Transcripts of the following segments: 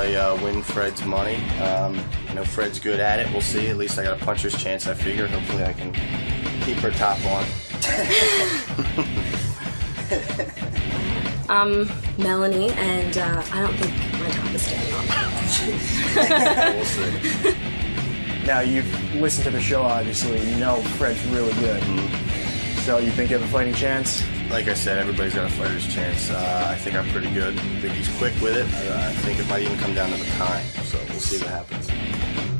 play win Fred's money. You know, Fred's good at it. We'll see. At least I got a puncher's chance, I figure. Hopefully I can keep her top on. Melanie, and I don't think my top is staying on. We'll see. Now, you've listened to the show, obviously. You know Fred's really good. So you think you have a fighting chance? Like I said, everybody's got a fighter's chance. I think I'm pretty good. I think he's quick with it. I think it might even come down to the time. So we'll see what happens.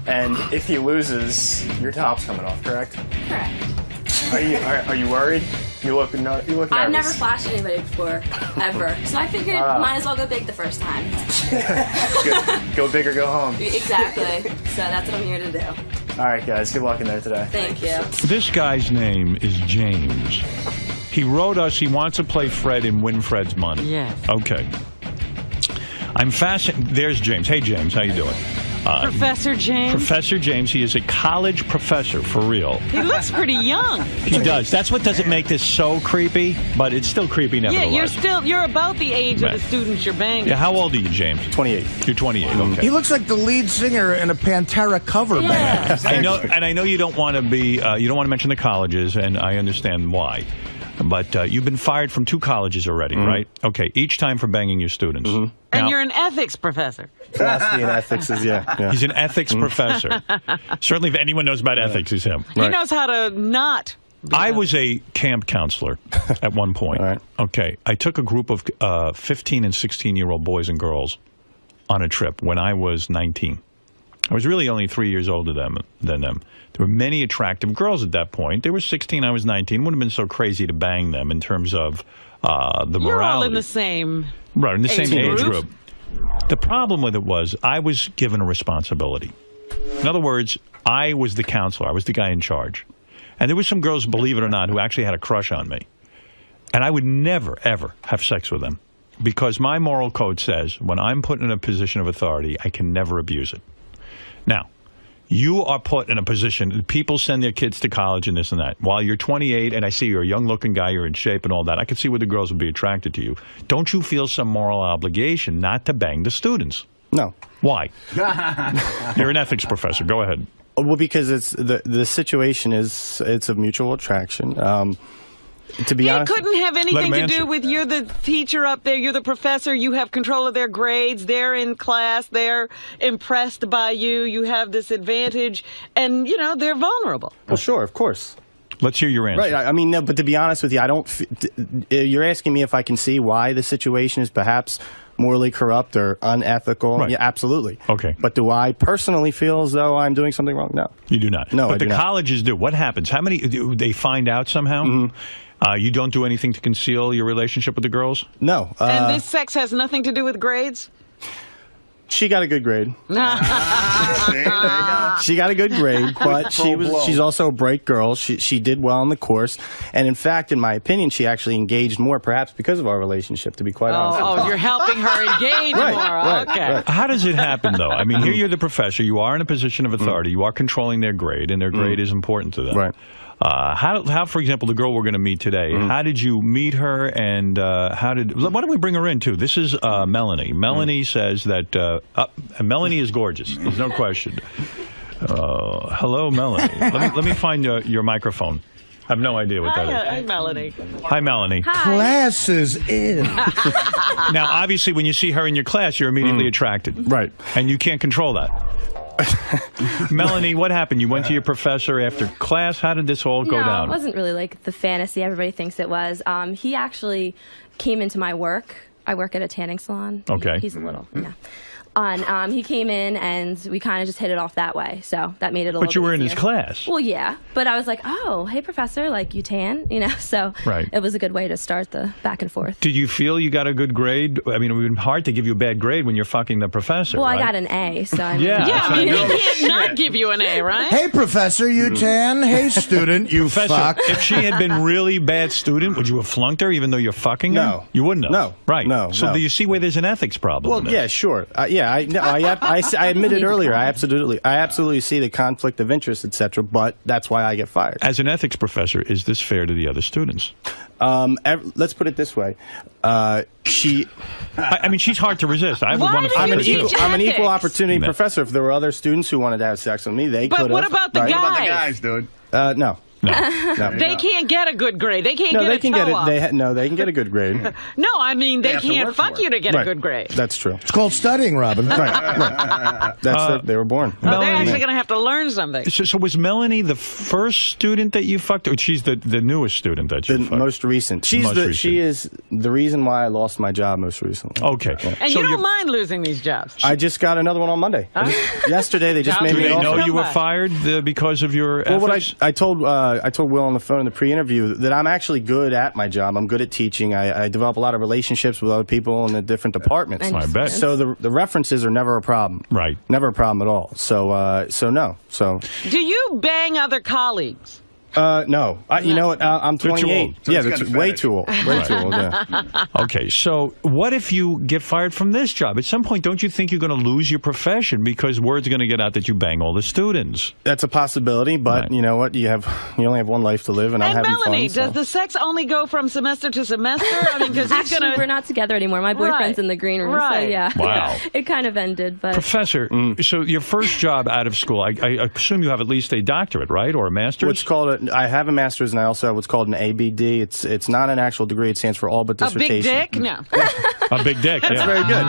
And if he loses, your top's coming off, correct? Correct. Are you worried? You look nervous. I've never flashed anybody before, ever. So I figured might as well go big the first time. Go big or go home. Exactly. So that's what I'm here to do. All right, guys. Good luck in there today. Thank you. This guy's name is James. He wrote us he wants to play Fred and win Fred's money. Yes. Okay. I'm fascinated. There's James. Hey, James. How you doing? Professor James? Professor James. He is a college professor, for real. He looks pretty young. He does. That's what doesn't make this so creepy, but it's still creepy nevertheless. Yeah, you're about the age of the students you're banging. Yeah, how old are you, James? 28. You're 28, okay. He looks like the lead singer in a Pantera cover band. I know, and I know you don't want to be, you don't want to mention the colleges, and I understand why. But you've been fired from 2 colleges already, right? Okay, each time for banging your students. And you're an ethics professor. Philosophy and ethics is, yeah. He's an ethics professor. Certainly, if anyone knows about ethics, it's him. He knows how to not. I was a camp counselor at one point. Right. Okay, I took a group of 15 and 16-year-old boys and girls on a trip when I was 19. I was really only 3 years older than them. There were many attractive girls at that point. They were 16, I was 19. Wouldn't have been so crazy to bang them in terms of the morality. You're all in the same Right, in the same age group. group. The problem with it was I was given a responsibility. In other words, I was the counselor. I was the guy in charge. And there were some girls, believe it or not, who actually had a crush on me. And I would never, ever have sex with them. Because my moral code says when I'm put in a position of authority, I can never abuse it. Now, you are put in a position, people send their kids to college and this and that. While you're 28 and I see you're a young-looking guy, you're in shape and all that, I can see where the girls would be attracted to you. Don't you feel some moral obligation not to bang the students? No. Why? You're an ethics professor. Go ahead. Well, because it's the situation is it's a mutual attraction. To be honest, it couldn't have anything to answer. do with you're the teacher up there, you're the professor, you have control of their grades, they're in class, they're impressed by you, you have this advantage, and, you know, they're vulnerable. well, sure, of course. Let's hear your answer. Right. I mean, no, but to be honest with you, I don't. You're asking me if I can see why the situation is perhaps morally corrupt or unethical. Right. Yeah, absolutely. Okay. But do I personally feel as though I'm doing something wrong? No. You do not. No, but I the do not. colleges do. What happens? How many? Do they find out somehow? You don't do anything to conceal your relationship with the girls? No. And this sex has nothing to do with grades? She got a good grade. She got a good grade, but she's also a bright girl. She did well in the course, and in fact, in my opinion, she actually engaged more, perhaps because of our relationship. To be quite honest. Oh, you're helping her engage more. Okay. Right. How does it happen, though? I mean, here you're the professor. You are in a position of authority. You are controlling their grade, and their grade is important to them. Right. How, for example, the girl we're going to meet today, how did you meet her, and why don't we bring her in, too? This is Melanie. Melanie says that, Melanie is gorgeous. There's no question. Hello, Melanie. Let me find your microphone. I have no idea what that is. Hi, Melanie. Hi, Melanie. Class is in. Now, obviously, when you see her in your class, you're immediately attracted. Right. And you can't control that. Melanie, what happened? You went to your professor after class? How did this all go No, down? it wasn't really like the fantasy everybody thinks it was. He actually came into my work. I work at a tanning salon. Okay. He's a little, yeah. And he came in, and we kind of just hit it off that way. So that made it a little bit But you were in his easier. class. Well, yeah. But I was like, oh, hey, professor, like, you tan, you know? So Right. it was a good way to start the back and forth. Did you feel you got a good grade? I mean, it would be hard to give you a bad grade when you're fucking the professor, Well, right? I got an A, so I mean, Yeah. Yeah, I mean, he No can't not give you an A, right? Hey, professor, you tan. Hey, student, you Professor, fuck. if she had been really bad student, would you have flunked her even though you're fucking her? No. You wouldn't have. No. Right. No, So no. do you see where there's an ethics problem? Well, there? yeah, sure. Yeah, yeah. I admitted earlier. I absolutely see the conflict of interest, etc. But that's why I get fired. As an ethics professor, is this fair to the other students? Let's put it this way. I mean, she's hard to resist. I would Why want to. I'm an equal opportunity No. professor. If there were other students who wanted to have sex with me, they could have. But what about the right? guys? dude. No. No. They can't get a good grade. They can't No, get they a can get toe-off. it. They can get a good grade. No, I mean, they have to can't work fuck for it. you to get a Right. good grade. That's true. It's called studying, Robin. They were born. Oh, they're Melanie- actually going to have to learn something. So was Melanie the first student that you fucked, or she's the newest student that you The fucked? most recent. She is the reason why I lost my job most recently. Okay. And So you don't you're- mind losing these jobs. I just got another one on Monday. Yesterday they just Do made Do me they an know offer. you were Somebody. fired because of your Well, ethics? I told Will on the phone in the pre-interview that I'm actually good at my job. I'm good at teaching. I develop a lot of relationships with other people in the different departments. And I bet. So the references are never a problem. Right. Never a problem at all. So no. So Do you bang other colleagues? no. You know what? I'm They're too 28. old. So Yeah, it's that's kinda way fetish. too old. Way too old. Yeah. Okay, so what if you get fired from this job? At some point, don't you think you're going to lose your profession because word's going to get out that you bang all the students? That's a possibility, but Right. you know what? You only have one life to live, and I'm And having Melanie, fun. does the sex only go from semester to semester? I mean, because he's Actually, going we're to... not together anymore. My boyfriend's Right. in the green room, so Right. yeah. Wow. It kind of ended, but Professor, so your first job out of school, I assume you have at least a doctorate, right, or a master's? What's called I have a master's, and I also have what's called an ABD. It's not an actual degree. It stands for all but A dissertation. big dick? No. A big dick, yeah. Very good.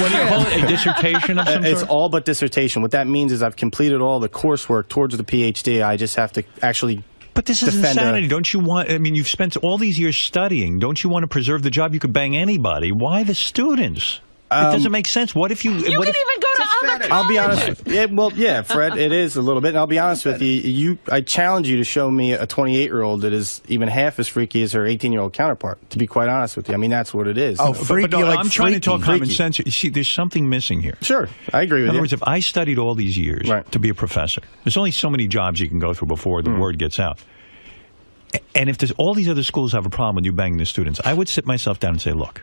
What do you call it? A dissertation of some It's sort? all but dissertation. What that means is I've completed all the coursework towards the PhD. I just have to actually. But this is defend insanity. Don't you want, I mean, you've spent all these years studying. Don't you want to preserve the job? You could bang anybody. Why the students? It doesn't make sense. What if you... You what can if, even go to other colleges. I'll be honest. Yeah, Fred, it is a little bit. And I'll be honest with you. I challenge you to show me a 28-year-old that is even half as freaky as her 18-year-old counterpart. To be quite honest with you, I mean that's what it is. Oh, but freaky no, like I'm trying to talk freaky. common sense. You see, there's something missing here. Sure, I agree with In other you. words, if I studied all these years Right. to be a professor, there's only so many jobs you can go through before the word gets out. And if there's all these other schools have a problem with you banging the students, I would sit myself down and say, look,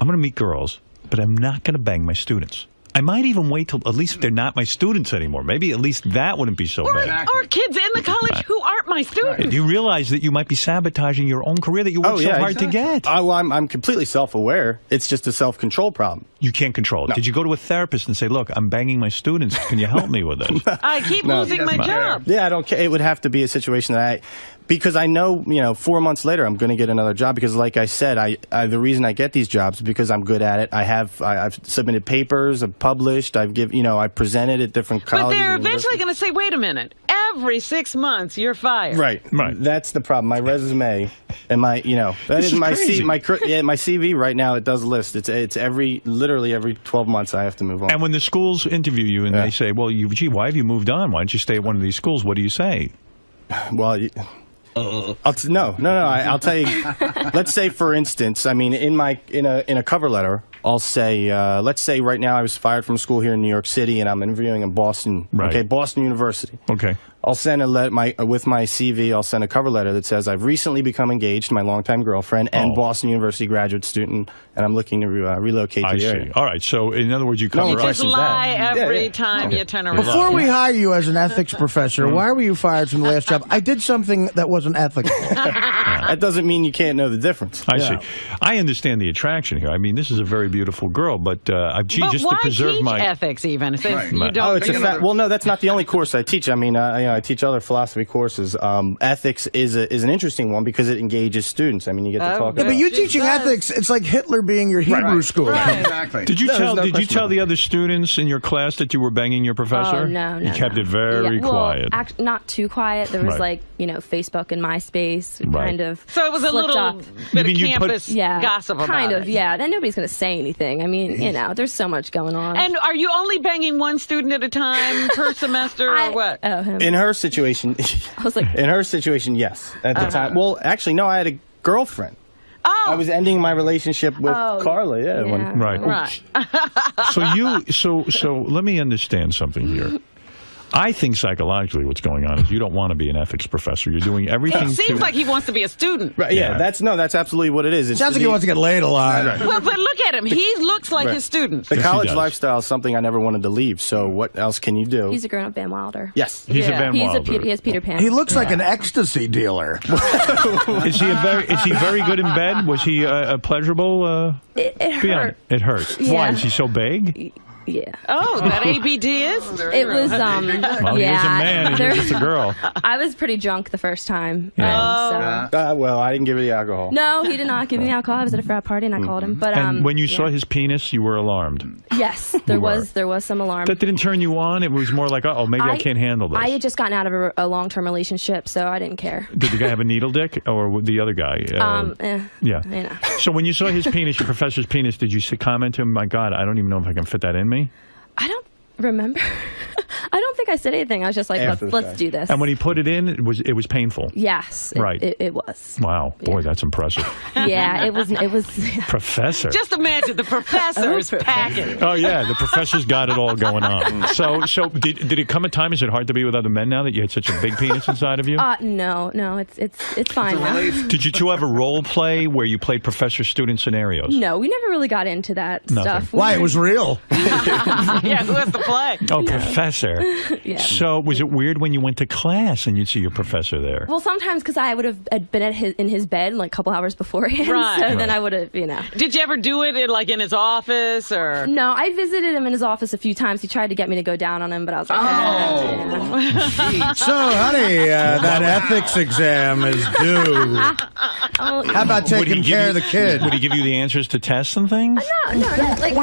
I'm going to meet girls, but I'm not going to bang my students. I might even wait till at least they're not my students anymore. Maybe at least that wouldn't be so bad. Or kids in the college who aren't my students. Do you realize that you might be sabotaging your own career that you worked so hard to get? Well, I'm completely self-aware. It's just a self-control problem. You can't control it. Did you go to a therapist and say, look, I'm banging my students. Can you help me with this? I keep losing my job. Yeah, I don't care. It would have to be a situation that because I know, 4 months later I'm going to get another job because, like I said, I the reason I get these jobs is because I'm good at it. I've submitted papers, I've published, I presented at different colleges. But they're and eventually universities. going to say, wait a minute, every 6 months you're fired. Right. That's the problem. My resume and my, that is my crazy. my CV right now. It does list. It's literally every 12 months I have to move on. And when the schools interview you and Yeah. they say, well, gee, why have you moved on? Why don't you stay at one of these schools? What do you say? Well, I'll tell you. Let's say, for instance, I mean, in a cover letter, I'll say, let's say right now I was fired from school here in New York City, and I'm interviewing in Boston. Right. Okay, Boston University. Okay. I'll send with my CV. I'll send a cover letter that says I've recently become engaged to my longtime girlfriend and Boston University graduate student, and I'm looking to relocate to I the see. area. All right. So, in other words, you cover You up. just question's lie that? every Yeah. time you turn around. Before we hire you as an ethics professor, why were you fired from the last job? I did something that wasn't ethical. That doesn't mean you can't know the difference. I see. I understand the attraction here. I mean, this is a very beautiful girl, but But just why to preserve teach my... ethics even if Right. you Right. don't? Oh, it's well, no, that's not the only course I teach. I mean, I teach other philosophy courses. Ethics is an interesting one because it engages students. I mean, you get to talk good. Yeah, but about. you teaching Jesus. ethics, it's like Hitler being your Hebrew school. Exactly. Did you No, tell there's no Did you question tell about the other students in your class that you were banging your professor? Oh, no. You kept it very Yeah, well, quiet. not too quiet. There was Right. Facebook and MySpace Right. kind of. So it was a slipped little up. bit You of mean you put- campus Yeah, gossip about kind it. of. Yeah, then nobody's going to say anything. I mean, there's so much going on. And are you only banging one student at a time per semester or what? Oh, him. In her situation, I was like, yes. At the time, well, actually, no. I had a girlfriend. Oh, I was ending my relationship with Oh, Carla. Yeah. yeah. when- Right. right. So let me understand something here. I think psychologically what's going on is you don't want to be an ethics professor. You're doing everything. It seems like he wants to be a student. Right, yeah, that's absolutely what it is. It sounds like he wants to get laid a lot. Right. Well, but look at him. He looks like his student. The Yes, he college does. lifestyle is something I never wanted to leave. So what else can you do? He's a grown-up Van Wilder. Yes. He's a Van Wilder. He has Peter Pan. He looks like an ecstasy dealer. Is he very good in bed? Was he a pleasurable? It hurt. It hurt. Yeah. Why? Is he so big? Yeah. Oh, that ABD is? It was, Well, yeah. he is a man and you're there- just a girl. I was pretty drunk the first time. Yeah. Well, I didn't give you the alcohol. No, he did not give me alcohol. I was at a frat party and I called him. But And when you yeah. saw his penis, you were alarmed. Yes, there was some alarm. That didn't turn you on? It was more like, oh, maybe I can't handle this. I had just gotten out of a long-term relationship, so I didn't care. Did the guy have a needle dick or the other guy? Yeah. You know. So when you saw his penis, your professor's penis, did you comment to him, my God, I don't even know if I can fit that in me? I don't remember. I don't think I said anything. I was just like, let's do this. And when he put it in, it was painful. Yes, Right. It was. Wow, boy, that's impressive. Yeah, it was. Professor. Just imagine the professor's packing. Oh yeah, the professor's got it all going on. So did it come a time? Is it hard to be with other men now that you had such a big penis inside of you? No, it's fine now. Did you two have a role play where you played professor-student scenarios? No, we never really got into that stuff. Why? It was real. Yeah, who has to play? Oh, professor. Yeah. So was it weird when you went to class and you'd see your professor there? Well, sometimes because I would have been in his bed like a couple hours beforehand, Right. so then I would have, Did you ever do it in his office or? No, I visited him in his office a few times. He tried to get me to go down on him, but I was like, So, honey, that ethics exam is due. How about taking care of the kid? Would he give you the answers to tests and things? No, like he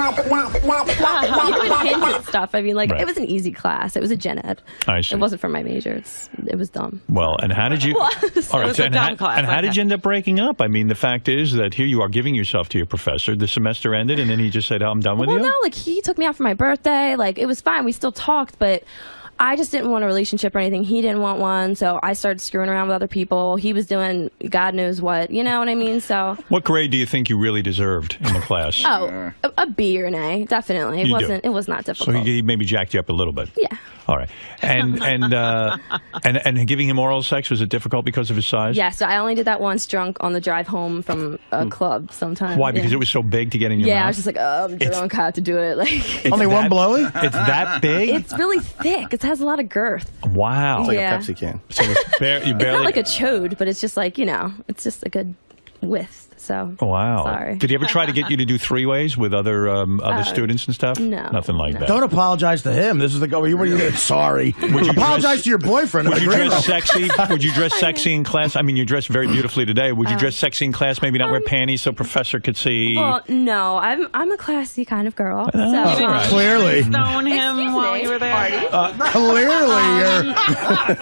would hint at stuff. I mean, like Right. it was an easy class. It was a gen ed. I see. It wasn't for my major. It was dumb. Well, and how did you? All right, It was a and dumb class, how did okay. you end up breaking up? I mean, the fact is that here you are giving yourself to your professor. The semester ended, and then he just said, "Oh, I'm done with Well, you." no, like he took me out for my birthday. Like it was fine. We still talked, but I just didn't want a relationship or anything. He didn't want one, so I started screwing around with other people. He was doing God knows what. You know what I mean? So. What grade do you think you really deserved in the class? Oh, a B or an A, definitely. You It do. was not So difficult. he maybe jacked you up a little bit. Yeah. All right. And giving him oral sex, was it difficult because of his size? Yeah, so I only did that once drunk on the drive home from a club sometime. Why? Because yeah. it was so big to get in your Yeah, mouth? I was just like, oh, I'm drunk, I have to do it. Like, It's Only one that- blowy? It's that big? it's really thick. It has a lot of girth. Wow. Like Yeah. a Pepsi can. So you It's barely... not like a chode, but it's just like, it's just a good width. So, Wow. sorry. Did he ever try to get you to do three-ways with other students and stuff? no. Nothing like that. Don't apologize to him. This is the go. What are you doing? Sorry. Apologize to your boyfriend. Would you Agree. dress sexy? Would you dress sexy in class? I mean, you dress very beautifully today. Would you dress sexy in class? Maybe not wear panties so professor could see. Well, no, I'm a classy kind of girl. So, all right. Clearly. Stone him Excuse while me, you were there. Clearly,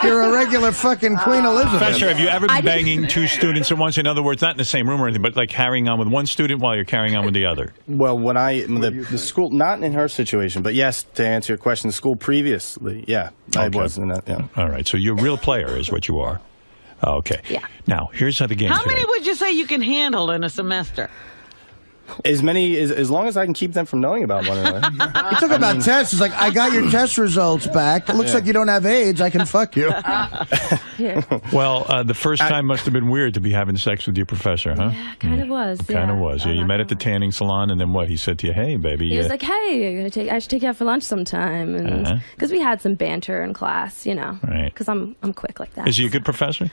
you're a regular fucking Queen Elizabeth. Professor, have you ever been I didn't- banging two students at once? In other words, not in the same room or anything, but like carrying on with one student while you're carrying on with the other. Well, when the school, not in her situation, but yes, to answer your question, the school previously, yeah, I Okay. was in that. Yeah. All right, so you're a real player, is what you are. Okay. Yeah. Now, here's how the game's How many going. would you say you can handle in a semester? As long as I can keep them from knowing about one another. You talk about tests. It's like, I got your test results back. It looks like you don't have AIDS. I can fuck you. here. Well, the first time must have been weird to be having sex with your professor, huh? Yeah, kind of was. Kind of yeah. was. Yeah, you met at the tanning salon, and then what? He said to you, "Hey, baby." He was like, "Hey, I should take you out for lunch sometime," and because we had some banter in class, Right. Because I'm quick like that. Is he a good professor?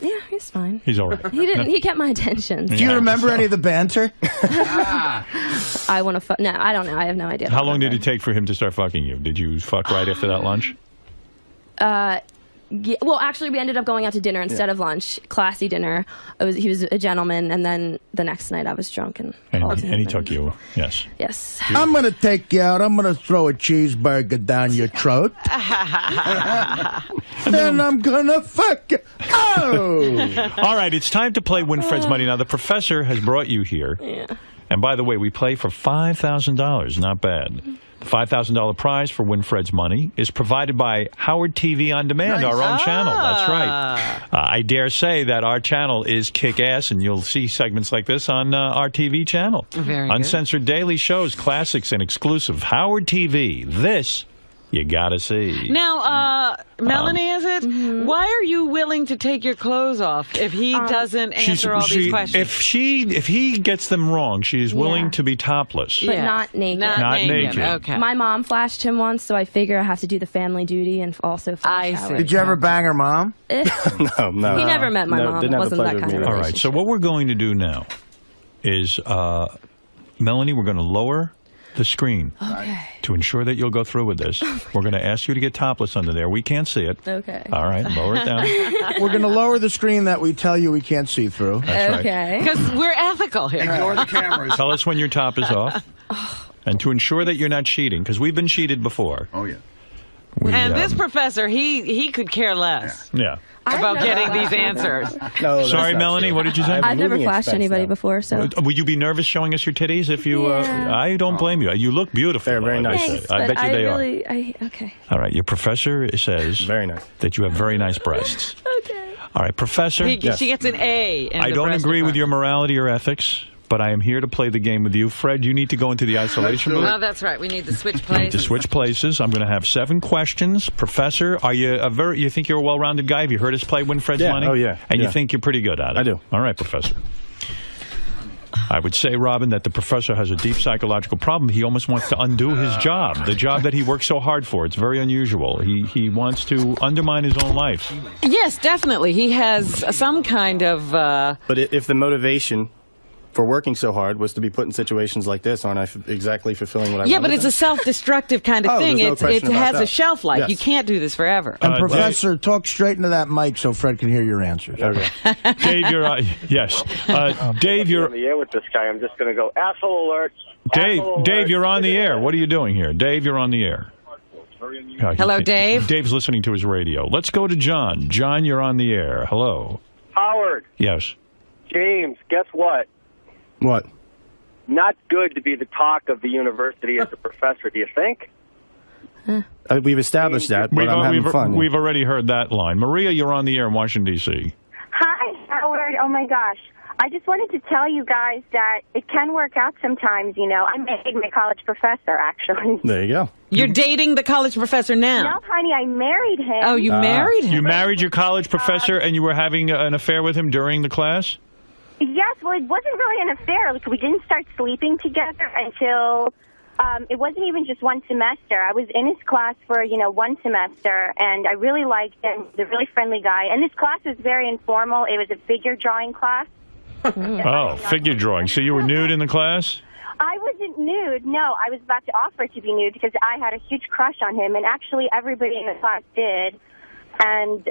Yeah, he's fine. He's all right. He kept my attention. Do you remember any of the banter? I want to fuck. No, I don't know. I have no idea. How long did it take for him to start fucking you? Did you fuck right after that lunch? Yeah, well, actually, we ended up going out to dinner instead of lunch. Classy dinner. He was a gentleman, and then the next night I was drunk and called him. And he took you. Yes. Yes. I'm going to take you out. I'm going to throw a cheeseburger down your throat. Then I'm going to fuck you. Oh! All right, it's time to play Win Fred's Money. Now, the professor has brought you here. Yeah. And by the way, we play for $5,000. Not bad. The $5,000 prize for Win Fred's Money is provided by Howard TV On Demand, our own channel. That's right. I dare say that our channel is kick-ass, and you'll see segments like this on our TV channel. Very good. Uncensored daily shows, classics, and exclusive. Howard TV. This You gotta see. Now, Melanie, is it? Why are you willing to take your clothes off if he doesn't answer all these questions? If he gets them wrong, she is willing to be topless. But not naked. Not naked. Okay. My mom flashed him once, so I figure I have to do the family duty and also flash Howard. Did you ever bang her mom? No. He never met my mom. It wasn't that kind of All right, so what we're going to do now is, Melanie, we're going to lower the screen to ensure that you'll go through with this. We're going to ask you to get topless under there. We can't see it. Okay. All right, lower it down. We're going to lower the screen that we tell you we can't see through. That's right. Okay. Because we're ethical here. Ignore the cameras. Tell us when your top is off. And to ensure that you're not cheating, because we've been cheated before. Oh, yeah. And this professor, he could care less about getting these answers. No, sorry, Melanie, what did you say? I've never flashed anybody before, so. Would you be nervous showing us your titties if you... I don't blame you. You look beautiful. They're very nice. Thanks, I bet you they are. Okay. All right, your professor says Very nice. that you have very nice breasts. Okay. All right, professor. She gets an A. In I the don't breast agree with department. your morality or ethics, but I am here to play the game with you. Fred, you need to go into the isolation booth. Oh, that's right. We need to switch We need places. to switch places. I'm going to have 7 questions. Professor, are you you think you're a well-rounded guy? Have you heard us play Win Fred's Money? Oh, yeah. And you Yeah. think you're pretty good at it? I do. All right, Professor. I would say, Robin, that the professor has a deep psychological problem. He almost wants to undo his job, the job that he worked so hard for. It's very unusual. He wants to undermine his own life. Yes, definitely. He has some kind of... But if the motivation for working so hard was to be put in situations like this, aren't I exactly fulfilling what I Yeah, wanted but it's then? a self-destructive kind of Oh, thing. there's no It question about has a that. shelf life. Yes. You can't do this forever. And Professor, talk straight into that mic so Fred can hear your answers. Okay. Dave, you're yes. Dave, you're on the air with this guy. I'm just going to go asshole alert. Dave. Asshole Dave, alert. you're on the air. What are you doing here, Dave? You're on the air. Hello, Dave. Dave's listening to his radio. Let's go to John. John, you're on the air. Hello. Howard, Yes. James, guess what? What? Not good to be the talk of the university as a professor, do you think? We've established that, but I'm having fun. We've already heard that line. Maria, you're on the air in Washington, D.C. Hi, Howard. Oh, my gosh. I just wanted to tell you guys that it can work out sometimes, you know. I married my college professor, actually. There you go. You're dating the college professor now. No, honey, I married him. Oh, you married him. You married your college professor and you were having an affair with him during the class? Yes, well, it wasn't really an affair. Like, we didn't start sleeping together until... it wasn't even just one semester. I was in his class for, one semester, and I really liked him. He was a really friendly guy. And this class was very informal. It was a figure drawing class. Oh, figure drawing. So you were nude in the class? I wasn't nude. No, I was about to offer to be nude because I had a huge crush on him, and actually everybody in the class did. And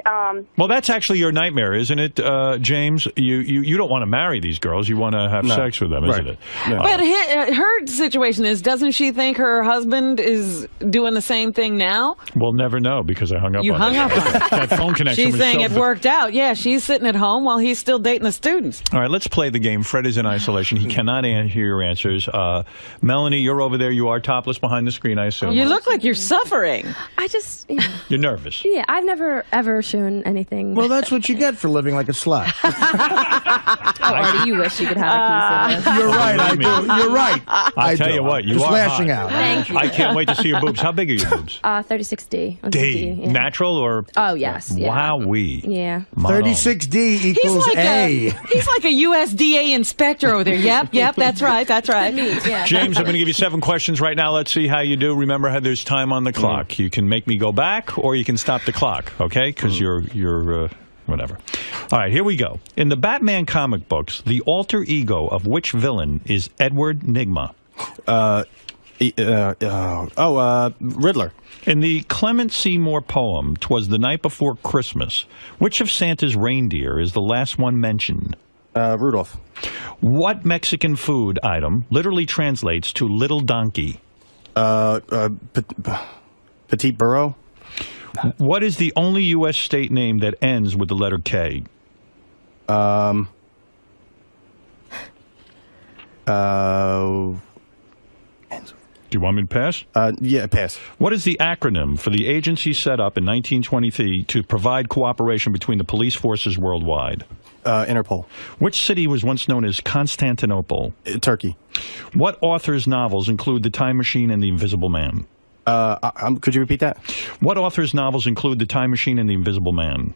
well, that's actually your nightmare, isn't it, James? You don't want to marry these girls. You want to have sex with them, isn't it? No. But her situation is, doesn't she think her husband is doing the same thing now? We'll never know because I hung up You on hung her. up on her. That phone connection She's was saying so it worked out. Yeah, she's sitting at home while he's still dating the students. All right, let's play the game. Fred is in isolation. He cannot hear your answers. Melanie, you're over there. You are topless behind the screen, I assume. You look like you're suffering. I just, You're nervous. yeah, I've never ever shown anything. Well, that's what you get for living like a slut. Artie, you wish you could have a piece of this. You're right. I do. You're right. I'll tell you what, you Just are lashing hot. out. Thank you. I can't wait to see your boobs. How big are your boobs? 36D. on D. CD, yeah. Natural or? Oh, yes. Yeah. Wowee. Yeah. Mono. 36D equals He's like a USDA inspector over there. Yep, that's right. Yeah. James, I'm going to give you 7 questions right now. Let's see how you do. Remember how there's time on the clock. You can make me go back or you can stop the clock, okay? Because you're whatever. All right, here we go. In the Batman comic books, the alter ego of which villain is Edward Nygma? Riddler. In the Clement Seymour poem, "'Twas the Night Before Christmas," which of Santa's reindeer is the last one mentioned? Rudolph. What Mexican food item literally translates to little donkey? Petit burro. What is the only U.S. state name that ends with the letter K? Do you want me to pass? Yeah, pass. What is the acronym for the agency set up in 1923 to provide cooperation between the police forces worldwide? Interpol. Which city was once known as Constantinople? Turkey. What author's novels include The Time Machine and The Invisible Man? Could you repeat that? What author's novels include The Time Machine and The Invisible Man?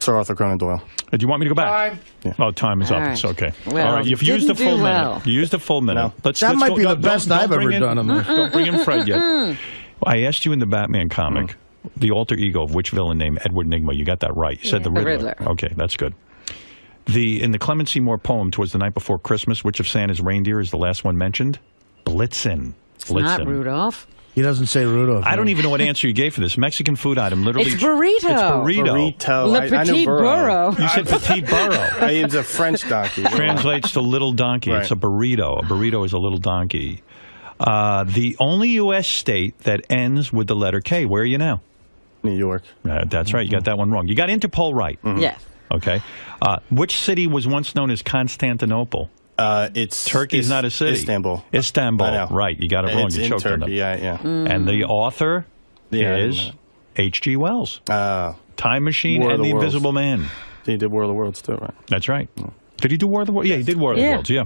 Sir Arthur Conan Doyle. Do you want me to go back? Time. Yeah. Oh, time is up. All It's right. okay. Well, all right, you've used a full minute. You used a full minute. No. That might be the best I've ever done on this. Don't bring in Fred yet. I asked you in the Batman comic, the alter ego of which villain named Edward Nygma. You got that right. You said the Riddler. Okay, that's good. In the Clement Seymour poem, "Twas the Night Before Christmas," which of Santa's reindeer is the last one mentioned? Blitzen. It's not Rudolph. He doesn't say Rudolph. I don't even know what answer you gave for this. Mexican food item, literally. It's burrito. It's burrito. Burrito. Le I knew Petit Burro. You said petite burro. It's a French donkey. Translates to little donkey. Right. It's a burrito. A burrito is a little donkey. The only U.S. state that ends with the letter K. Where are you now? New York. That's right. You got that one wrong. You got Interpol right. Yes. Okay. Which city was once known as Constantinople? Turkey's not a city. Istanbul. Istanbul. I know. Right. You got it wrong. It's You in choked on Turkey. it. Yeah. And the author is H.G. Wells. Time Machine War of and the the Worlds. Invisible Man. He did War of the Worlds too, right? That's right. Did he do War of the Worlds? Yeah, he did War of the Worlds. Yeah.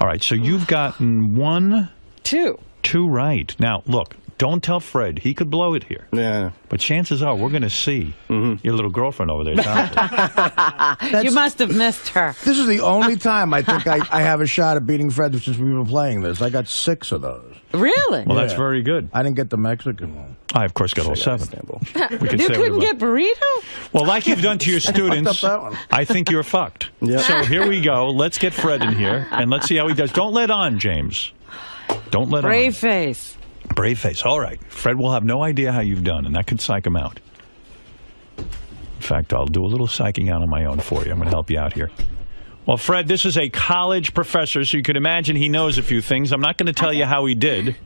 All right. So you've gotten 1, 2 right. Now, look. Don't tell Fred. He could blow it here. Yeah. But chances are we're going to see your little girlfriend over there. You must have missed her. This is the only time I think I have a shot at beating Fred since we've been playing this. I got 6 of those. Really? Well, that's very good. I didn't get the Mexican one. I, of course, got all 7. We could You say couldn't get burrito? Well, like you've done to your students, that one. I think you're fucked. Yep. So here we go. Let's get Fred in here, and let's see how he does. Don't let on, James. Don't let Brave on. face. Brave face. All right. Fred will have no idea how you've done, and that could psych him out. In fact, I'll do a little psyching out on my own for you. I'm going to help you out here. Well, Fred, this is a college professor, so you can imagine he knows a few things. I'm not going to tell you how he did.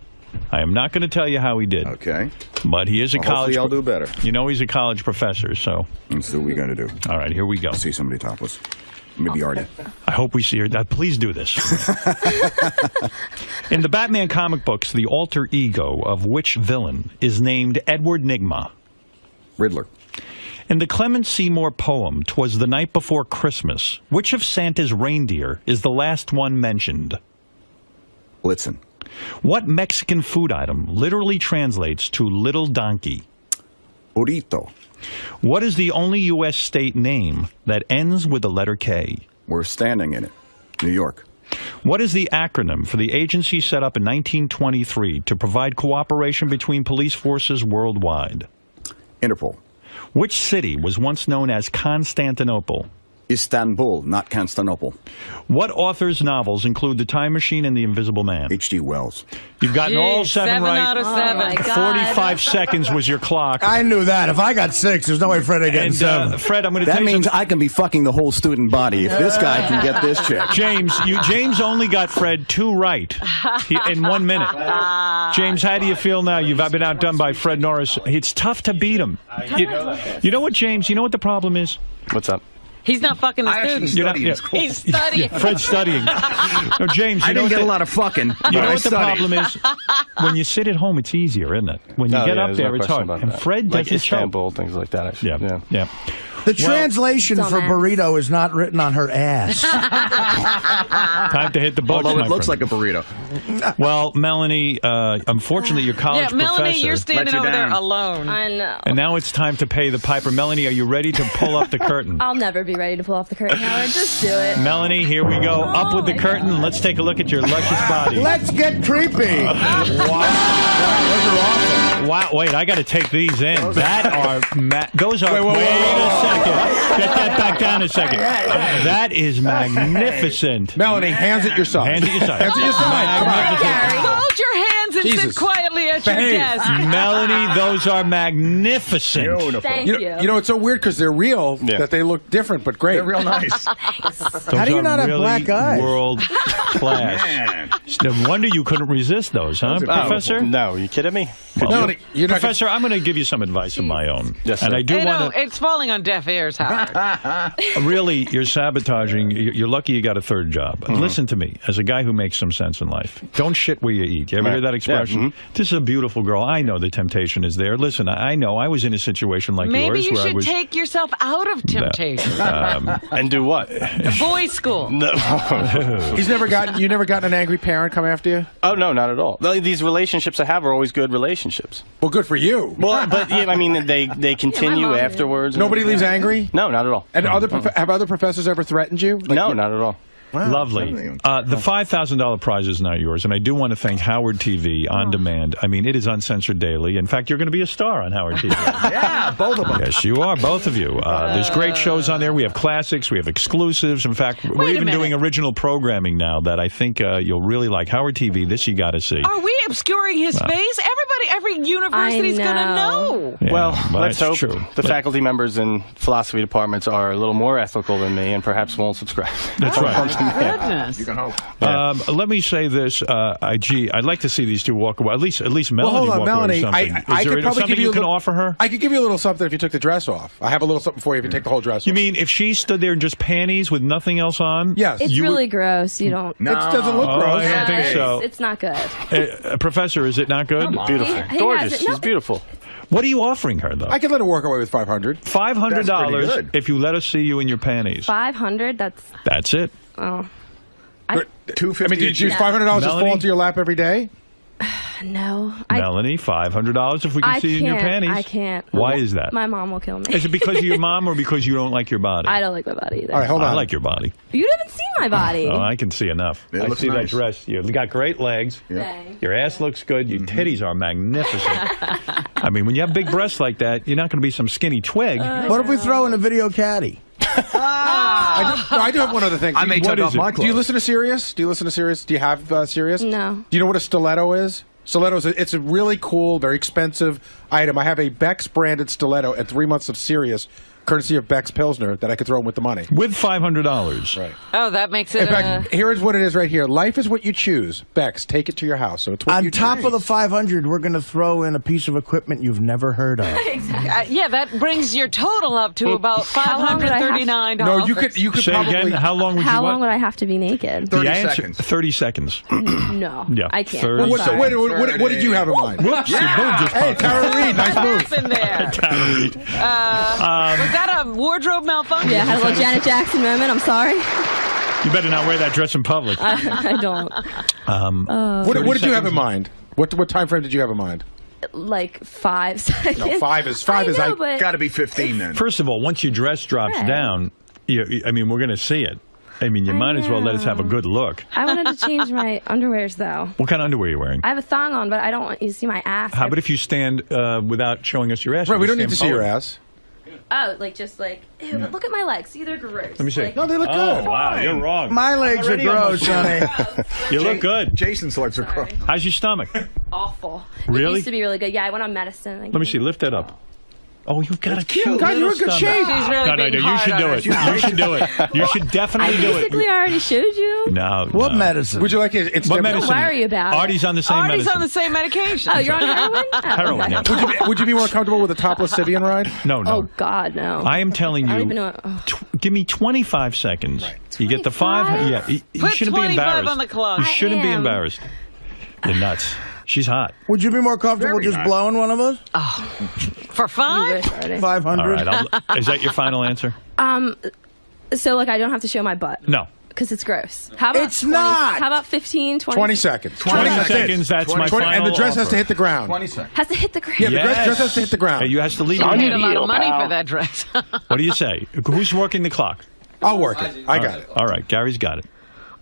I am not going to tell you how he did. Okay. But he is a college... Hopefully I'll do better. You know he's a college professor, so... Let's see what we're going to do. All right, here we go. See somebody topless. Maybe Artie. I hope we see her. Please do this. In the Batman comic books, the alter ego of which villain is named Edward Nygma? Riddler. In the Clement Seymour poem, "'Twas the Night Before Christmas," which of Santa's reindeer is the last one mentioned? Blitzen. What Mexican food item literally translates to little donkey? Burrito. What is the only U.S. state name that ends with the letter K? We're standing in it. New York. What is the acronym for the agency set up in 1923 to provide cooperation between police forces worldwide? Interpol. Which city was once known as Constantinople? Istanbul, not Constantinople. What author's novels include The Time Machine and The Invisible Man? H.G. Wells. You've gotten all 7 7 right. out of 7. my God. 45 seconds was your clock. I knew that. If I got 6, there's no way Fred ain't getting And 7. Fred, I'm going to That tell you means something. I can be fucking the whole student body if this guy can get this chick. James only got Fred 2 right in 1 minute. James, how do you feel now? You've been outdone by Fred Norris. It's tough to beat him. You know what, James? You know what the problem is? What's up? He's not fucking the students. You're not- Studying yeah. is cool. He's studying. Fred's studying. No, James, I you know didn't get what a lot of fucking. You know what the problem is? When you sit at home, it's easier, isn't it? When you get up there, it's hard. And Fred like doesn't show. Istanbul, things like that. Actually. Yeah. The translation for dumbass. burrito is not written on her ass. Time to hit the books, Although my it looks friend. like a burrito. Well, Melanie, unfortunately, your college Yeah, Melanie, professor. you're standing Let you over there down. alone. I know. And now it's time to pay the piper. Melanie, are you ready to pull up the curtain? I'll never be ready to pull off the curtain, Howard. Just do it. Melanie, here we go. Up with the my curtain. Let's take a look at your luscious body. Let's get creepy. Wow, wait, I got to take these in. Those are. Wait a second. Get that back down a second. That is magnificent. Melanie, hands at your side. Hands at your side. Hands at your side. Magnificent. Fold your hands and Jesus. sit quietly at your Behave. desk. Melanie, those are magnificent. Thank You you. know, it's so weird because they're real Yeah. that they look different but great. They're real nice. How do you not have really black eyes? World class. Man. No wonder you couldn't resist those, huh, Professor? No, you kidding me? Melanie, you're not Professor, I'm going to give you some advice of my own. Yes, and sir. I do Hey, no, want to. it's falling on deaf ears, Howard. Really, you're sabotaging. You're lucky you got a third job. Listen to me, as a guy who makes some sense in life. Don't shit where you eat. You ever hear that expression? expression. This is a beautiful girl. I know the temptation is there. Listen, I know I was in a situation like Maybe yours you where I should was. take yourself out of temptation. And do what? Boys' school. No. You never gotten an angry parent come after you? Oh, no, not at all. These relationships I have are always good relationships. Well, good for you. Well, but yeah, I mean, they continue mom afterwards. Nobody leaves angry? No, not at all. And have other professors ever threatened you? No, not at all. Wow. Lovely. The $5,000 prize is not yours, and I do want to thank Howard TV On Demand. I mean, it is uncensored daily. In fact, you're going to be a star on Howard TV. Yeah, both of them. Yes, you are, both of you. There's great shows on there. We have classics. We have exclusives. In fact, we're even doing original programming now that I think you'll really like. Howard TV, this you got to see. Are we obscuring his face? Every university's going to know. Yeah, Well, let's hope true. the faculty members in philosophy departments are a little more ethical than me and perhaps won't subscribe. That's right. Goodness. You can hope. Let me say this, I'd like to see these two walk away. At least Melanie Well, hold on, walk Melanie. away with something. I Is there could probably something give you you a can little, offer her? I could give you a little something if you took the dress off. I have a little something for you if you take the whole dress You off. mean if she stood there in just panties with nothing else on? Yes. It's You really gross. You don't. It doesn't look Oh, gross. I don't think so. It's not good. Professor, is it not good? Beautiful. He Gorgeous. has it. No. She's beautiful. What are you offering her, though? I could let her work away with $500. That's pretty $500 good. if you let us see you in your panties. 500. That's it. Oh. $250. I mean, did you use $500 just Melanie? fall into your lap every day? No. Melanie, $500 if we can I see you in your can't. panties. I can't. Why is that? My mom will kill me. Is it because of your mom or because you don't like your body? I don't like my body either. All right, hold I on. like your body. You haven't seen my body. Oh, I can see enough. It I looks see that nice. dress. You got great legs. Dang. Your ass looks good. Your Mm-hmm. titties are magnificent. I mean, when you have big breasts like that, you're not going to be some skinny twig. What if we throw in a video caddy? I do have one other thing. I may What take is off it? my Do you clothes. listen to Sirius? Do you have Sirius? No. Do you know what a stiletto is? Stiletto it's a really cool, very expensive item. I have a Beck's branded stiletto and 3 months of Sirius, courtesy of Beck's Pilsner, that I could throw in with the money. With $500. Right. Oh, that makes it. In fact, here is what it is right here. Life is what you choose. Beck's, take it to your house. So it's what On you top choose. of the 500, we're going to throw in a piece of equipment you've never heard of. yeah, that brings your total up to about How long would I have to- $539. No, you could Say probably. again, how long would How you long want? would I have to be naked? 30 The answer- seconds. 30 seconds. No. Yeah, I can't. 30 I'm Well, sorry. what did you have in mind? Whoops, your boob just Hey, popped. Tara Reid, nice What move. happened there? Tara Reid. Was that a wardrobe malfunction? Yeah, I had a little Janet Jackson moment. I'm sorry. You better not wear that dress in public. I don't. What did you have in mind? What time frame did you have in mind? Like 5 seconds. No, five is I know, but Got to be 15 then. First of all, once your dress drops Right. down, I mean, we're going to see it. I mean, you might as well let us have a good look. I wanted to change my underwears though. What kind of underwear are you wearing? I have a thong on, but I don't want you to see my ass. How about if you stand without showing us your ass? Right, You we don't stand need to see your forward. ass. Oh, like just like ew, look at my legs. See, they're gross. Let me see. Like, No, they look Oh, good. wow, you're wrong. My legs are Already gross, honey. You look good. Jason's legs are gross. How's your stomach? awful. Really? It used to be really good. Yeah, I went on medicine. Let me see. Lift that up. Oh, you've got a cute God, you're little in good stomach. shape. She's really No, being you hard should on do it. herself. You should do it. You should I definitely do basically it. already showed you. No. What no. medicine? Would you like it? It's What medicine? Don't worry about it. Artie's on the same Artie's medicine. on the same medication. Oh, you're on heroin? Oh, Heroin, okay. yeah. Would you be more comfortable with a topless Sibian ride? No, no. Oh God, no. I am telling I don't you. even know. Oh. Give me 25 seconds. You get the 5. 25? Yeah, you Put shouldn't be 25 embarrassed. on the clock. You I shouldn't be am. embarrassed. You're nuts. She's hot. Would you be more comfortable Very just nice. blowing one of us? For You 5? wish, Artie. 500? All right. Is that your final answer? So like I don't have to show my butt No. because it's gross. How about It's 20 not. How about 15, 20? 20 seconds. 20 seconds. seconds. That's my 20 final and the dress has to offer. hit the ground. 20 seconds. Has to hit the ground. Yeah, the Yes. dress has to hit the ground. Hey, you has to leave. I it. paid a lot deal, of money pal. for that dress. What do you say? Who's working the clock? I'll work it. I got it. All right. Gary's got it.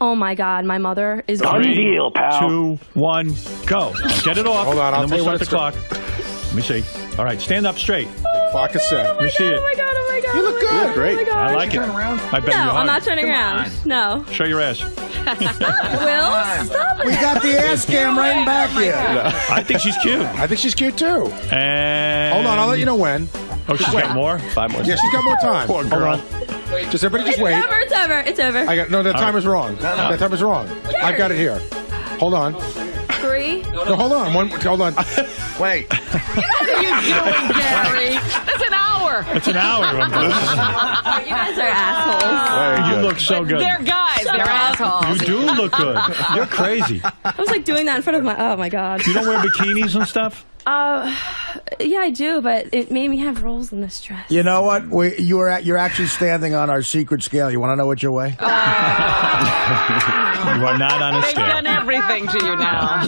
Oh my God, my mother is. Done deal, pal. 2, 1, go. Get it off. Hold on, I'll and tell then you we'll when start the clock. Let me see. All right. Stand up straight. Clock is set. Let me see it. Oh my God! Oh my God! You look oh my God, good. Great. Oh my God. I like it. Turn around. I bet No, you I'm hard. not turning around. No. Show your ass. Will, stop it. We got the ass cam right in back here. I think she's cute. I think she's cute too. And Hold on, I'll let you know when. Oh, she's got more. 5 more. Yeah, she's got more time. Poor Hold girl. on. Just everybody, just It's wait. over. It's over. It's over. I got no. That timer's wrong. That timer's wrong. I've got it here. Hold on. 3. No, hold on. Hold on. Wait. What are you doing, Gary? That's an hour. hour. It's an hour. You guys are assholes. You look so good. They're guys. They're assholes. You do look good. You're crazy. I was like doing that in front of my. Oh my god. You don't wear bikinis and stuff? Yeah, I do, but it made me have rolls in this dress. You know what? You're actually standing on our secret scale. You want to know what you weigh? You are not on a They've scale. done everything to you now.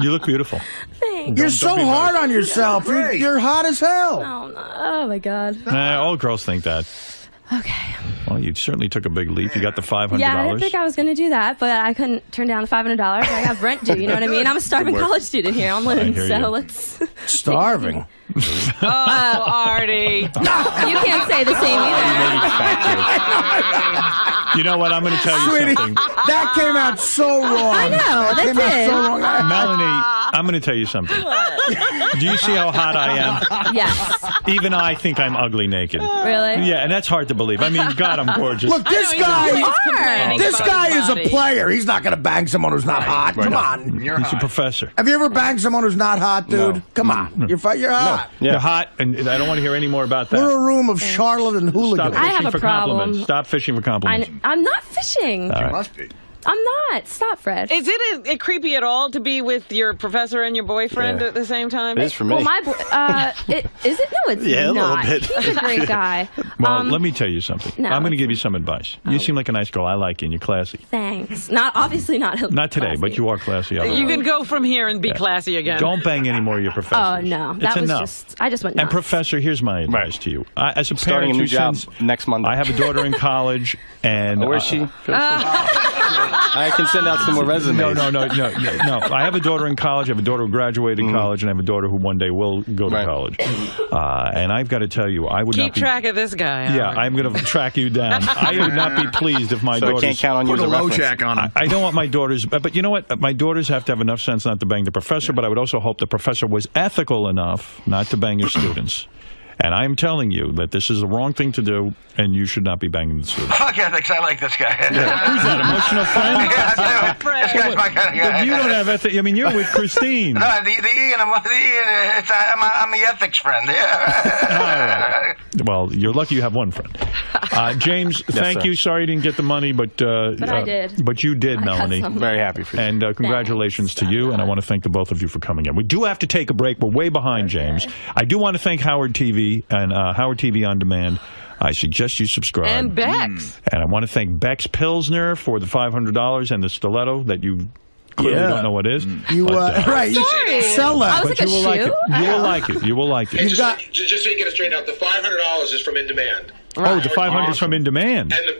You look beautiful. Thanks. You're so hard on yourself. You're hot as hell. Oh my god. All girls think that. Okay. Well, you certainly took a big leap. You got the $500. Yeah, I didn't think I was going to do that, but I couldn't turn down the $500. I have rent due, you know what I mean? I'm a starving college student here on loan, hear so you. let's... Starving. Oh, Artie. You can't say the same either. You know what? I'm going to tell you Sweetie, something. that came out so wrong. I know, Came out that's so it. wrong. Melanie, I'm going to tell you something. Do you see how hot I am? Yes. Even I think I'm ugly naked. Really? Yeah, and that's hard to believe. I mean, God, I'm gorgeous. Look, this guy is a player. He's not going to bang someone who's not hot. Come on. He's a professor. Have you ever banged someone who's not hot, dude? No. Come on. You're hot. You're hot, and I don't want to hear any more about that. We're a room of Charlotte and hooligans. Stop I have fishing a for problem. compliments. Stop fishing for compliments. I'm not fishing. All right. Must be. I'm not. Stop, Fred. Is it creepy at all to be with your professor and your boyfriend Yeah. at the same time? It is for me. Well, my boy, is it? No, it's Yeah, a little not. bit. He's a great guy. Well, let me tell you something. no. I'm going to give you some advice. You seem like a nice girl. I like you, and you're classy. Thanks. Obviously not. Not today, classy. but you are classy. You otherwise. can go from here and be classy again. Don't bang any more of your professors. Oh no, It's that was enough. just. I just went. And nuts. Professor, here's my advice to you. As a Starting parent a new who job sends, next Monday. I have a daughter in college, and Where's she? I can send out some more resumes. No. I have a daughter in college. I have a daughter who graduated college, and I have a daughter who one day will go to college. And I've got to tell you, I would Keep not be. track of this guy. Yeah, Howard. I'm going to track you down. I would not be pleased if my So I daughters. can't count on you as a reference. on him. I don't want my daughters, but you know what? My daughters have to have enough sense not to bang the professor, but I would also hope the professor was ethical enough not to bang his students. And I'm telling you that this is the wrong thing to do, and you should not be banging the students. Fuck ethics, I like this guy. Who's that, emotional friend? Yeah, this guy's my kind of guy. But you don't have ethics. I mean, you're with Christine. No, the Ian, I'm the ethics friend. Yeah. All right. Well, you're lucky you have one friend. James, thank sir. you. Sorry you didn't get the money, but I did. But you did, I got Melanie. some. Very happy for you. And congratulations to you, and I want to thank the both of you for coming in. We do have to take a break. We're way behind, James. I do want to thank Howard TV and Howard TV On Demand. I suggest you subscribe. And Bex. And I want to thank Bex Pilsner for the $500 and the stiletto that you clearly don't know what is. You right? sorry. Sell that. I was But like you a will like shoe? it. You will like it. You will like it. You've got. Just so you get it straightened out, the $500 is from In Demand. Oh, the 500 is from In Demand. And the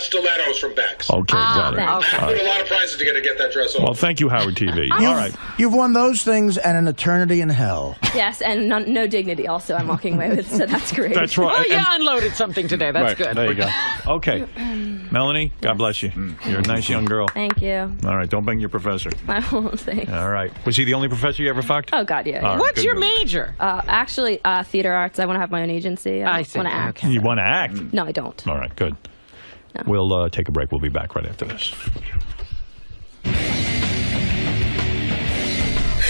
stilettos from Bex. Okay, got it. thanks. I put a lot of prizes together to get that dress off. Well, thank you, Howard TV. All right. You've won those things and an eternity in hell. Yes, and no dignity. Also, I'm walking away with. So that's great. That's right. Oh, And- yeah, unloaded something today. That's Right, good. there you go. Okay. Melanie, God bless you. You're a nice young girl. Thank you. All right, don't bang your professor. I won't think. All right. Was he the only professor you ever fucked? Oh God, yeah. All right, What's good your move. major? Actually, theater arts. I want to have my own agency. I see. want to act. You want to act? No, I don't. All right, good. We'll take a break. We'll be back right after this.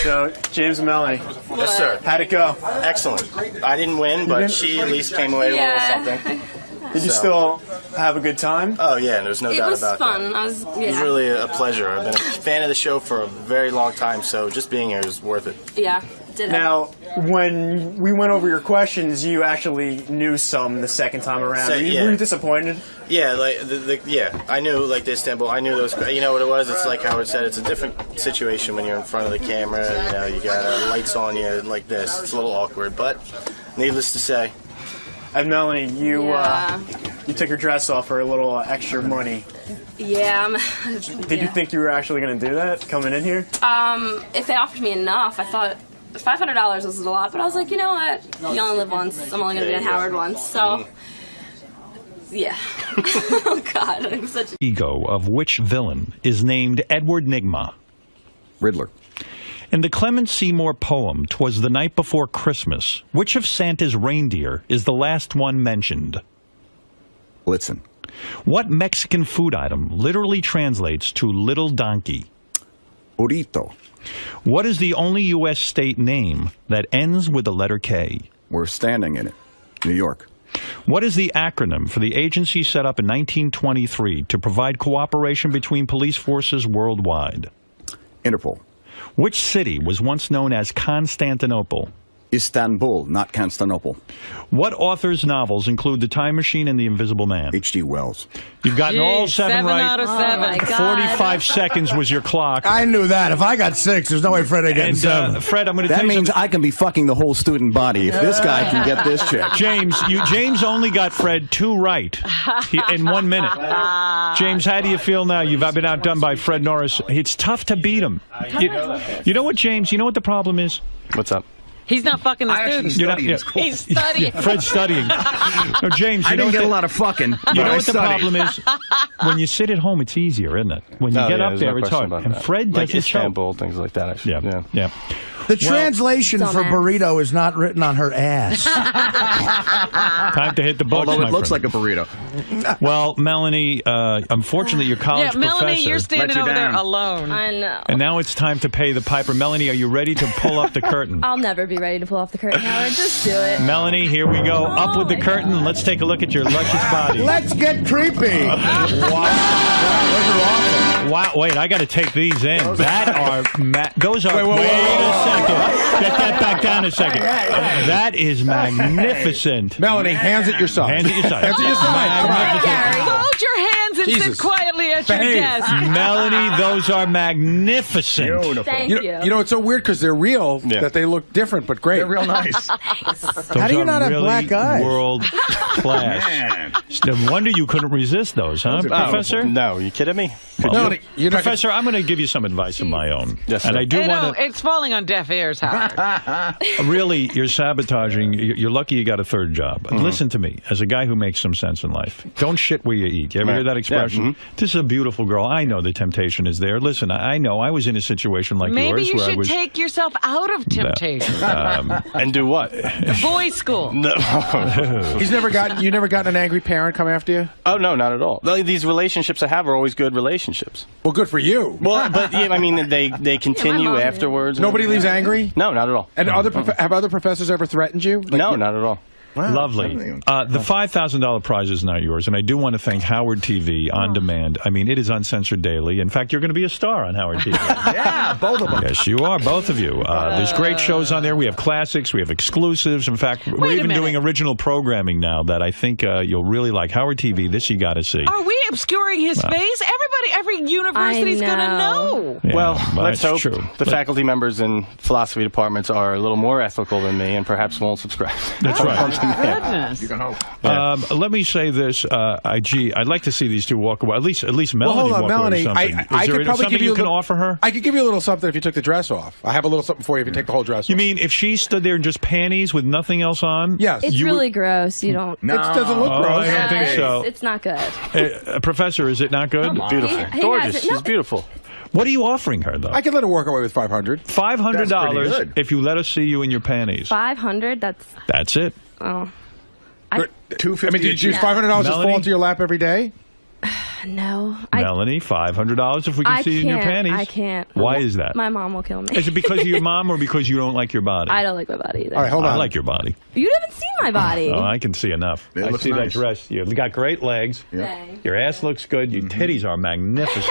So, James and Melanie. Yes, sir. How'd it go? Excellent. I didn't win, but she at least came away with a little something. Did you still have a good time? Oh, yeah, there's no It doubt was about fun. that. I was. It was Yeah. really a pleasure. I've been a fan of the show for a very long time, so just being here is worth it. Yeah. Did Now, when we went over your questions, you actually knew some the second time around. So, Were you yeah. disappointed? Yeah, like I knew like the Istanbul. I knew those. You know what it was? It's like Howard said. It's a different situation when you're in front of the camera. You know, you got lights on you like this. It's a little awkward, but needless to say. And Melanie, you Yeah. you took your dress off for a little extra money. Yeah. Did you think you were actually going to do that coming in here? If they offered me enough, I thought $500 was a lot, but I was like, you know what? You only live once. I'm only gonna be at Howard once, so. Yeah. Oh God, I'm such. Ego of which villain is named Edward Nygma? Riddler. In the Clement Seymour poem, "'Twas the Night Before Christmas," which of Santa's reindeer is the last one mentioned? Blitzen. What Mexican food item literally translates to little donkey? Burrito. What is the only U.S. state name that ends with the letter K? We're standing in it. New York. What is the acronym for the agency set up in 1923 to provide cooperation between police forces worldwide? Interpol. Which city was once known as Constantinople? Istanbul, not Constantinople. What author's novels include The Time Machine and The Invisible Man? H.G. Wells. You've gotten all Jeez, 7 right. 7 out of 7. my God. 45 seconds was your clock. I knew that. If I got 6, there's no way Fred ain't getting And 7. Fred, I'm going to That tell you means something. I can be fucking the whole student body if this guy can get this chick. James only got Fred 2 right in 1 minute. James, how do you feel now? You've been outdone by Fred Norris. It's tough to beat him. You know what, James? You know what the problem is? What's up? He's not fucking the student. You're not- yeah. He's studying. Fred's studying. No, James, I you know didn't get what a lot of fucking. You know what the problem is? When you sit at home, it's easier, isn't it? When you Oh, get yeah, up there's there, no it's question hard. about And that. Fred like doesn't show. Istanbul, things like that. Actually. Yeah. The translation for dumbass. burrito is not written on her ass. Time to hit the books, Although my it looks friend. like a burrito. Well, Melanie, unfortunately, your college Yeah, Melanie, professor. you're standing over there alone. I know. And now it's time to pay the piper. Melanie, are you ready to pull up the curtain? I'll never be ready to pull off the curtain, Howard. Just do it. Melanie, here we go. Up with the curtain. Let's take a look at your luscious body. Let's get creepy. Wow, wait, I got to take these in. Those are. Wait a second. Get that back down a second. That is magnificent. Melanie, hands at your side. Hands at your side. Hands at your side. Magnificent. Fold your hands and Jesus. sit quietly at your Behave. desk. Melanie, those are magnificent. Thank You you. know, it's so weird because they're real Yeah. that they look different but great. They're real nice. How do you Those not are have really black eyes? World class. Man. No wonder you couldn't resist those, huh, Professor? No, you kidding me? Melanie, you're not Professor, I'm going to give you some advice of my own. Yes, and sir. I do Hey, no, want to. it's falling on deaf ears, Howard. Really, you're sabotaging. You're lucky you got a third job. Listen to me, as a guy who makes some sense in life. Don't shit where you eat. You ever Right. hear that expression? Yeah, This is a beautiful girl. I know the temptation is there. Listen, I know I was in a situation like Maybe yours you where I should was. take yourself out of temptation. And do what? Boys' school. No. You never gotten an angry parent come after you? Oh no, not at all. These relationships I have are always good relationships. Well, good for you. Well, but yeah, I mean they continue mom did. afterwards. Nobody leaves angry? No, not at all. And have other professors ever threatened you? Like No, you- not at all. Lovely. The $5,000 prize is not yours, and I do want to thank Howard TV on demand. I mean, it is uncensored daily. In fact, you're going to be a star on Howard TV. Yeah, both of them. Yes, you are, both of you. There's great shows on there. We have classics. We have exclusives. In fact, we're Wait a even minute. doing original programming now that I think you'll really like. Howard TV, this you got to see. Are we obscuring his face? Every university's going to know. Yeah, Well, let's that's hope true. the faculty members in philosophy departments are a little more ethical than me and perhaps won't subscribe. That's right. Goodness. You can hope. Let me say this, I'd like to see these two walk away. At least Melanie Well, hold on, walk Melanie. away with something. I Is there could probably something give you you a can little, offer her? I could give you a little something if you took the dress off. I have a little something for you if you take the whole dress You off. mean if she stood there in just panties with nothing else on? Yes. It's You really gross. You don't. No. It doesn't look Oh, gross. I don't think so. It's not good. Professor, is it not good? Beautiful, He gorgeous. has it. No. She's beautiful. What are you offering her, though? I could let her walk away with $500. That's pretty $500 good. if you let us see you in your panties. 500. That's it. Oh. $250. I mean, did you use $500 just Melanie? fall into your lap every day? No. Melanie, $500 if we can I see you in your can't. panties. I can't. Why is that? My mom will kill me. Is it because of your mom or because you don't like your body? I don't like my body either. All right, hold I on. like your body. You haven't seen my body. Oh, I can see enough. It I looks see that nice. dress. You've got great legs. Thanks. Your ass looks good. Your Mm-hmm. titties are magnificent.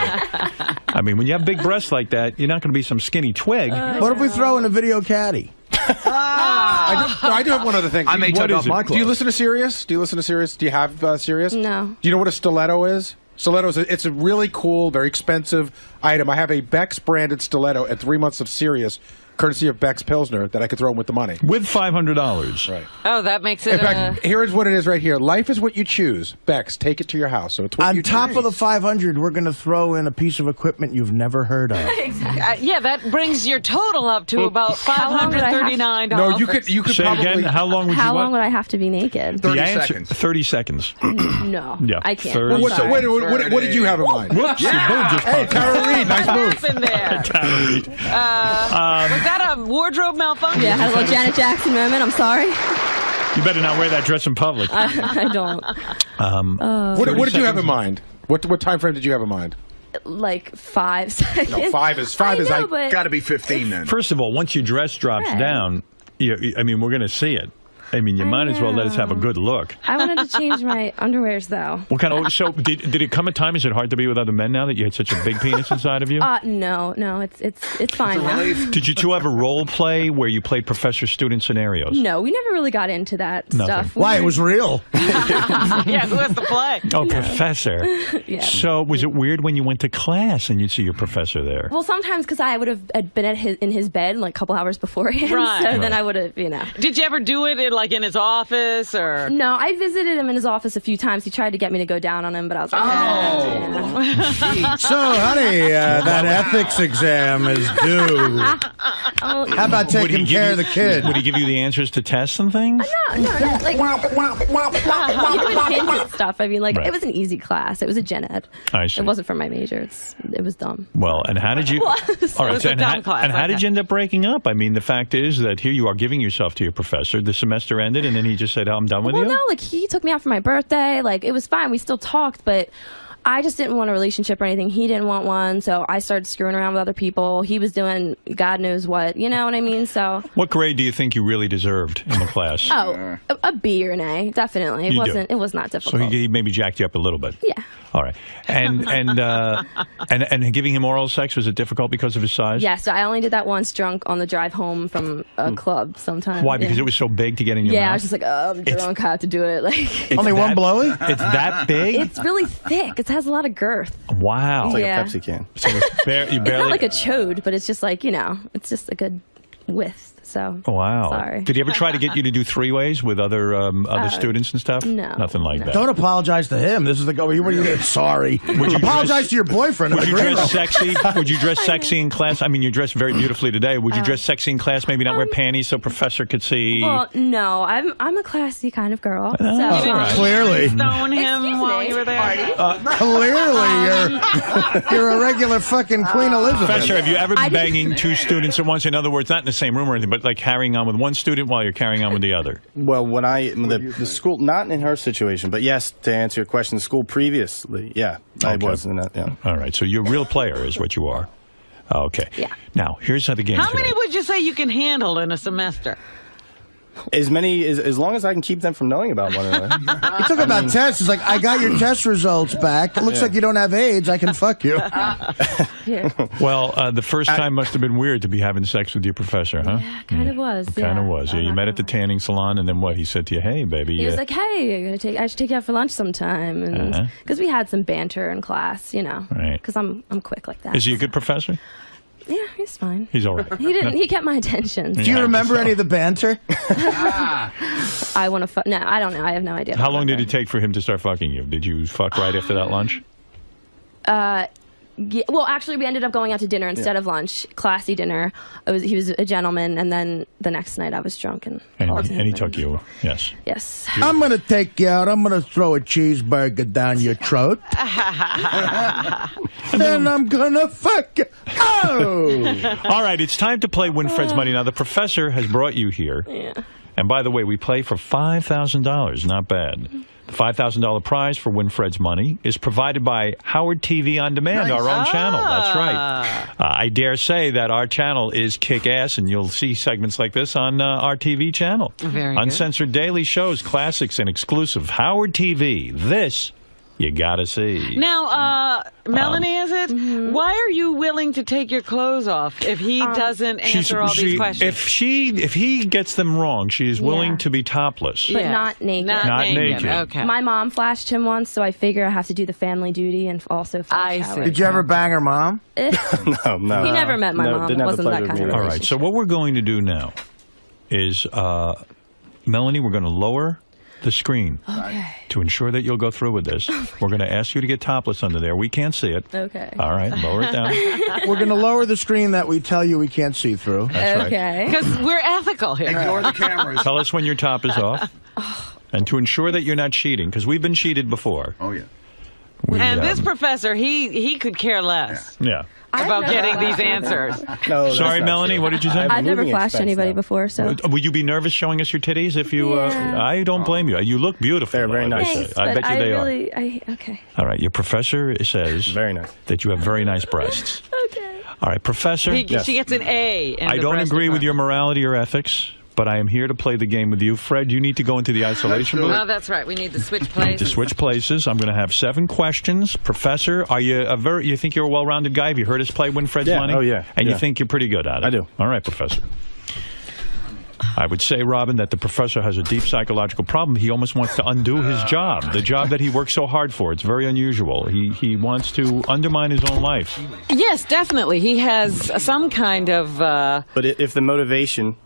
I mean, when you have big breasts like that, you're not going to be some skinny twig. What if we throw in a video caddy? I do have one other thing. I may What take is off it? my Do you clothes. listen to Sirius? Do you have Sirius? No. Do you know what a stiletto is? Stiletto it's a really cool, very expensive item. I have a Beck's branded stiletto and 3 months of Sirius, courtesy of Beck's Pilsner, that I could throw in with the money. With $500. Right. Oh, that makes it In fact, here is what it is right here. Life is what you choose. Beck's, take it to your house. So it's what On you top choose. of the 500, we're going to throw in a piece of equipment you've never heard of. yeah, that brings your total up to about long would I have to- $539. No, you could Say probably. again, how long would How you long want? would I have to be naked? 30 The answer- seconds. 30 seconds. No. Yeah, I can't. 30 I'm What's sorry. what did you have in mind? Whoops, your boob just Hey, popped out. Tara Reid, nice What move. happened there? Tara Reid. Was that a wardrobe malfunction? Yeah, I had a little Janet Jackson moment. I'm sorry. You better not wear that dress in public. I don't. What did you have in mind? What time frame did you have in mind? Like 5 seconds. No, five is I know, but Got to be 15 then. First of all, once your dress drops Right. down, I mean, we're going to see it. I mean, you might as well let us have a good look. I wanted to change my underwears, though. What kind of? So did it come a time? Is it hard to be with other men now that you had such a big penis inside of you? No, it's fine now. Did you two ever role play where you played professor-student scenarios? No, we never really got into that stuff. Why? It was real. Yeah, who has to play? Oh, professor. Yeah. So was it weird when you went to class and you'd see your professor there? Well, sometimes because I would have been in his bed like a couple hours beforehand, Right. so then I would have, you know. Did you ever do it in his office or? No, I visited him in his office a few times. He tried to get me to go down on him, but I was like, So, honey, that ethics exam is due. How about taking care of the kid? Would he give you the answers to tests and things? No, like he would hint at stuff. I mean, like Right. it was an easy class. It was a gen ed. I see. It wasn't for my major. It was dumb. Well, and how did you? It was. All It right, was so a dumb class, how did okay. you end up breaking up? I mean, the fact is that here you are giving yourself to your professor. The semester ended, and then he just said, "Oh, I'm done with Well, you." no, like he took me out for my birthday. Like it was fine. We still talked, but I just didn't want a relationship or anything. He didn't want one, so I started screwing around with other people. He was doing God knows what. You know what I mean? So. What grade do you think you really deserved in the class? Oh, a B or an A, definitely. It You do. wasn't. It was not So difficult. he maybe jacked you up a little bit. Yeah. All right. And giving him oral sex, was it difficult because of his size? Yeah, so I only did that once drunk on the drive home from a club sometime. Why? Because yeah. it was so big to get in your Yeah, mouth? I was just like, oh, I'm drunk, I have to do it. Like Only one blowy? It's that big? It's really thick. It has a lot of girth. Wow. It's like Yeah. a Pepsi can. So you It's barely... not like a chode, but it's just like, you know, it's just a good width. So Wow. sorry. Did he ever try to get you to do three-ways with other students and stuff? no. Nothing like that. Don't apologize to him. This is the guy. What are you sorry? Would you Apologize dress- to your boyfriend. Would in you the green dress room. sexy? Would you dress sexy in class? I mean, you dressed very beautifully today. Would you dress sexy in class? Maybe not wear panties so professor could see. Well, no, I'm a classy kind of girl. So Clearly. Stone him Excuse while me, you were there. Artie. Clearly, you're a regular fucking Queen Elizabeth. Professor, have you ever I been didn't- banging two students at once? In other words, not in the same room or anything, but like carrying on with one student while you're carrying on with the other. Well, when the school, not in her situation, but yes, to answer your question, the school previously, yeah, I Okay. was in that. Yeah. All right, so you're a real player, is what you are. Okay. Yeah. Now, here's how the game's How going. many would you say you can handle in a semester? As many as long as I can keep them from knowing about one another. He took about tests. It's like, I got your test results back. It looks like you don't have AIDS. I can fuck you. Well, the first time must have been weird to be having sex with your professor, huh? Yeah, kind of was. Kind of yeah. was. Yeah, you met at the tanning salon, and then what? He said to you, "Hey, baby." He was like, "Hey, I should take you out for lunch sometime," and because we had some banter in class, you know. Right. Because I'm quick like that. Is he a good professor? Yeah, he's fine. He's all right. He didn't. He kept my attention. Do you remember any of the banter? I want to fuck. No, I don't know. I have no idea. How long did it take for him to start fucking you? Did you fuck right after that lunch? Yeah, well, actually, we ended up going out to dinner instead of lunch. Classy dinner. He was a gentleman, and then the next night I was drunk and called him. And he took you. Yes. Yes. I'm going to take you out. I'm going to throw a cheeseburger down your throat. And I'm going to fuck you. Oh! All right, it's time to play Win Fred's Money. Now, the professor has brought you here. Yeah. And by the way, we play for $5,000. Not bad. The $5,000 prize for Win Fred's Money is provided by Howard TV On Demand, our own channel. That's right. I dare say that our channel is kick-ass, and you'll see segments like this on our TV channel. Very good. Uncensored daily shows, classics, and exclusive. Howard TV. This you gotta see. Now, Melanie, is it? Why are you willing to take your clothes off if he doesn't answer all these questions? If he gets them wrong, she is willing to be topless. But not naked. Not naked. Okay. My mom flashed him once, so I figure I have to do the family duty and also flash Howard. Did you ever bang her mom? No. He never met my mom. Didn't It have the wasn't that pleasure of kind of meeting her. All right. So what we're going to do now is, Melanie, we're going to lower the screen to ensure that you'll go through with this. We're going to ask you to get topless under there. We can't see it. Okay. All right. Lower it down. We're going to lower the screen that we tell you we can't see through. That's right. Okay. Because we're ethical here. Ignore the cameras. Tell us when your top is off. And to ensure that you're not cheating, because we've been cheated before. Oh, yeah. And this professor, he could care less Yeah. about getting these answers. No, that's Sorry, not Melanie, true. what did you say? I have a I've never moving flashed expense anybody now. before, so. Would you be nervous showing us your titties if you? Yeah. I don't blame you. You look beautiful. They're very though, I nice. gotta say. Thanks, I but bet you they really, okay. are. All right, your professor says Very nice. that you have very nice breasts. Okay. All right, professor. She gets an A. In I the don't breast agree with your department. morality or ethics, but I am here to play the game with you. Fred, you need to go into the isolation booth. Well, that's right. We need to switch We need to places. switch places. I'm going to have 7 questions. Professor, are you you think you're a well-rounded guy? Have you heard us play Win Fred's Yeah. Money? Oh, yeah. And you Yeah. think you're pretty good at it? I do. All right, Professor. I would say, Robin, that the professor has a deep psychological problem. He almost wants to undo his job, the job that he worked so hard for. It's very unusual. He wants to undermine his own life. Yes, definitely. He has some kind of... But if the motivation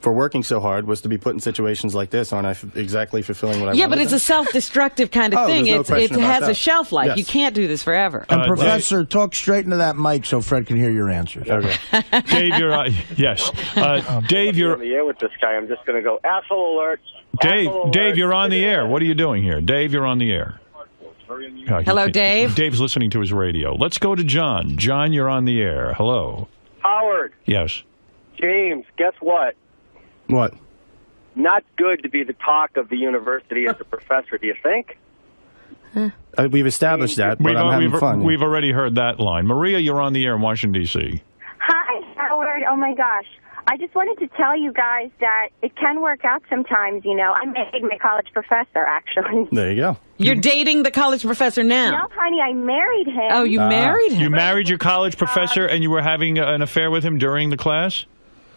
for working so hard was to be put in situations like this, aren't I exactly fulfilling what I Yeah, wanted but it's then? a self-destructive kind of Oh, thing. there's no It question about has a that. shelf life. Yes. You can't do this forever. And Professor, talk straight into that mic so Fred can hear your answers. Okay. Dave, you're yes. Dave, you're on the air with this guy. I'm just going to go asshole alert. Dave. Asshole Dave, alert. you're on the air. What are you doing here, Dave? You're on the air. Hello, Dave. Dave's listening to his radio. Let's go to John. John, you're on the air. Hello. Howard, Yes. James, guess what? What? Not good to be the talk of the university as a professor, do you think? We've established that, but I'm having fun. We've already heard that line. Maria, you're on the air in Washington, D.C. Hi, Howard. Oh, my gosh. I just wanted to tell you guys that it can work out sometimes, you know. I married my college professor, actually. There you go. You're dating the college professor now. No, honey, I married him. Oh, you married him. You married your college professor and you were having an affair with him during the class?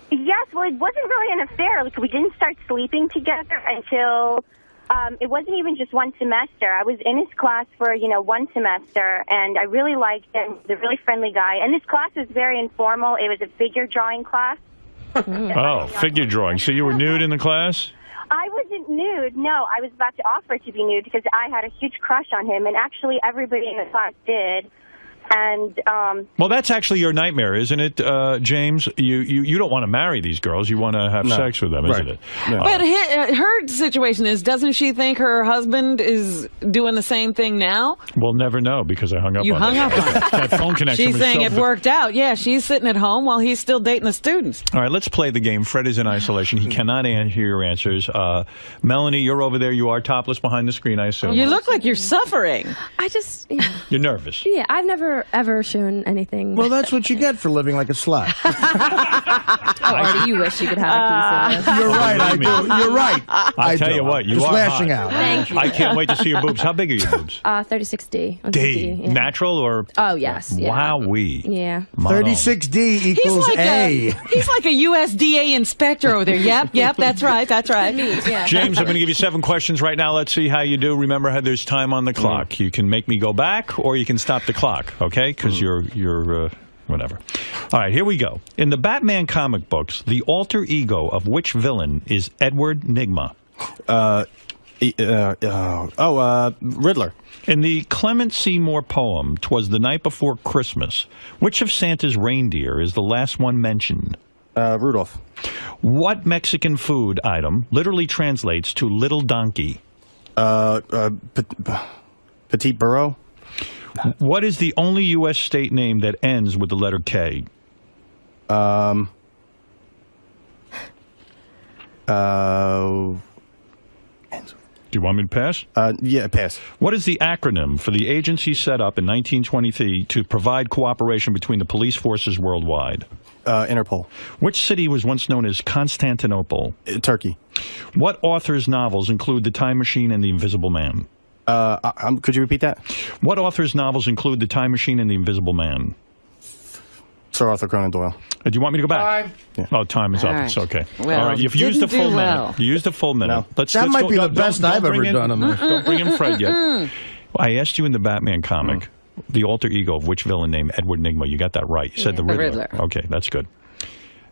Yes, well, it wasn't really an affair. Like, we didn't start sleeping together until it wasn't even just one semester. I was in his class for, one semester, and I really liked him. He was a really friendly guy. And this class was very informal. It was a figure drawing class. Oh, figure drawing. So you were nude in the class? I wasn't nude. No, I was about to offer to be nude because I had a huge crush on him, and actually everybody in the class did. And Well, that's actually your nightmare, isn't it, James? You don't want to marry these girls. You want to have sex with them, isn't it? No. But her situation is, doesn't she think her husband is doing the same thing now? We'll never know because I hung up You on hung her. up on her. That phone connection She's was saying so it worked out. Yeah, she's sitting at home while he's still dating the students. All right, let's play the game. Fred is in isolation. He cannot hear your answers. Melanie, you're over there. You are topless behind the screen, I assume. You look like you're suffering. I just, You're nervous. yeah, I've never ever shown anything. Well, that's what you get for living like a slut. Artie, you wish you could have a piece of this. You're right. I do. You're right. I'll tell you what, you Just are lashing hot. out. Thank you. I can't wait to see your boobs. How big are your boobs? 36D. on D. CD, yeah. Natural or? Oh, yes. Yeah. Wowee. Yeah. 36D He's equals like A. he's like a USDA inspector over there. Yep, that's right, that's right. Yeah. James, I'm going to give you 7 questions right now. Let's see how you do. Remember how there's time on the clock. You can make me go back or you can stop the clock, okay? Because you're whatever. All right, here we go. In the Batman comic books, the alter ego of which villain is Edward Nygma? Riddler. In the Clement Seymour poem, "'Twas the Night Before Christmas," which of Santa's reindeer is the last one mentioned? Rudolph. What Mexican food item literally translates to little donkey? Petit burro. What is the only U.S. state name that ends with the letter K? Do you want me to pass? Yeah, pass. What is the acronym for the agency set up in 1923 to provide cooperation between the police forces worldwide? Interpol. Which city was once known as Constantinople? Turkey. What author's novels include The Time Machine and The Invisible Man? Could you repeat that? What author's novels include The Time Machine and The Invisible Man? Sir Arthur Conan Doyle. Do you want me to go back? Time. Yeah. Oh, time is All up. right. It's okay. Well, all right, you've used a didn't full do minute. well. You used a full minute. No. Let's Might go. be the Don't- best don't I've bring ever in- done on this. Don't bring in Fred yet. I asked you in the Batman comic, the alter ego of which villain named Edward Nygma. You got that right. You said the The Riddler. Riddler. Okay, that's good.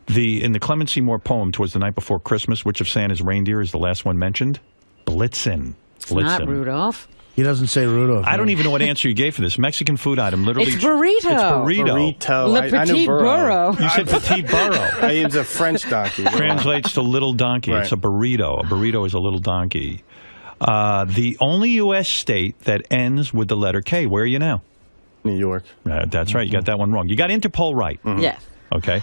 In the Clement Seymour poem, "'Twas the Night Before Christmas," which of Santa's reindeer is the last one mentioned? Blitzen. It's not Rudolph. He doesn't say Rudolph. I don't even know what answer you gave for this. Mexican food item, literally. It's burrito. It's burrito. Burrito. Le I knew Petit Burro. You said petite burro. It's a French donkey. Translates to little donkey. Right. It's a burrito. A burrito is a little donkey. The only U.S. state that ends with the letter K. Where are you now? New York. That's right. You got that one wrong. You got Interpol right. Yeah. Okay.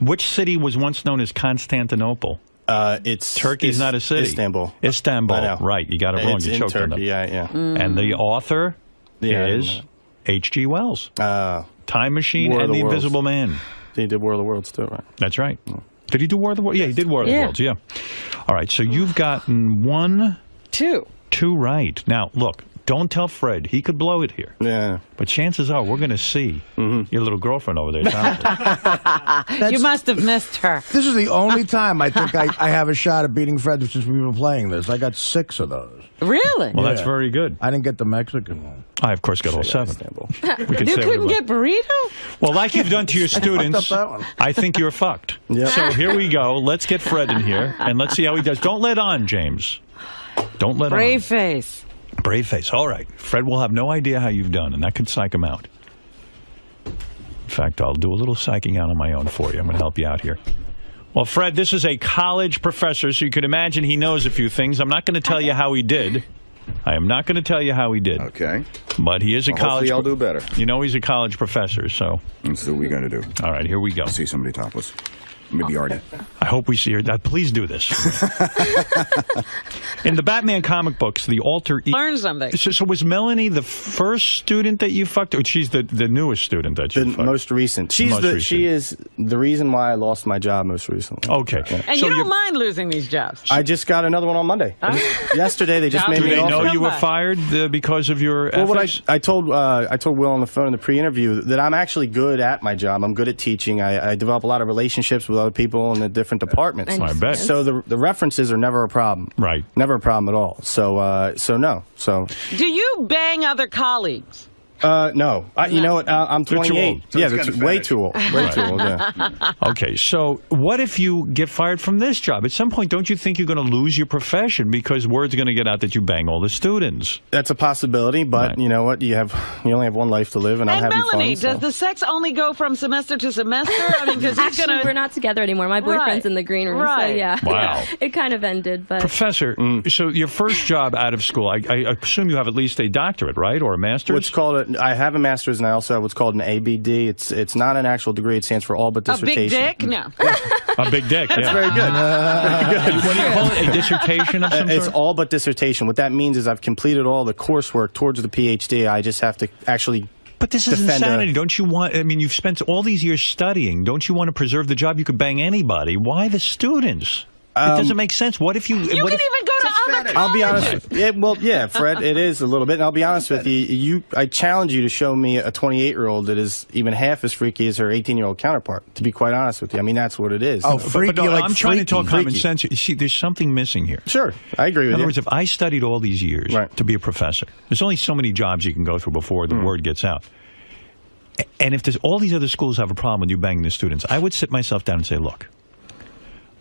Which city was once known as Constantinople? Turkey's not a city. Istanbul. Istanbul. I know. Right. You got it wrong. It's You in choked on Turkey. that. Yeah. And the author is H.G. Wells. Time Machine War of and the the Worlds. Invisible Man. He did War of the Worlds too, right? That's right. Did he do War of the Worlds? Yeah, he did War of the Worlds, yeah. All right, so you've gotten two right. Now, look, don't tell Fred. He could blow it here. Yeah. But chances are we're going to see your little girlfriend over there. You must have missed her. This is the only time I think I have a shot at beating Fred since we've been playing this. I got 6 of those. Really? Well, that's very good. I didn't get the Mexican one. I, of course, got all 7. We could You say couldn't get burrito? Well, like you've done to your students, that one. I think you're fucked. Yep. So here we go. Let's get Fred in here, and let's see how he does. Don't let on, James. Don't let on. Brave face. Brave face. All right. Fred will have no idea how you've done, and that could psych him out. In fact, I'll do a little psyching out on my own for you. I'm going to help you out here. Well, Fred, this is a college professor, so you can imagine he knows a few things. I'm not going to tell you how he did. I am not going to tell you how he did. Okay. But he is a college... Hopefully I'll do better. You know he's a college professor, so... Let's see what we're going to do. All right, here we go. See somebody topless. Maybe Artie. I hope we see her. Please do this. In the Batman comic books, the alter ego... Learn something. So was Melanie the first student that you fucked? Or she's the newest student that you fucked? The most recent. She is the reason why I lost my job most recently. Okay. Yeah. And so you don't mind losing these jobs? I just got another one on Monday. Yesterday they just made me an offer. Do they know you were fired because of your ethics? Well, I told Will on the phone in the pre-interview that I'm actually good at my job. I'm good at teaching. I develop a lot of relationships with other people in the different departments. I bet. So the references are never a problem. Right. Never a problem at all. So no. So. Do you bang other colleagues? No. You know what? I'm 28. So yeah, that's way too old. Way too old, yeah. Okay, so what if you get fired from this job? At some point, don't you think you're going to lose your profession because word's going to get out that you bang all the students? That's a possibility, but Right. you know what? You only have one life to live, and I'm having Melanie, fun. does the sex only go from semester to semester? I mean, because Actually, we're not together anymore. My boyfriend's in the green room, so yeah. Wow. It kind of ended, but... Professor, so your first job out of school, I assume you have at least a doctorate, right, or a master's? I have a master's, and I also have what's called an ABD. It's not an actual degree. It stands for all but dissertation. A big dick? No. A big dick, That's yeah. very good. Very good. What do you call it? A dissertation of some It's sort? all but dissertation. What that means is I've completed all the coursework towards the PhD. I just have to actually... But this is defend insanity. Don't you want... I mean, you've spent all these years studying. Don't you want to preserve the job? You could bang anybody. Why the students? It doesn't make sense. What if you... You can even go to other colleges. I'll be honest. Yeah, Fred, it is a little bit. And I'll be honest with you. I challenge you to show me a 28-year-old that is even half as freaky as her 18-year-old counterpart. To be quite honest with you, I mean that's what it is. Oh, freaky! But no, like I'm trying to talk freaky. common sense. You see, there's something missing here. Sure, I agree with In other you. words, if I studied all these years Right. to be a professor, there's only so many jobs you can go through before the word gets out. And if there's all these other schools have a problem with you banging the students, I would sit myself down and say, look,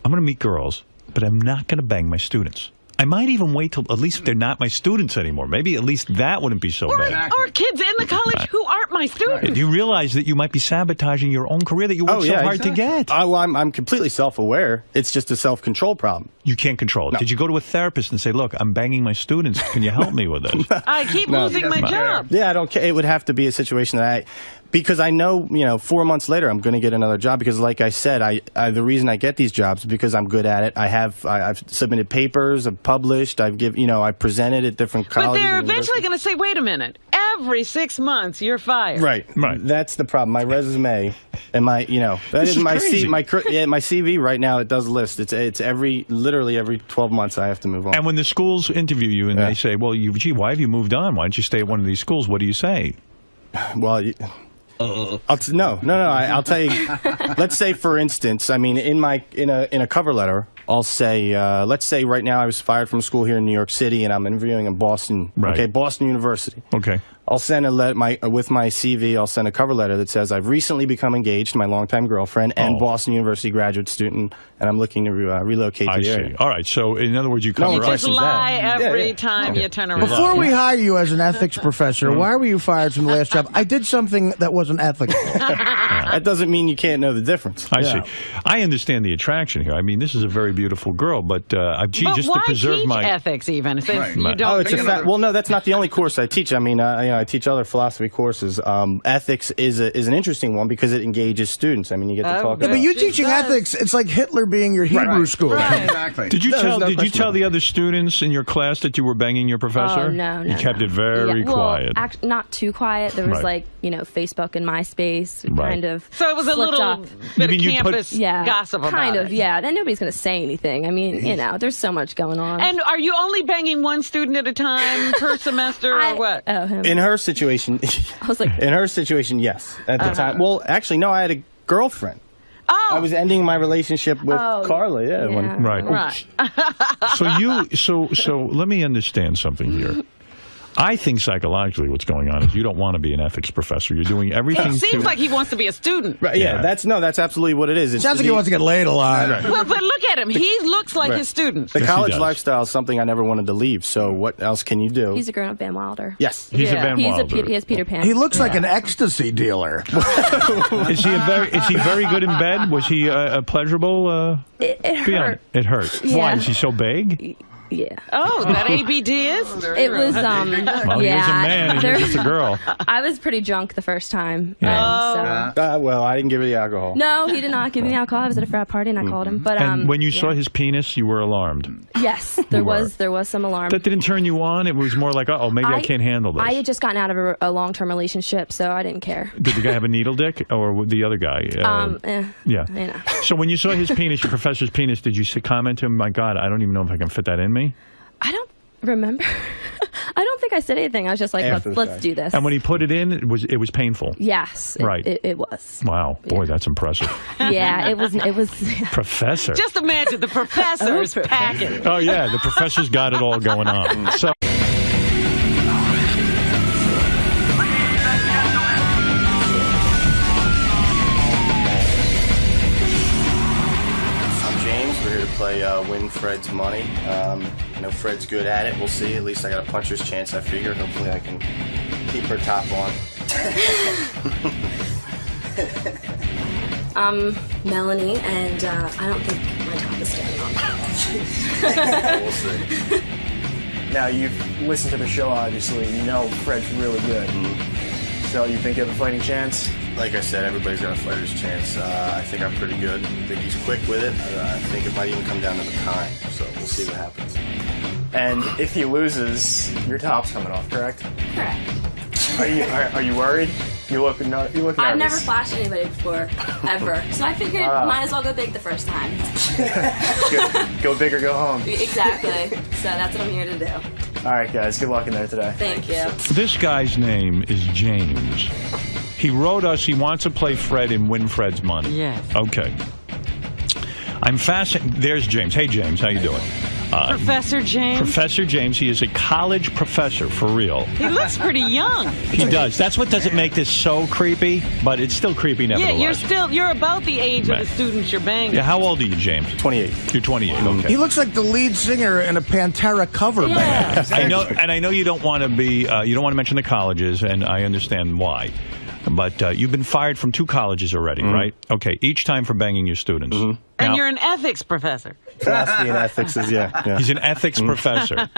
I'm going to meet girls, but I'm not going to bang my students. I might even wait till at least they're not my students anymore. Maybe at least that wouldn't be so bad. Or kids in the college who aren't my students. Do you realize that you might be sabotaging your own career that you worked so hard to get? Well, I'm completely self-aware. It's just a self-control problem. You can't control it. No. Did you go to a therapist and say, look, I'm banging my students. Can you help me with this? I keep losing my job. Yeah, I don't care. It would have to be a situation that because I know, 4 months later I'm going to get another job because, like I said, the reason I get these jobs is because I'm good at it. I've submitted papers, I've published, I presented at different colleges. But they're and eventually going to say, wait a minute, every 6 months you're fired. Right. That's the problem. My resume and my, that is my CV right now. It does list. It's literally every 12 months I have to move on. And when the schools interview you and they say, well, gee, why have you moved on? Why don't you stay at one of these schools? What do you say? Well, I'll tell you. Let's say, for instance, I mean, in a cover letter, I'll say, let's say right now I was fired from school here in New York City, and I'm interviewing in Boston. Right. Okay, Boston University. Okay. I'll send with my CV. I'll send a cover letter that says I've recently become engaged to my longtime girlfriend and Boston University graduate student, and I'm looking to relocate to the area. All right. So, in other words, you cover You up. just lie every time you turn around. Before we hire you as an ethics professor, why were you fired from the last job? I did something that wasn't ethical. That doesn't mean you can't know the difference. I see. I understand the attraction here. I mean, this is a very beautiful girl, but just why to preserve teach my ethics even? Since you don't. Well, no, that's not the only course I teach. I mean, I I teach other philosophy courses. Ethics is an interesting one because it engages students. I mean, you get to talk Yeah, about. but you teaching ethics, it's like Hitler being your Hebrew school. Exactly. Did you tell the other students in your class that you were banging your professor? Oh, no. You kept it very quiet. Well, not too quiet. There was Facebook and MySpace kind of. So it was a little up. bit of campus gossip about kind of, it. yeah. Then nobody's going to say anything. I mean, there's so much going on. And are you only banging one student at a time per semester or what? Oh, him. In her situation, I was like, in her situation, yes. At the time, well, actually, no. I had a girlfriend. Oh, I was ending my relationship with Carla. Yeah. Right. So let me understand something here. I think psychologically what's going on is you don't want to be an ethics professor. You're doing everything. It seems like he wants to be a student. Right, yeah, that's absolutely what it is. Sounds like he wants to get laid a lot. Right. Well, but look at him. He looks like his student. The college lifestyle is something I never wanted to leave. So what else can you do? he's a grown-up Van Wilder. Yes, he's a Van Wilder. He has Peter Pan. He looks like an ecstasy dealer. Is he very good in bed? Was he pleasurable? It hurt. It hurt. Yeah. Why? Is he so big? Yeah. Oh, that ABD is? It was, well, he was a man and you're just a girl. I was pretty drunk the first time. Yeah. Well, I didn't give you the alcohol. No, he did not give me the alcohol. I was at a frat party and I called him. But and when you saw his penis, you were alarmed. Yes, there was some alarm. That didn't turn you on? It was more like, oh, maybe I can't handle this. I had just gotten out of a long-term relationship, so I didn't care. Did the guy have a needle dick or the other guy? Yeah. So when you saw his penis, your professor's penis, did you comment to him, my God, I don't even know if I can fit that in me? I don't remember. I don't think I said anything. I was just like, let's do this. And when he put it in, it was painful. Yes. Right. It was. Wow. Boy, that's impressive. Yeah, it was. Professor. Just imagine the professor's packing. Oh, yeah. The professor's got it all going on. So. Play Win Fred's Money. I know Fred's good at it. We'll see. At least I got a puncher's chance, I figure. Hopefully I can keep her top on. Melanie, and I don't think my top is staying on. We'll see. Now, you've listened to the show, obviously. You know Fred's really good. So you think you have a fighting chance? Like I said, everybody's got a fighter's chance. I think I'm pretty good. I think he's quick with it. I think it might even come down to the time. So we'll see what happens. And if he loses, your top's coming off, correct? Correct. Are you worried? You look nervous. I've never flashed anybody before, ever. So I figured might as well go big the first time. Go big or go home. Exactly. So that's what I'm here to do. All right, guys. Good luck in there today. Thank you. This guy's name is James. He wrote us he wants to play Fred and win Fred's money. Yes. Okay. I'm fascinated. There's James. Hey, James. How you doing? Professor James? Professor James. He is a college professor, for real. He looks pretty young. He does. That's what doesn't make this so creepy, but it's still creepy nevertheless. Yeah, you're about the age of the students you're banging. Yeah, how old are you, James? 28. You're 28, okay. He looks like the lead singer in a Pantera cover band. I know, and I know you don't want to be, you don't want to mention the colleges, and I understand why. But you've been fired from 2 colleges already, right? Okay, each time for banging your students. And Now, you're an ethics professor. Philosophy and ethics is, yeah. He's an ethics professor.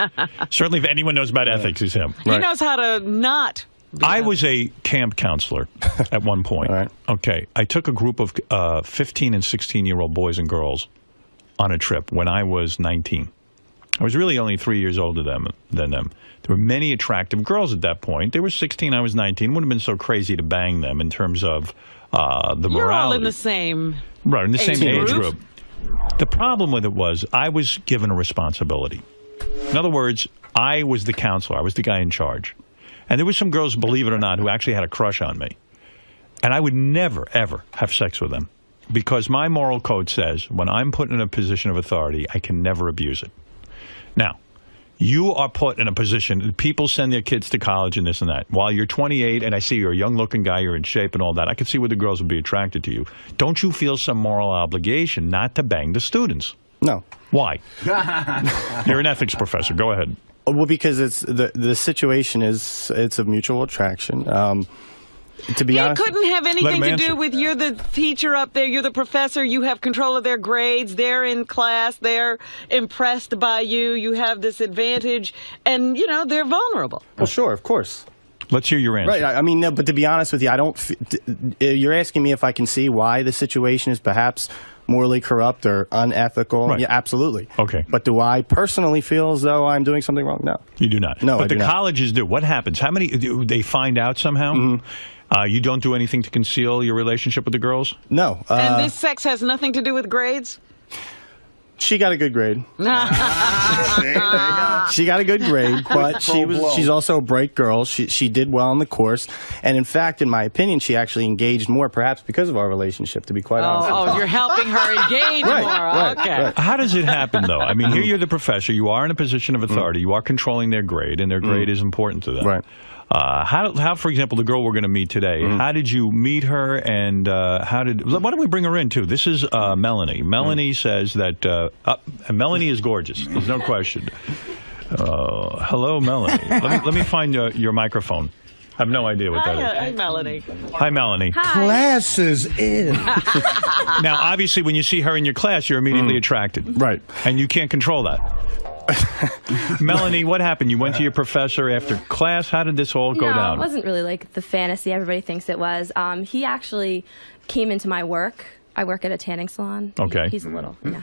Certainly, if anyone knows about ethics, he's him. He knows how to not. I was a camp counselor at one point. Right. Okay, I took a group of 15 and 16-year-old boys and girls on a trip when I was 19. I was really only 3 years older than them. There were many attractive girls at that point. They were 16, I was 19. Wouldn't have been so crazy to bang them in terms of the morality. You're all in the same in the same age group. group. The problem with it was I was given a responsibility. In other words, I was the counselor. I was the guy in charge. And there were some girls, believe it or not, who actually had a crush on me. And I would never, ever have sex with them. Because my moral code says when I'm put in a position of authority, I can never abuse it. Now, you are put in a position, people send their kids to college and this and that. While you're 28 and I see you're a young-looking guy, you're in shape and all that, I can see where the girls would be attracted to you. Don't you feel some moral obligation not to bang the students? No. Why? You're an ethics professor. Go ahead. Well, because it's the situation is it's a mutual attraction. To be honest, it couldn't have anything to answer. do with you're the teacher up there, you're the professor, you have control of their grades, they're in class, they're impressed by you, you have this advantage, and, they're vulnerable. Well, sure, of course. Let's hear your answer. Right. I mean, no, but to be honest with you, I don't. You're asking me if I can see why the situation is perhaps morally corrupt or unethical. Right. Yeah, absolutely. Okay. But do I personally feel as though I'm doing something wrong? No. You do not. No, but I the do not. colleges do. What happens? How many do they find out somehow? You don't do anything to conceal your relationship with the girls? No. And this sex has nothing to do with grades? She got a good grade. She got a good grade, but she's also a bright girl. She did well in the course, and in fact, in my opinion, she actually engaged more, perhaps because of our relationship. To be quite honest. Oh, you're helping her engage more. Okay. Right. How does it happen, though? I mean, here you're the professor. You are in a position of authority. You are controlling their grade, and their grade is important to them. Right. How, for example, the girl we're going to meet today, how did you meet her, and why don't we bring her in, too? This is Melanie. Melanie says that, Melanie is gorgeous. There's no question. Hello, Melanie. Let me find your microphone. I have no idea what that is. Hi, Melanie. Hi, Melanie. Class is in. Now, obviously, when you see her in your class, you're immediately attracted. Right. And you can't control that. Melanie, what happened? You went to your professor after class? How did this all go down? No, it wasn't really like the fantasy everybody thinks it was. He actually came into my work. I work at a tanning salon. Okay. He's a little, yeah.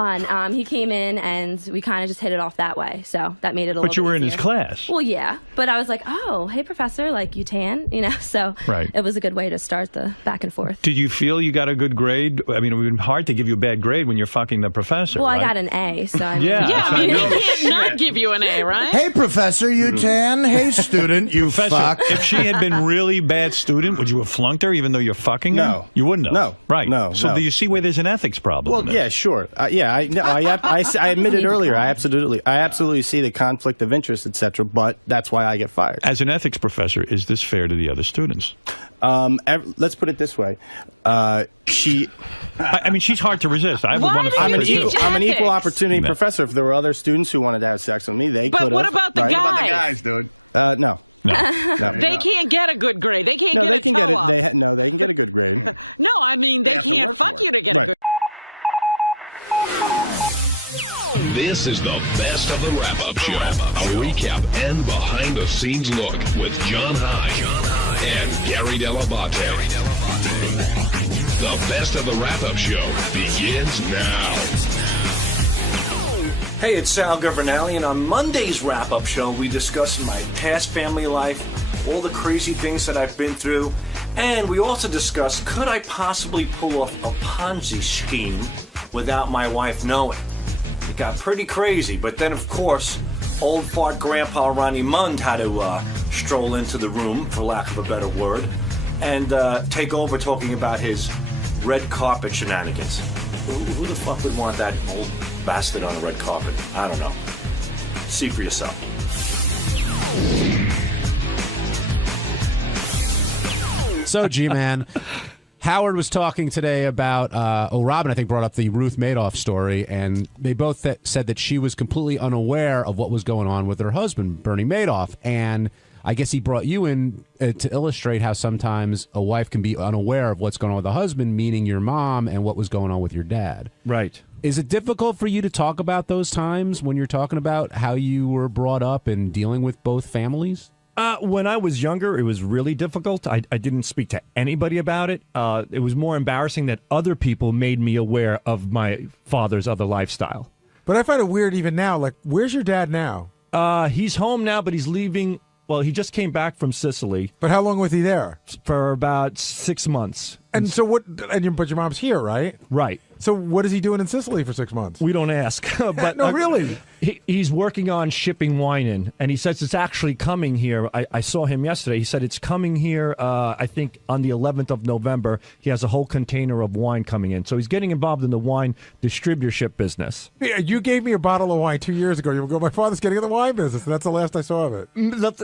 And he came in, and we kind of just hit it off that way. So that made it a little bit But you were in his easier. class. Well, yeah. But I was like, oh, hey, professor, like, you tan? You know, so Right. it was a good way to start the back and forth. Did you feel you got a good grade? I mean, it would be hard to give you a bad grade when you're fucking the professor, Well, right? I got an A, so I mean, Yeah. Yeah, I mean, No he can't not give you an A, right? Hey, professor, you tan. Hey, student, you Professor, fuck. if she had been really bad student, would you have flunked her even though you're fucking her? No. You wouldn't have? No. Right. No, So no. do you see where there's an ethics problem? Well, in this? yeah, sure. I admitted earlier. I absolutely see the conflict of interest, etc. But that's why I get fired. As an ethics professor, is this fair to the other students? Let's put it this way. I mean, she's hard to resist. I would Why want to do fuck you her teach too. I'm an equal ethics? opportunity No. professor. If there were other students who wanted to have sex with me, they could have. But what about the right? guys? dude? No. No. No. They can't get a good grade. They can't No, get they a can get toe it. up. They can get a good grade. No, I mean, they have to can't work for fuck it. you to get a Right. good This is the best of the wrap-up show. A recap and behind-the-scenes look with John Hine and Gary Dell'Abate. The best of the wrap-up show begins now. Hey, it's Sal Governale, and on Monday's wrap-up show, we discuss my past family life, all the crazy things that I've been through, and we also discuss, could I possibly pull off a Ponzi scheme without my wife knowing? It got pretty crazy, but then, of course, old fart Grandpa Ronnie Mund had to stroll into the room, for lack of a better word, and take over talking about his red carpet shenanigans. Who the fuck would want that old bastard on a red carpet? I don't know. See for yourself. So, G-Man, Howard was talking today about, Robin, I think, brought up the Ruth Madoff story, and they both said that she was completely unaware of what was going on with her husband, Bernie Madoff. And I guess he brought you in to illustrate how sometimes a wife can be unaware of what's going on with the husband, meaning your mom, and what was going on with your dad. Right. Is it difficult for you to talk about those times when you're talking about how you were brought up and dealing with both families? When I was younger, it was really difficult. I didn't speak to anybody about it. It was more embarrassing that other people made me aware of my father's other lifestyle. But I find it weird even now. Like, where's your dad now? He's home now, but he's leaving. Well, he just came back from Sicily. But how long was he there? For about 6 months. And so what? But your mom's here, right? Right. So what is he doing in Sicily for 6 months? We don't ask. But no, really. He's working on shipping wine in, and he says it's actually coming here. I saw him yesterday. He said it's coming here, I think, on the 11th of November. He has a whole container of wine coming in. So he's getting involved in the wine distributorship business. Yeah, you gave me a bottle of wine 2 years ago. You go, my father's getting in the wine business. And that's the last I saw of it.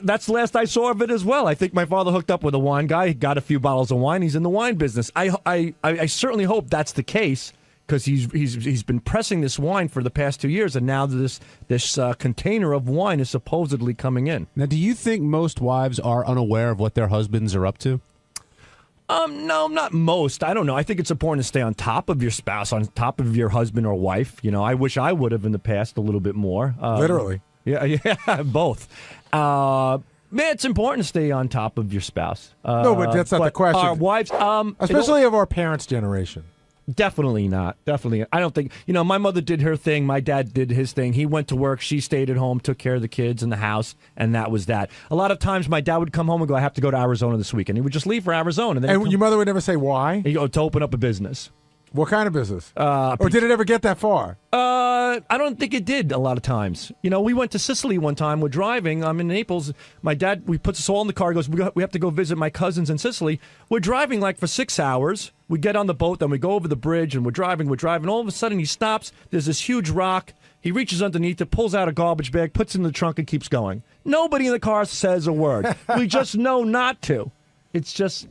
That's the last I saw of it as well. I think my father hooked up with a wine guy. He got a few bottles of wine. He's in the wine business. I certainly hope that's the case, because he's been pressing this wine for the past 2 years, and now this container of wine is supposedly coming in. Now, do you think most wives are unaware of what their husbands are up to? No, not most. I don't know. I think it's important to stay on top of your spouse, on top of your husband or wife. You know, I wish I would have in the past a little bit more. Literally. Yeah, both. Man, it's important to stay on top of your spouse. No, but that's not the question. Our wives, especially of our parents' generation. Definitely not. Definitely. I don't think, my mother did her thing. My dad did his thing. He went to work. She stayed at home, took care of the kids in the house, and that was that. A lot of times my dad would come home and go, I have to go to Arizona this weekend. He would just leave for Arizona. And your mother would never say why? He'd go to open up a business. What kind of business? Or did it ever get that far? I don't think it did a lot of times. We went to Sicily one time. We're driving. I'm in Naples. My dad, we put us all in the car. He goes, we have to go visit my cousins in Sicily. We're driving like for 6 hours. We get on the boat, then we go over the bridge, and we're driving. All of a sudden, he stops. There's this huge rock. He reaches underneath it, pulls out a garbage bag, puts it in the trunk, and keeps going. Nobody in the car says a word. We just know not to. It's just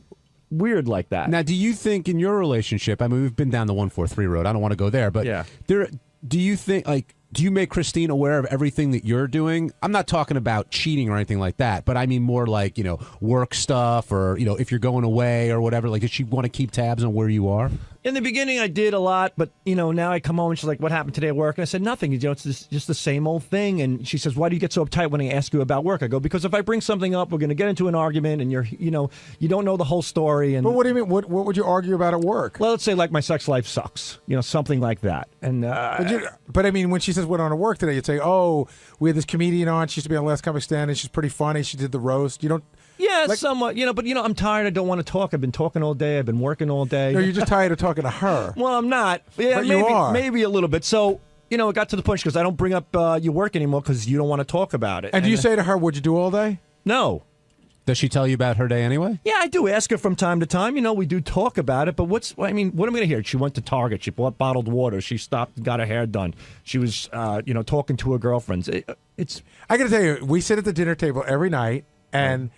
weird like that. Now, do you think in your relationship, I mean, we've been down the 143 road. I don't want to go there, but do you think, do you make Christine aware of everything that you're doing? I'm not talking about cheating or anything like that, but I mean more like, work stuff or, if you're going away or whatever. Like, does she want to keep tabs on where you are? In the beginning, I did a lot, but, now I come home and she's like, what happened today at work? And I said, nothing. It's just the same old thing. And she says, why do you get so uptight when I ask you about work? I go, because if I bring something up, we're going to get into an argument and you don't know the whole story. And But what do you mean? What would you argue about at work? Well, let's say like my sex life sucks, something like that. And but I mean, when she says what on at work today, you'd say, oh, we had this comedian on. She used to be on Last Comic Stand, and she's pretty funny. She did the roast. You don't. Yeah, somewhat, but I'm tired. I don't want to talk. I've been talking all day. I've been working all day. No, you're just tired of talking to her. Well, I'm not. Yeah, but maybe, you are. Maybe a little bit. So, it got to the point because I don't bring up your work anymore because you don't want to talk about it. And do you say to her, what'd you do all day? No. Does she tell you about her day anyway? Yeah, I do ask her from time to time. We do talk about it. But what am I going to hear? She went to Target. She bought bottled water. She stopped and got her hair done. She was, talking to her girlfriends. I got to tell you, we sit at the dinner table every night, and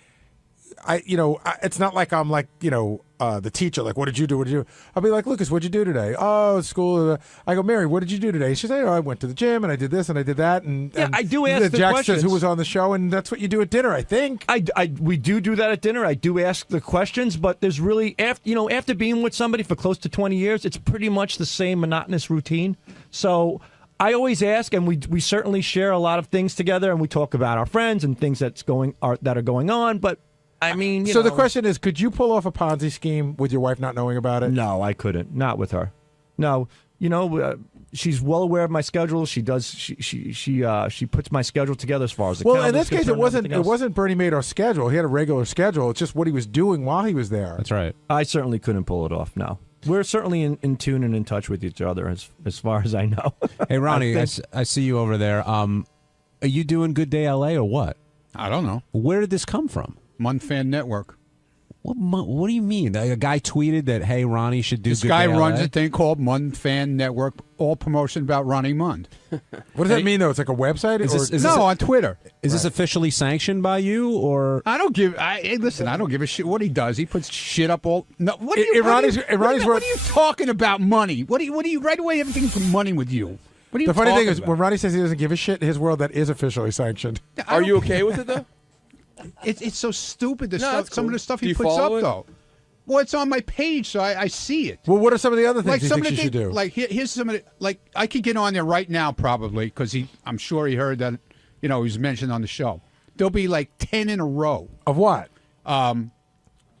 it's not like I'm like, the teacher, like, what did you do? What did you do? I'll be like, Lucas, what'd you do today? Oh, school. I go, Mary, what did you do today? She said, I went to the gym and I did this and I did that. And I do ask the Jack questions. says who was on the show, and that's what you do at dinner, I think. We do that at dinner. I do ask the questions, but there's really, after being with somebody for close to 20 years, it's pretty much the same monotonous routine. So I always ask, and we certainly share a lot of things together, and we talk about our friends and things that are going on, but I mean, so the question is, could you pull off a Ponzi scheme with your wife not knowing about it? No, I couldn't. Not with her. No, she's well aware of my schedule. She does. She puts my schedule together as far as the well. In this case, it wasn't Bernie Madoff's schedule. He had a regular schedule. It's just what he was doing while he was there. That's right. I certainly couldn't pull it off. No. We're certainly in tune and in touch with each other as far as I know. Hey, Ronnie, I see you over there. Are you doing Good Day LA or what? I don't know. Where did this come from? Munfan Network. What do you mean? A guy tweeted that, hey, Ronnie should do this Good guy Day runs LA? a thing called Munfan Network, all promotion about Ronnie Mund. What does that mean, though? It's like a website? On Twitter. Is this officially sanctioned by you, or? I don't give. Listen, I don't give a shit what he does. He puts shit up all. No, what are you talking about? Money? What do you right away? Everything's for money with you. What are you the funny thing is, about? when Ronnie says he doesn't give a shit, in his world that is officially sanctioned. Are you okay with it though? It's so stupid. Some of the stuff Do he you puts up follow it? though. Well, it's on my page, so I see it. Well, what are some of the other things you some think of she should do? Like here's some of the, like I could get on there right now probably because I'm sure he heard that he was mentioned on the show. There'll be like 10 in a row. Of what?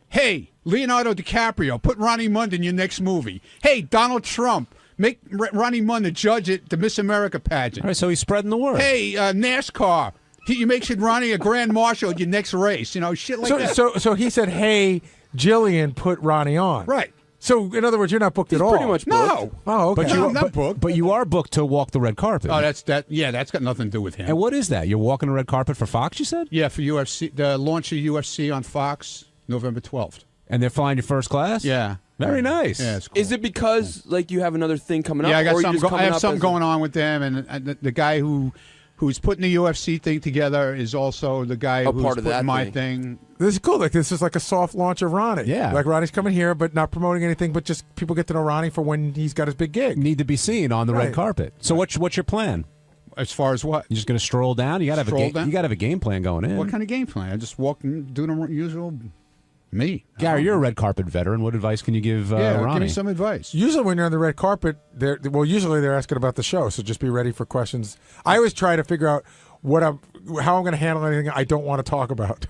Hey, Leonardo DiCaprio, put Ronnie Mund in your next movie. Hey, Donald Trump, make Ronnie Mund the judge at the Miss America pageant. All right, so he's spreading the word. Hey, NASCAR, you make Ronnie a grand marshal at your next race. Shit like that. So he said, hey, Jillian, put Ronnie on. Right. So, in other words, you're not booked at all. Pretty much booked. No. Oh, okay. I'm not booked. But you are booked to walk the red carpet. Oh, that's got nothing to do with him. And what is that? You're walking the red carpet for Fox, you said? Yeah, for UFC, the launch of UFC on Fox, November 12th. And they're flying you first class? Yeah. Very nice. Yeah, it's cool. Is it because like you have another thing coming up? Yeah, or I have something going on with them, and the guy who's putting the UFC thing together is also the guy who's part of putting that my thing. This is cool. Like this is like a soft launch of Ronnie. Yeah. Like Ronnie's coming here, but not promoting anything, but just people get to know Ronnie for when he's got his big gig. Need to be seen on the red Right. carpet. So what's your plan? As far as what? You're just going to stroll down? You got to have a game plan going in. What kind of game plan? I just walk and do the usual me. Gary, you're a red carpet veteran. What advice can you give Ronnie? Give me some advice. Usually when you're on the red carpet, usually they're asking about the show, so just be ready for questions. I always try to figure out how I'm going to handle anything I don't want to talk about.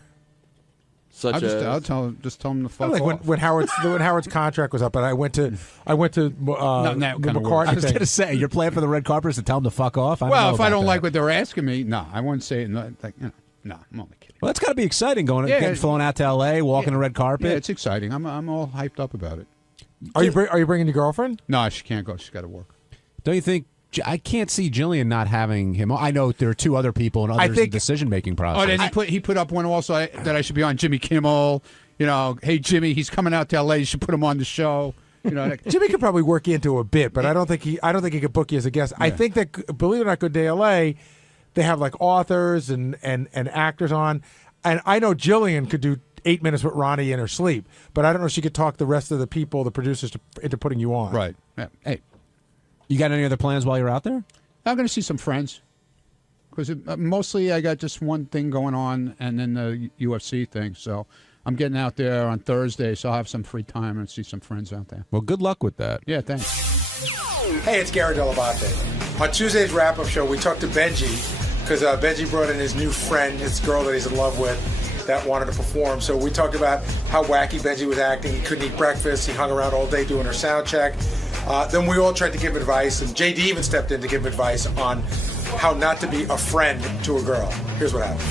I'll tell him to fuck like off. when Howard's contract was up, and I went to the McCartney I was thing. going to say, your plan for the red carpet is to tell him to fuck off? Well, if I don't like what they're asking me, no, I wouldn't say it. No, I'm only kidding. Well, that's got to be exciting getting flown out to L.A., walking the red carpet. Yeah, it's exciting. I'm all hyped up about it. Are you bringing your girlfriend? No, she can't go. She's got to work. Don't you think? I can't see Jillian not having him. I know there are two other people and others in the decision-making process. Oh, then he put up one also that I should be on Jimmy Kimmel. Hey Jimmy, he's coming out to L.A. You should put him on the show. Jimmy could probably work you into a bit, but I don't think he could book you as a guest. Yeah. I think that, believe it or not, Good Day L.A., they have like authors and actors on, and I know Jillian could do 8 minutes with Ronnie in her sleep, but I don't know if she could talk the rest of the people, the producers, into putting you on. Right. Yeah. Hey. You got any other plans while you're out there? I'm going to see some friends. Because mostly I got just one thing going on and then the UFC thing. So I'm getting out there on Thursday, so I'll have some free time and see some friends out there. Well, good luck with that. Yeah, thanks. Hey, it's Gary Dell'Abate. On Tuesday's wrap-up show, we talked to Benji because Benji brought in his new friend, his girl that he's in love with, that wanted to perform. So we talked about how wacky Benji was acting. He couldn't eat breakfast. He hung around all day doing her sound check. Then we all tried to give advice, and JD even stepped in to give advice on how not to be a friend to a girl. Here's what happened.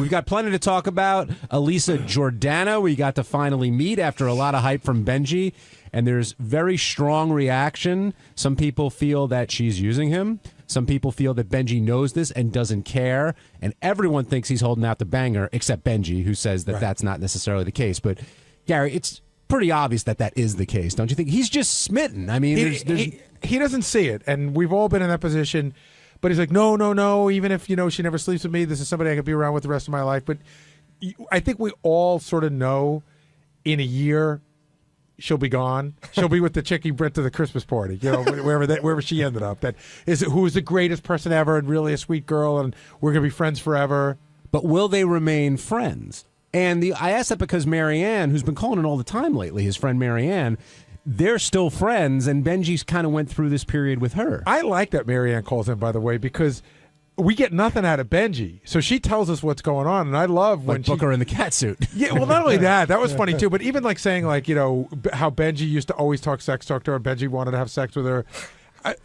We've got plenty to talk about. Elisa Giordano, we got to finally meet after a lot of hype from Benji, and there's very strong reaction. Some people feel that she's using him. Some people feel that Benji knows this and doesn't care, and everyone thinks he's holding out the banger, except Benji, who says that that's not necessarily the case. But, Gary, it's pretty obvious that is the case, don't you think? He's just smitten. I mean, he doesn't see it, and we've all been in that position. But he's like, no, even if, she never sleeps with me, this is somebody I could be around with the rest of my life. But I think we all sort of know in a year she'll be gone. She'll be with the chick he brought to the Christmas party, wherever she ended up. Who is the greatest person ever and really a sweet girl, and we're going to be friends forever. But will they remain friends? And I ask that because Marianne, who's been calling in all the time lately, his friend Marianne, they're still friends, and Benji's kind of went through this period with her. I like that Marianne calls in, by the way, because we get nothing out of Benji. So she tells us what's going on, and I love when Booker in the cat suit. Yeah, well, not only that was funny too, but even like saying how Benji used to always talk to her, and Benji wanted to have sex with her,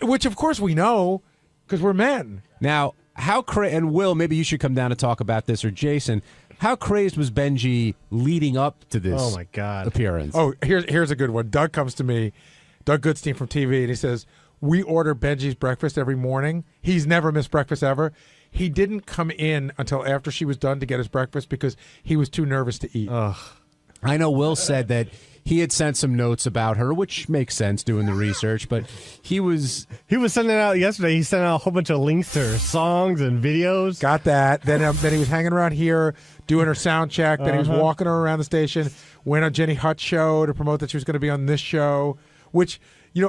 which of course we know because we're men. Now, and Will, maybe you should come down to talk about this, or Jason. How crazed was Benji leading up to this oh my God. appearance? Oh, here's a good one. Doug comes to me, Doug Goodstein from TV, and he says, we order Benji's breakfast every morning. He's never missed breakfast ever. He didn't come in until after she was done to get his breakfast because he was too nervous to eat. Ugh. I know Will said that he had sent some notes about her, which makes sense doing the research, but he was sending out yesterday. He sent out a whole bunch of links to her songs and videos. Got that. Then he was hanging around here doing her sound check. Then he was walking her around the station. Went on Jenny Hutt's show to promote that she was going to be on this show, which,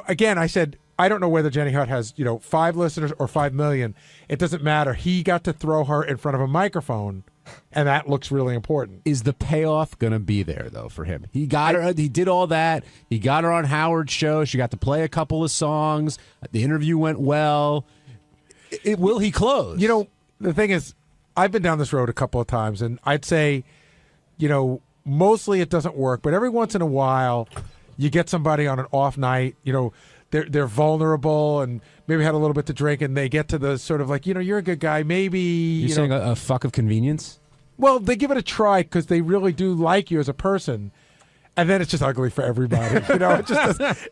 again, I said, I don't know whether Jenny Hutt has, 5 listeners or 5 million. It doesn't matter. He got to throw her in front of a microphone, and that looks really important. Is the payoff going to be there, though, for him? He got her. He did all that. He got her on Howard's show. She got to play a couple of songs. The interview went well. Will he close? The thing is, I've been down this road a couple of times, and I'd say, mostly it doesn't work. But every once in a while, you get somebody on an off night, they're vulnerable and maybe had a little bit to drink, and they get to the sort of like, you're a good guy. Maybe you're saying a fuck of convenience. Well, they give it a try because they really do like you as a person, and then it's just ugly for everybody.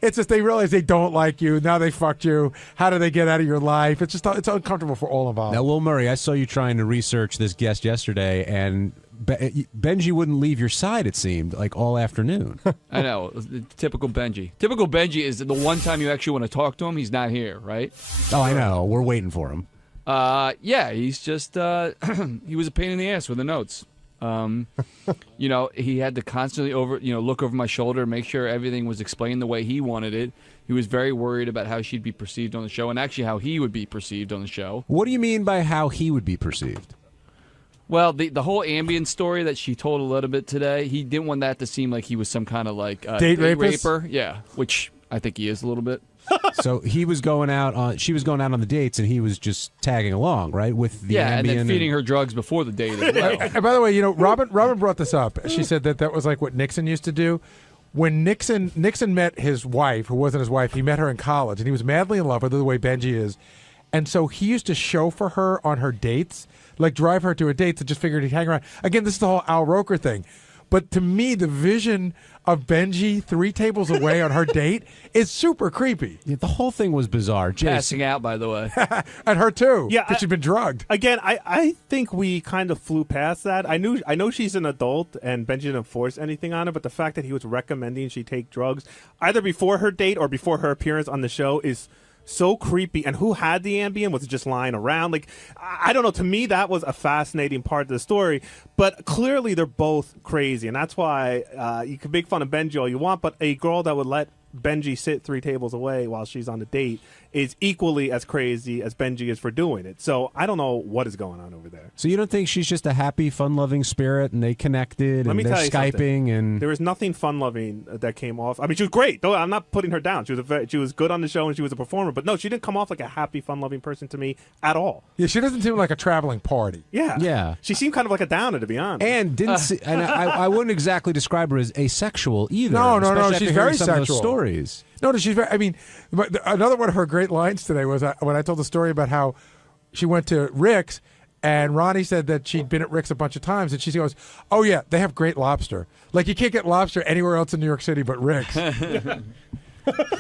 It's just they realize they don't like you. Now they fucked you. How do they get out of your life? It's uncomfortable for all involved. Now, Will Murray, I saw you trying to research this guest yesterday, and Benji wouldn't leave your side, it seemed, like all afternoon. I know. Typical Benji. Typical Benji is the one time you actually want to talk to him, he's not here, right? Oh, I know. We're waiting for him. Yeah, he's just, he was a pain in the ass with the notes. He had to constantly look over my shoulder and make sure everything was explained the way he wanted it. He was very worried about how she'd be perceived on the show and actually how he would be perceived on the show. What do you mean by how he would be perceived? Well, the whole ambient story that she told a little bit today, he didn't want that to seem like he was some kind of like date raper. Yeah, which I think he is a little bit. So she was going out on the dates, and he was just tagging along, right? With the and then Ambien feeding her drugs before the date as well. And by the way, Robin brought this up. She said that was like what Nixon used to do. When Nixon met his wife, who wasn't his wife, he met her in college, and he was madly in love with her the way Benji is. And so he used to chauffeur her on her dates, like drive her to her dates, and just figured he'd hang around. Again, this is the whole Al Roker thing. But to me, the vision of Benji 3 tables away on her date is super creepy. Yeah, the whole thing was bizarre. Passing out, by the way. And her too. Yeah, because she'd been drugged. Again, I think we kind of flew past that. I know she's an adult and Benji didn't force anything on her, but the fact that he was recommending she take drugs either before her date or before her appearance on the show is so creepy. And who had the Ambien? Was it just lying around? Like, I don't know. To me, that was a fascinating part of the story. But clearly, they're both crazy, and that's why you can make fun of Benji all you want. But a girl that would let Benji sit 3 tables away while she's on the date is equally as crazy as Benji is for doing it. So I don't know what is going on over there. So you don't think she's just a happy, fun-loving spirit, and they connected, Let and me they're tell you Skyping, something. and There was nothing fun-loving that came off. I mean, she was great. Though I'm not putting her down. She was good on the show, and she was a performer. But no, she didn't come off like a happy, fun-loving person to me at all. Yeah, she doesn't seem like a traveling party. Yeah. She seemed kind of like a downer, to be honest. and and I wouldn't exactly describe her as asexual either. No, especially after she's hearing very some of those sexual. stories. No, she's very. I mean, another one of her great lines today was when I told the story about how she went to Rick's, and Ronnie said that she'd been at Rick's a bunch of times, and she goes, "Oh yeah, they have great lobster. Like you can't get lobster anywhere else in New York City but Rick's."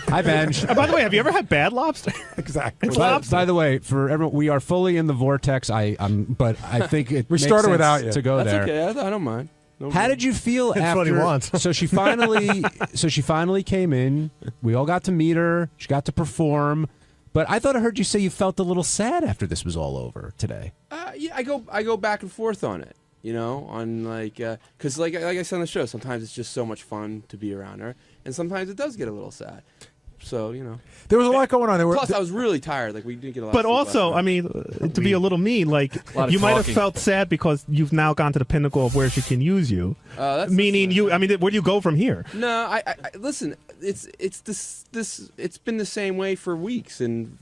Hi, Benj. By the way, have you ever had bad lobster? Exactly. It's By, lobster. by the way, for everyone, we are fully in the vortex. But I think it We makes started sense without you. to go That's there. okay. I don't mind. No How did you feel That's after? what he wants. So she finally came in. We all got to meet her. She got to perform. But I thought I heard you say you felt a little sad after this was all over today. Yeah, I go back and forth on it. You know, on because like I said on the show, sometimes it's just so much fun to be around her, and sometimes it does get a little sad. So there was a lot going on. Plus, I was really tired. Like we didn't get a lot. But of sleep also, last night. I mean, to be a little mean, like lot you of might have talking. felt sad because you've now gone to the pinnacle of where she can use you. Meaning you. I mean, where do you go from here? No, I listen. It's been the same way for weeks, and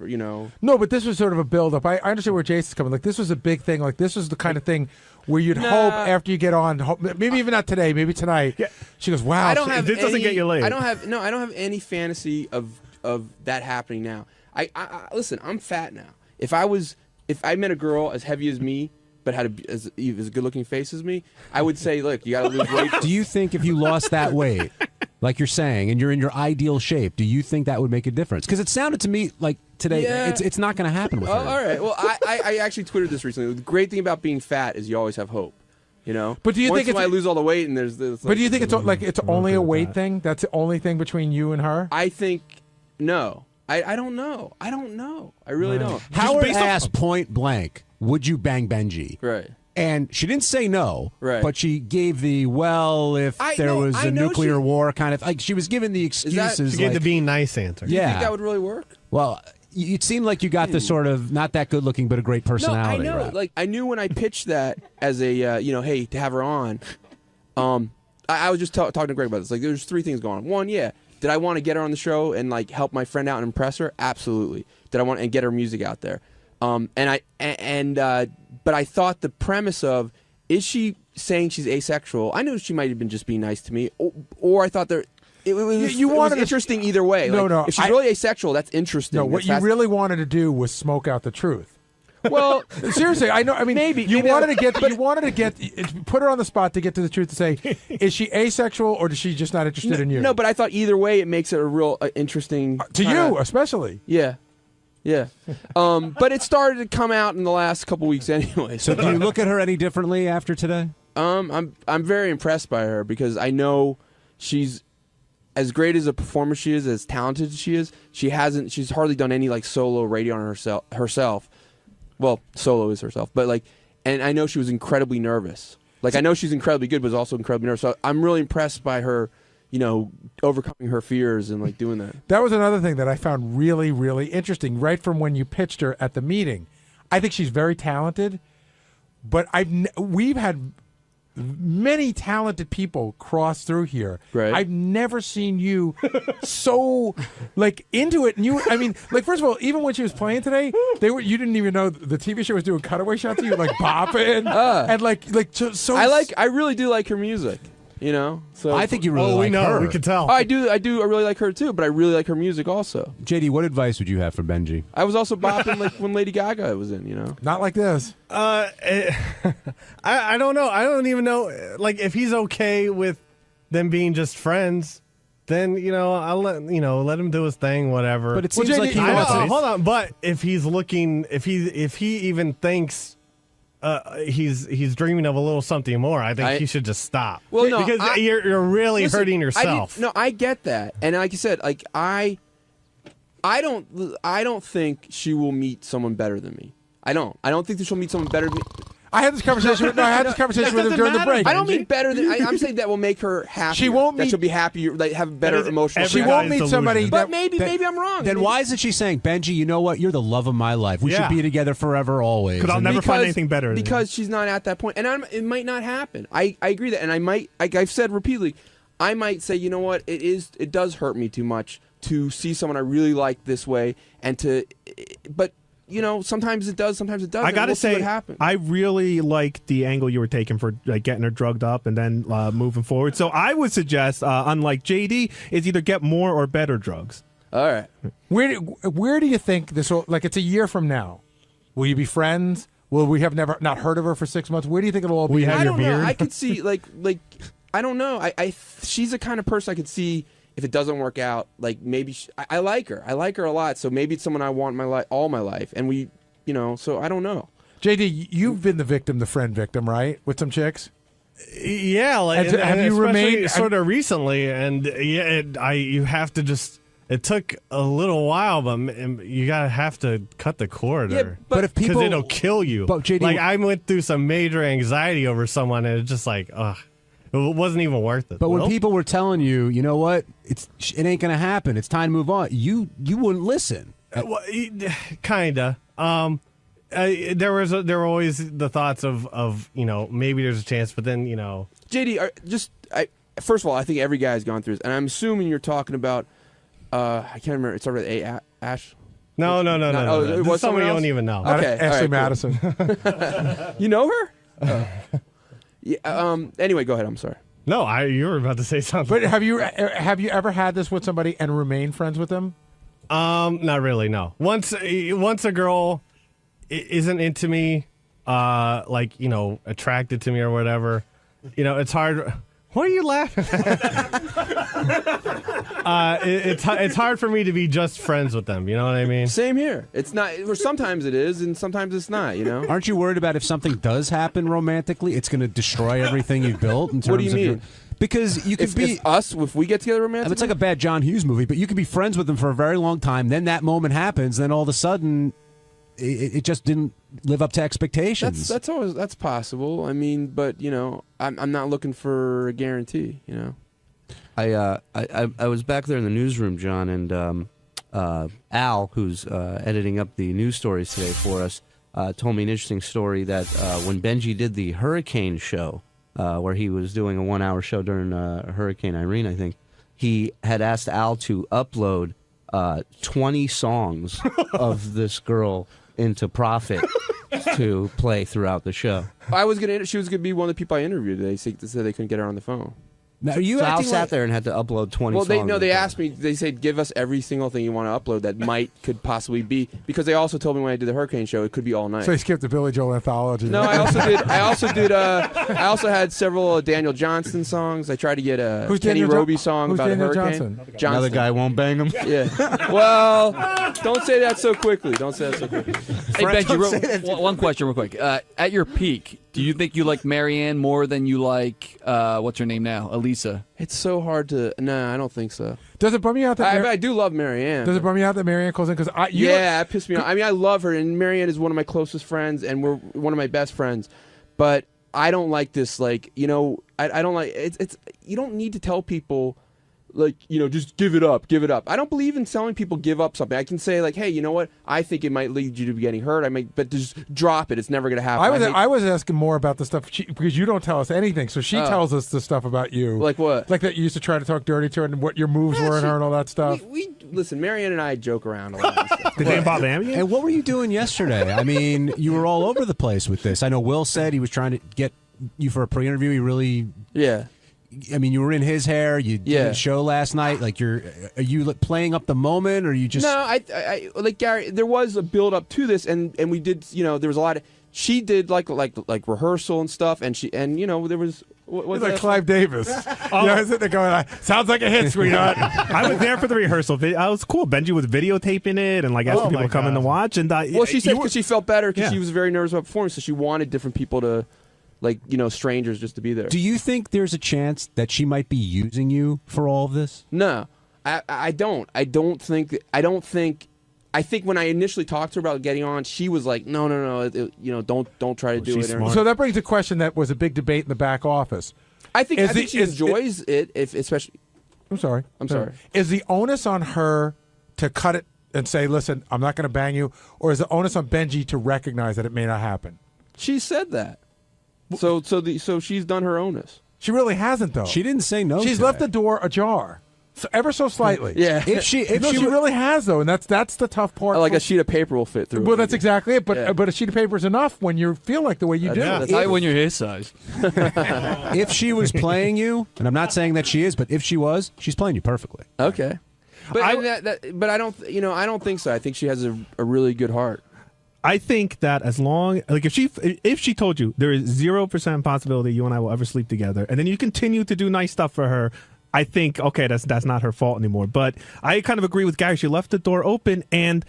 No, but this was sort of a build-up. I understand where Jason's coming. Like this was a big thing. Like this was the kind of thing where you'd Nah. hope after you get on, maybe even not today, maybe tonight. Yeah. She goes, "Wow, I don't have this doesn't get you laid." I don't have any fantasy of that happening now. I listen. I'm fat now. If I met a girl as heavy as me, but had as a good-looking face as me, I would say, look, you got to lose weight. Do you think if you lost that weight, like you're saying, and you're in your ideal shape, do you think that would make a difference? Because it sounded to me like today, Yeah. it's not going to happen with her. All right. Well, I actually tweeted this recently. The great thing about being fat is you always have hope. But do you Once think it's I lose all the weight and there's this? But do you think it's like it's only a weight thing? That's the only thing between you and her? I think no. I don't know. I don't know. I really don't. Howard asked point blank, would you bang Benji? Right. And she didn't say no, Right. but she gave the, if there was I a know nuclear war kind of, like she was giving the excuses. She gave the like- being nice answer. Do you think Yeah. that would really work? Well, it seemed like you got the sort of, not that good looking, but a great personality. No, I know. Right? Like I knew when I pitched that as a hey, to have her on. I was just talking to Greg about this. Like there's 3 things going on. One, yeah. Did I want to get her on the show and like help my friend out and impress her? Absolutely. Did I want and get her music out there? But I thought the premise of is she saying she's asexual? I knew she might have been just being nice to me, or I thought there. It was interesting either way. No, Like, no, if she's really asexual, that's interesting. No, what That's you fast- really wanted to do was smoke out the truth. Well, seriously, I know. I mean, maybe you wanted to put her on the spot to get to the truth to say, is she asexual or is she just not interested in you? No, but I thought either way it makes it a real interesting to kinda- you especially. Yeah. But it started to come out in the last couple weeks anyway. So do you look at her any differently after today? I'm very impressed by her because I know she's as great as a performer she is, as talented as she is. She's hardly done any like solo radio on herself. Well, solo is herself, but and I know she was incredibly nervous. Like I know she's incredibly good, but was also incredibly nervous. So I'm really impressed by her, overcoming her fears and like doing that. That was another thing that I found really, really interesting. Right from when you pitched her at the meeting, I think she's very talented. But we've had many talented people cross through here. Right. I've never seen you so like into it. And you, I mean, like first of all, even when she was playing today, you didn't even know the TV show was doing cutaway shots of you like bopping and like so. I really do like her music. You know, so I think you really like her. We could tell. Oh, I do. I really like her too, but I really like her music also. JD, what advice would you have for Benji? I was also bopping like when Lady Gaga was in. You know, not like this. I don't know. I don't even know. Like, if he's okay with them being just friends, then I'll let him do his thing, whatever. But it seems like he wants it. Hold on. But if he's looking, if he even thinks. He's dreaming of a little something more. I think he should just stop. Well, no, because you're really hurting yourself. I get that, and like you said, like I don't think she will meet someone better than me. I don't think that she'll meet someone better than me. I had this conversation. with him during the break. I don't mean better than. I'm saying that will make her happy. She won't that meet. She'll be happy. Like have a better emotional. She won't meet somebody. But maybe I'm wrong. Then why isn't she saying, Benji? You know what? You're the love of my life. We should be together forever, always. Because I'll never find anything better. Because she's not at that point, and it might not happen. I agree that, and I might. Like I've said repeatedly, I might say, you know what? It does hurt me too much to see someone I really like this way, but. Sometimes it does, sometimes it doesn't. I gotta say, what happens. I really like the angle you were taking for like getting her drugged up and then moving forward. So I would suggest, unlike JD, is either get more or better drugs. All right. Where do you think this will? Like, it's a year from now. Will you be friends? Will we have never not heard of her for 6 months? Where do you think it'll all be? I don't know. I could see like I don't know. She's the kind of person I could see. If it doesn't work out, like maybe I like her. I like her a lot. So maybe it's someone I want all my life. And we, so I don't know. JD, you've been the friend victim, right? With some chicks? Yeah. Like, have you remained sort of recently? And you have to just, it took a little while, but you have to cut the cord. Yeah, but if people. Because it'll kill you. But JD, like, I went through some major anxiety over someone, and it's just like, ugh. It wasn't even worth it. But when people were telling you, you know what, it ain't gonna happen. It's time to move on. You wouldn't listen. Kinda. There were always the thoughts of maybe there's a chance, but then JD, first of all, I think every guy's gone through this, and I'm assuming you're talking about. I can't remember. It started with A. Ash. No. It was somebody you else? don't even know. Okay, Ashley right, Madison. Cool. You know her? Yeah. Anyway, go ahead. I'm sorry. No, you were about to say something. But have you ever had this with somebody and remained friends with them? Not really. No. Once a girl isn't into me, attracted to me or whatever, it's hard. What are you laughing at? It's hard for me to be just friends with them. You know what I mean? Same here. It's not. Or sometimes it is, and sometimes it's not. Aren't you worried about if something does happen romantically, it's going to destroy everything you've built? In terms What do you mean? Of because you could be if we get together romantically. It's like a bad John Hughes movie, but you could be friends with them for a very long time. Then that moment happens. Then all of a sudden, it just didn't live up to expectations. That's possible. I mean, but I'm not looking for a guarantee. I was back there in the newsroom, John, and Al, who's editing up the news stories today for us, told me an interesting story that when Benji did the hurricane show, where he was doing a 1-hour show during Hurricane Irene, I think, he had asked Al to upload 20 songs of this girl into Profit to play throughout the show. She was gonna be one of the people I interviewed. They said they couldn't get her on the phone. Now, so Al sat there and had to upload 20 songs. Well, they asked me. They said, give us every single thing you want to upload that could possibly be, because they also told me when I did the Hurricane show it could be all night. So you skipped the Billy Joel anthology. No, I also had several Daniel Johnston songs. I tried to get a Kenny Roby song about Daniel a hurricane. Johnson? Another guy won't bang him. Yeah. Well, don't say that so quickly. Hey, Benji, one question real quick. At your peak, do you think you like Marianne more than you like, what's her name now, Elisa? It's so hard to... No, I don't think so. Does it bum you out that... I do love Marianne. Does it bum you out that Marianne calls in? Because it pissed me off. I mean, I love her, and Marianne is one of my closest friends, and we're one of my best friends. But I don't like this, I don't like... It's you don't need to tell people... like, just give it up, give it up. I don't believe in telling people give up something. I can say like, hey, you know what? I think it might lead you to getting hurt. But just drop it. It's never going to happen. I was asking more about the stuff because you don't tell us anything. So she tells us the stuff about you. Like what? Like that you used to try to talk dirty to her and what your moves were and her and all that stuff. We listen, Marianne and I joke around a lot. And stuff. Did they involve Amy? And what were you doing yesterday? I mean, you were all over the place with this. I know Will said he was trying to get you for a pre-interview. He really... Yeah. I mean, you were in his hair. You did a show last night. Like, are you playing up the moment, or you just? No, I like Gary. There was a build up to this, and we did. There was a lot of. She did like rehearsal and stuff, and there was. It's like Clive Davis. I was sitting there going, sounds like a hit, sweetheart. I was there for the rehearsal. It was cool. Benji was videotaping it and asking people to come in to watch. And well, she said because she felt better because she was very nervous about performing, so she wanted different people to. Strangers just to be there. Do you think there's a chance that she might be using you for all of this? No, I don't. I think when I initially talked to her about getting on, she was like, no, don't try to do it. Smart. So that brings a question that was a big debate in the back office. I think she enjoys it, especially. I'm sorry. Sorry. Is the onus on her to cut it and say, listen, I'm not going to bang you, or is the onus on Benji to recognize that it may not happen? She said that. So she's done her onus. She really hasn't, though. She didn't say no. She's left the door ajar, ever so slightly. Yeah. If she really has, though, and that's the tough part. Like a sheet of paper will fit through. Well, that's exactly it. But a sheet of paper is enough when you feel like the way you do. That's not when you're his size. If she was playing you, and I'm not saying that she is, but if she was, she's playing you perfectly. Okay. But I don't. I don't think so. I think she has a really good heart. I think that as long if she told you there is 0% possibility you and I will ever sleep together, and then you continue to do nice stuff for her, I think okay, that's not her fault anymore. But I kind of agree with Gary. She left the door open, and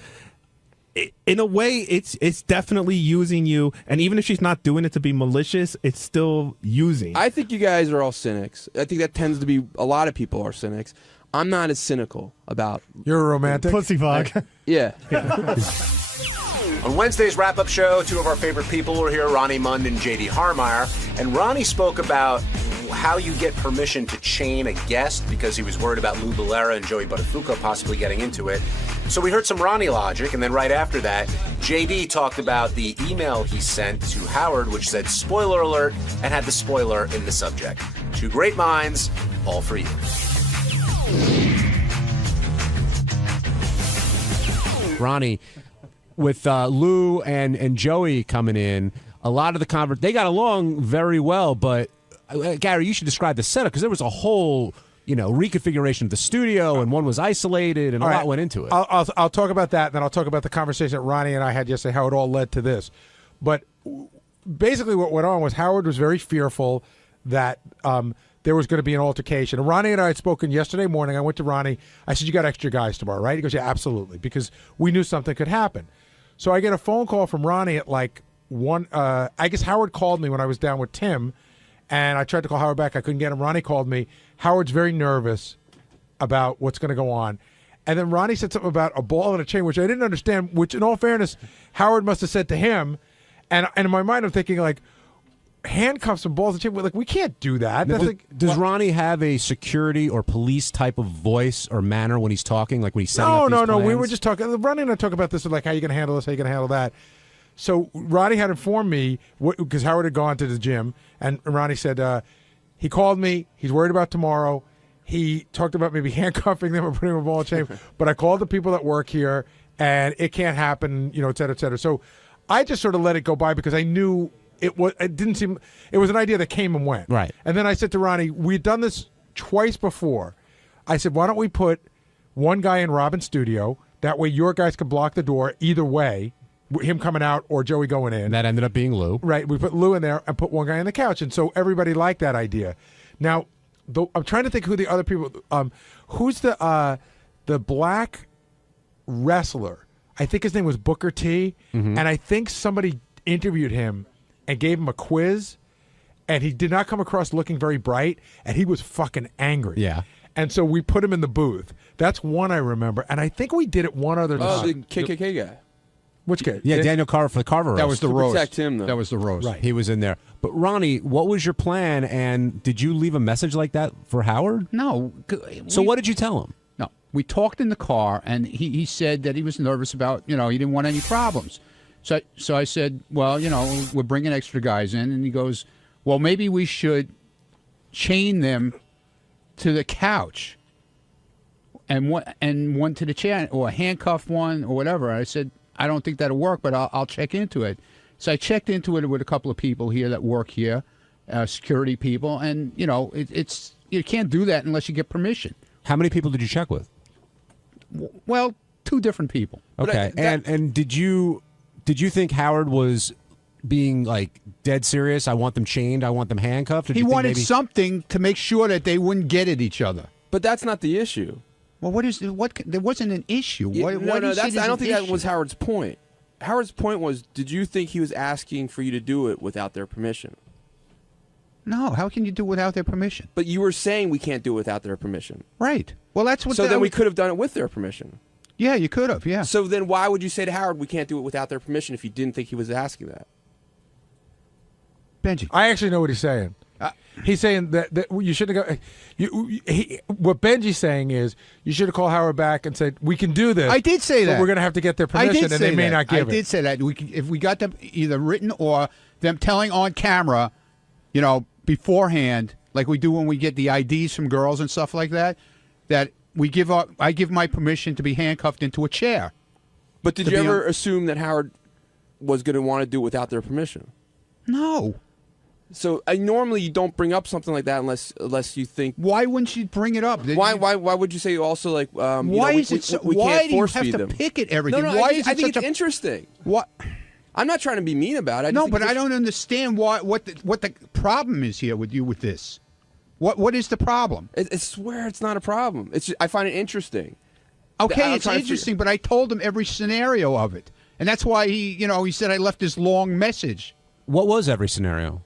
in a way, it's definitely using you. And even if she's not doing it to be malicious, it's still using. I think you guys are all cynics. I think that tends to be a lot of people are cynics. I'm not as cynical about. You're a romantic pussy fog. Yeah. On Wednesday's wrap-up show, two of our favorite people were here, Ronnie Mund and J.D. Harmeyer. And Ronnie spoke about how you get permission to chain a guest because he was worried about Lou Bellera and Joey Buttafuoco possibly getting into it. So we heard some Ronnie logic, and then right after that, J.D. talked about the email he sent to Howard, which said spoiler alert, and had the spoiler in the subject. Two great minds, all for you. Ronnie, with Lou and Joey coming in, a lot of the conversation, they got along very well, but Gary, you should describe the setup because there was a whole, reconfiguration of the studio, and one was isolated, and a lot went into it. I'll talk about that, and then I'll talk about the conversation that Ronnie and I had yesterday, how it all led to this. But basically what went on was Howard was very fearful that there was going to be an altercation. And Ronnie and I had spoken yesterday morning. I went to Ronnie. I said, you got extra guys tomorrow, right? He goes, yeah, absolutely, because we knew something could happen. So I get a phone call from Ronnie at like 1. I guess Howard called me when I was down with Tim, and I tried to call Howard back. I couldn't get him. Ronnie called me. Howard's very nervous about what's going to go on. And then Ronnie said something about a ball and a chain, which I didn't understand, which in all fairness, Howard must have said to him. And in my mind, I'm thinking like, handcuffs and balls and chain. Like, we can't do that. Does Ronnie have a security or police type of voice or manner when he's talking, like when he's setting up these plans? We were just talking. Ronnie and I talk about this, like how you going to handle this, how you going to handle that. So Ronnie had informed me, because Howard had gone to the gym, and Ronnie said he called me. He's worried about tomorrow. He talked about maybe handcuffing them or putting them in a ball and chain. But I called the people that work here, and it can't happen, et cetera, et cetera. So I just sort of let it go by because I knew it was an idea that came and went. Right. And then I said to Ronnie, we've done this twice before. I said, why don't we put one guy in Robin's studio? That way your guys can block the door either way, him coming out or Joey going in. And that ended up being Lou. Right. We put Lou in there and put one guy on the couch. And so everybody liked that idea. Now, I'm trying to think who the other people, who's the black wrestler? I think his name was Booker T. Mm-hmm. And I think somebody interviewed him and gave him a quiz, and he did not come across looking very bright, and he was fucking angry. Yeah. And so we put him in the booth. That's one I remember. And I think we did it one other time. Oh, the KKK guy. Which kid? Yeah, Daniel Carver for the Carver roast. That was the To roast. protect him, though. That was the roast. Right, he was in there. But Ronnie, what was your plan? And did you leave a message like that for Howard? No. So what did you tell him? No, we talked in the car, and he said that he was nervous about, he didn't want any problems. So I said, well, we're bringing extra guys in, and he goes, well, maybe we should chain them to the couch, and one to the chair, or handcuff one, or whatever. I said, I don't think that'll work, but I'll check into it. So I checked into it with a couple of people here that work here, security people, and it's you can't do that unless you get permission. How many people did you check with? Well, 2 different people. Okay, and did you think Howard was being like dead serious? I want them chained. I want them handcuffed. Or He wanted something to make sure that they wouldn't get at each other. But that's not the issue. Well, there wasn't an issue. I What don't is think an that was issue? Howard's point. Howard's point was, did you think he was asking for you to do it without their permission? No, how can you do it without their permission? But you were saying we can't do it without their permission. Right. Well, that's what. So then we could have done it with their permission. Yeah, you could have. Yeah. So then why would you say to Howard we can't do it without their permission if you didn't think he was asking that? Benji, I actually know what he's saying. He's saying that you shouldn't go. What Benji's saying is you should have called Howard back and said we can do this. I did say but that. we're going to have to get their permission, and they may not give it. I did say that. If we got them either written or them telling on camera, beforehand, like we do when we get the IDs from girls and stuff like that, that I give my permission to be handcuffed into a chair. But did you ever assume that Howard was going to want to do it without their permission? No. So normally you don't bring up something like that unless you think. Why wouldn't you bring it up? Why would you say also like? Why is it so? We Why can't do you force have feed to them. pick at everything? No, Why I think it's interesting. What? I'm not trying to be mean about it. No, but I don't understand what the problem is here with you with this. What is the problem? I swear it's not a problem. I find it interesting. Okay, it's interesting, but I told him every scenario of it, and that's why he said I left this long message. What was every scenario?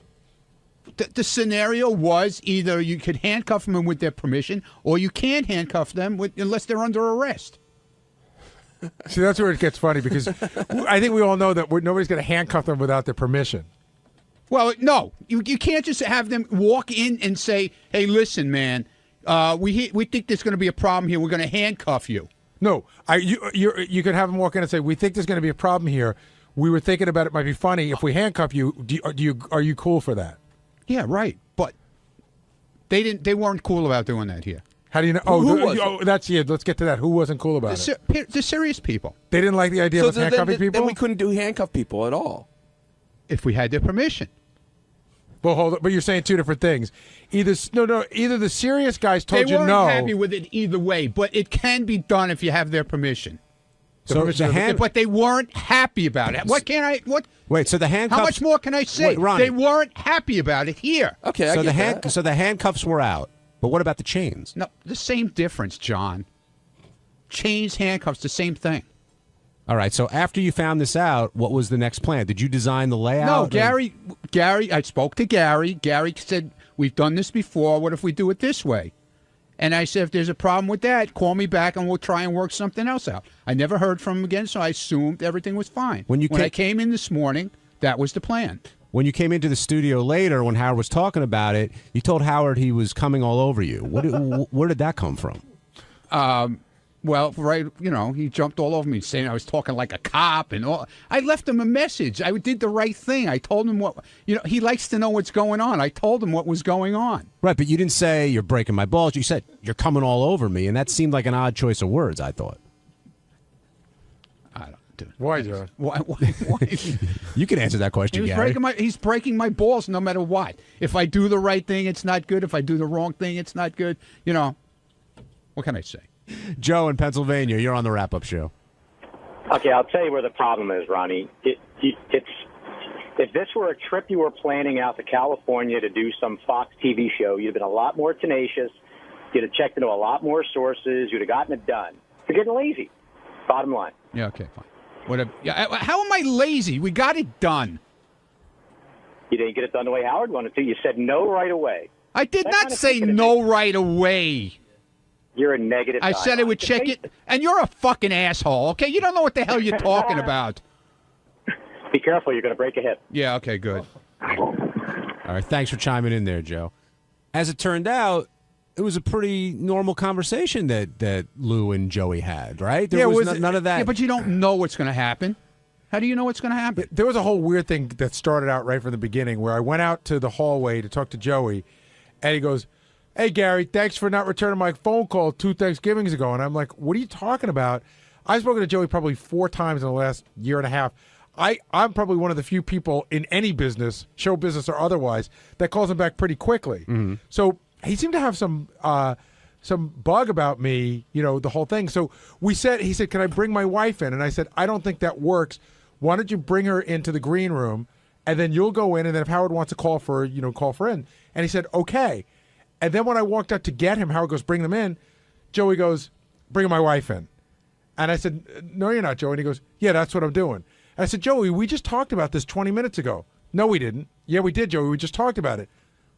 The scenario was either you could handcuff them with their permission, or you can't handcuff them unless they're under arrest. See, that's where it gets funny because I think we all know that nobody's going to handcuff them without their permission. Well, no, you can't just have them walk in and say, "Hey, listen, man, we think there's going to be a problem here. We're going to handcuff you." No, you could have them walk in and say, "We think there's going to be a problem here. We were thinking about it. Might be funny if we handcuff you. Are you cool for that?" Yeah, right. But they weren't cool about doing that here. How do you know? Let's get to that. Who wasn't cool about it? The serious people. They didn't like the idea of handcuffing people? Then we couldn't do handcuff people at all. If we had their permission. Well, hold on. But you're saying 2 different things. Either the serious guys told you no. They weren't happy with it either way, but it can be done if you have their permission. But they weren't happy about it. Wait, so the handcuffs. How much more can I say? Wait, Ronnie. They weren't happy about it here. Okay, so the handcuffs were out. But what about the chains? No, the same difference, John. Chains, handcuffs, the same thing. All right, so after you found this out, what was the next plan? Did you design the layout? No, Gary, I spoke to Gary. Gary said, we've done this before. What if we do it this way? And I said, if there's a problem with that, call me back and we'll try and work something else out. I never heard from him again, so I assumed everything was fine. When I came in this morning, that was the plan. When you came into the studio later, when Howard was talking about it, you told Howard he was coming all over you. Where did that come from? Well, right, he jumped all over me saying I was talking like a cop and all. I left him a message. I did the right thing. I told him what, he likes to know what's going on. I told him what was going on. Right, but you didn't say you're breaking my balls. You said you're coming all over me, and that seemed like an odd choice of words, I thought. Why, John? Why? You can answer that question, Gary. He's breaking my balls no matter what. If I do the right thing, it's not good. If I do the wrong thing, it's not good. What can I say? Joe in Pennsylvania, you're on the wrap-up show. Okay, I'll tell you where the problem is, Ronnie. It's if this were a trip you were planning out to California to do some Fox TV show, you'd have been a lot more tenacious. You'd have checked into a lot more sources. You'd have gotten it done. You're getting lazy. Bottom line. Yeah, okay, fine. How am I lazy? We got it done. You didn't get it done the way Howard wanted to. You said no right away. I did not say no right away. You're a negative guy. I said I would check it, and you're a fucking asshole, okay? You don't know what the hell you're talking about. Be careful, you're going to break a hip. Yeah, okay, good. All right, thanks for chiming in there, Joe. As it turned out, it was a pretty normal conversation that Lou and Joey had, right? There was none of that. Yeah, but you don't know what's going to happen. How do you know what's going to happen? There was a whole weird thing that started out right from the beginning where I went out to the hallway to talk to Joey, and he goes, "Hey, Gary, thanks for not returning my phone call 2 Thanksgivings ago." And I'm like, what are you talking about? I've spoken to Joey probably 4 times in the last year and a half. I'm probably one of the few people in any business, show business or otherwise, that calls him back pretty quickly. Mm-hmm. So he seemed to have some bug about me, the whole thing. So he said, "Can I bring my wife in?" And I said, "I don't think that works. Why don't you bring her into the green room, and then you'll go in, and then if Howard wants to call for her, call for in." And he said, "Okay." And then when I walked out to get him, Howard goes, "Bring them in." Joey goes, "Bring my wife in." And I said, "No, you're not, Joey." And he goes, "Yeah, that's what I'm doing." And I said, "Joey, we just talked about this 20 minutes ago." "No, we didn't." "Yeah, we did, Joey. We just talked about it."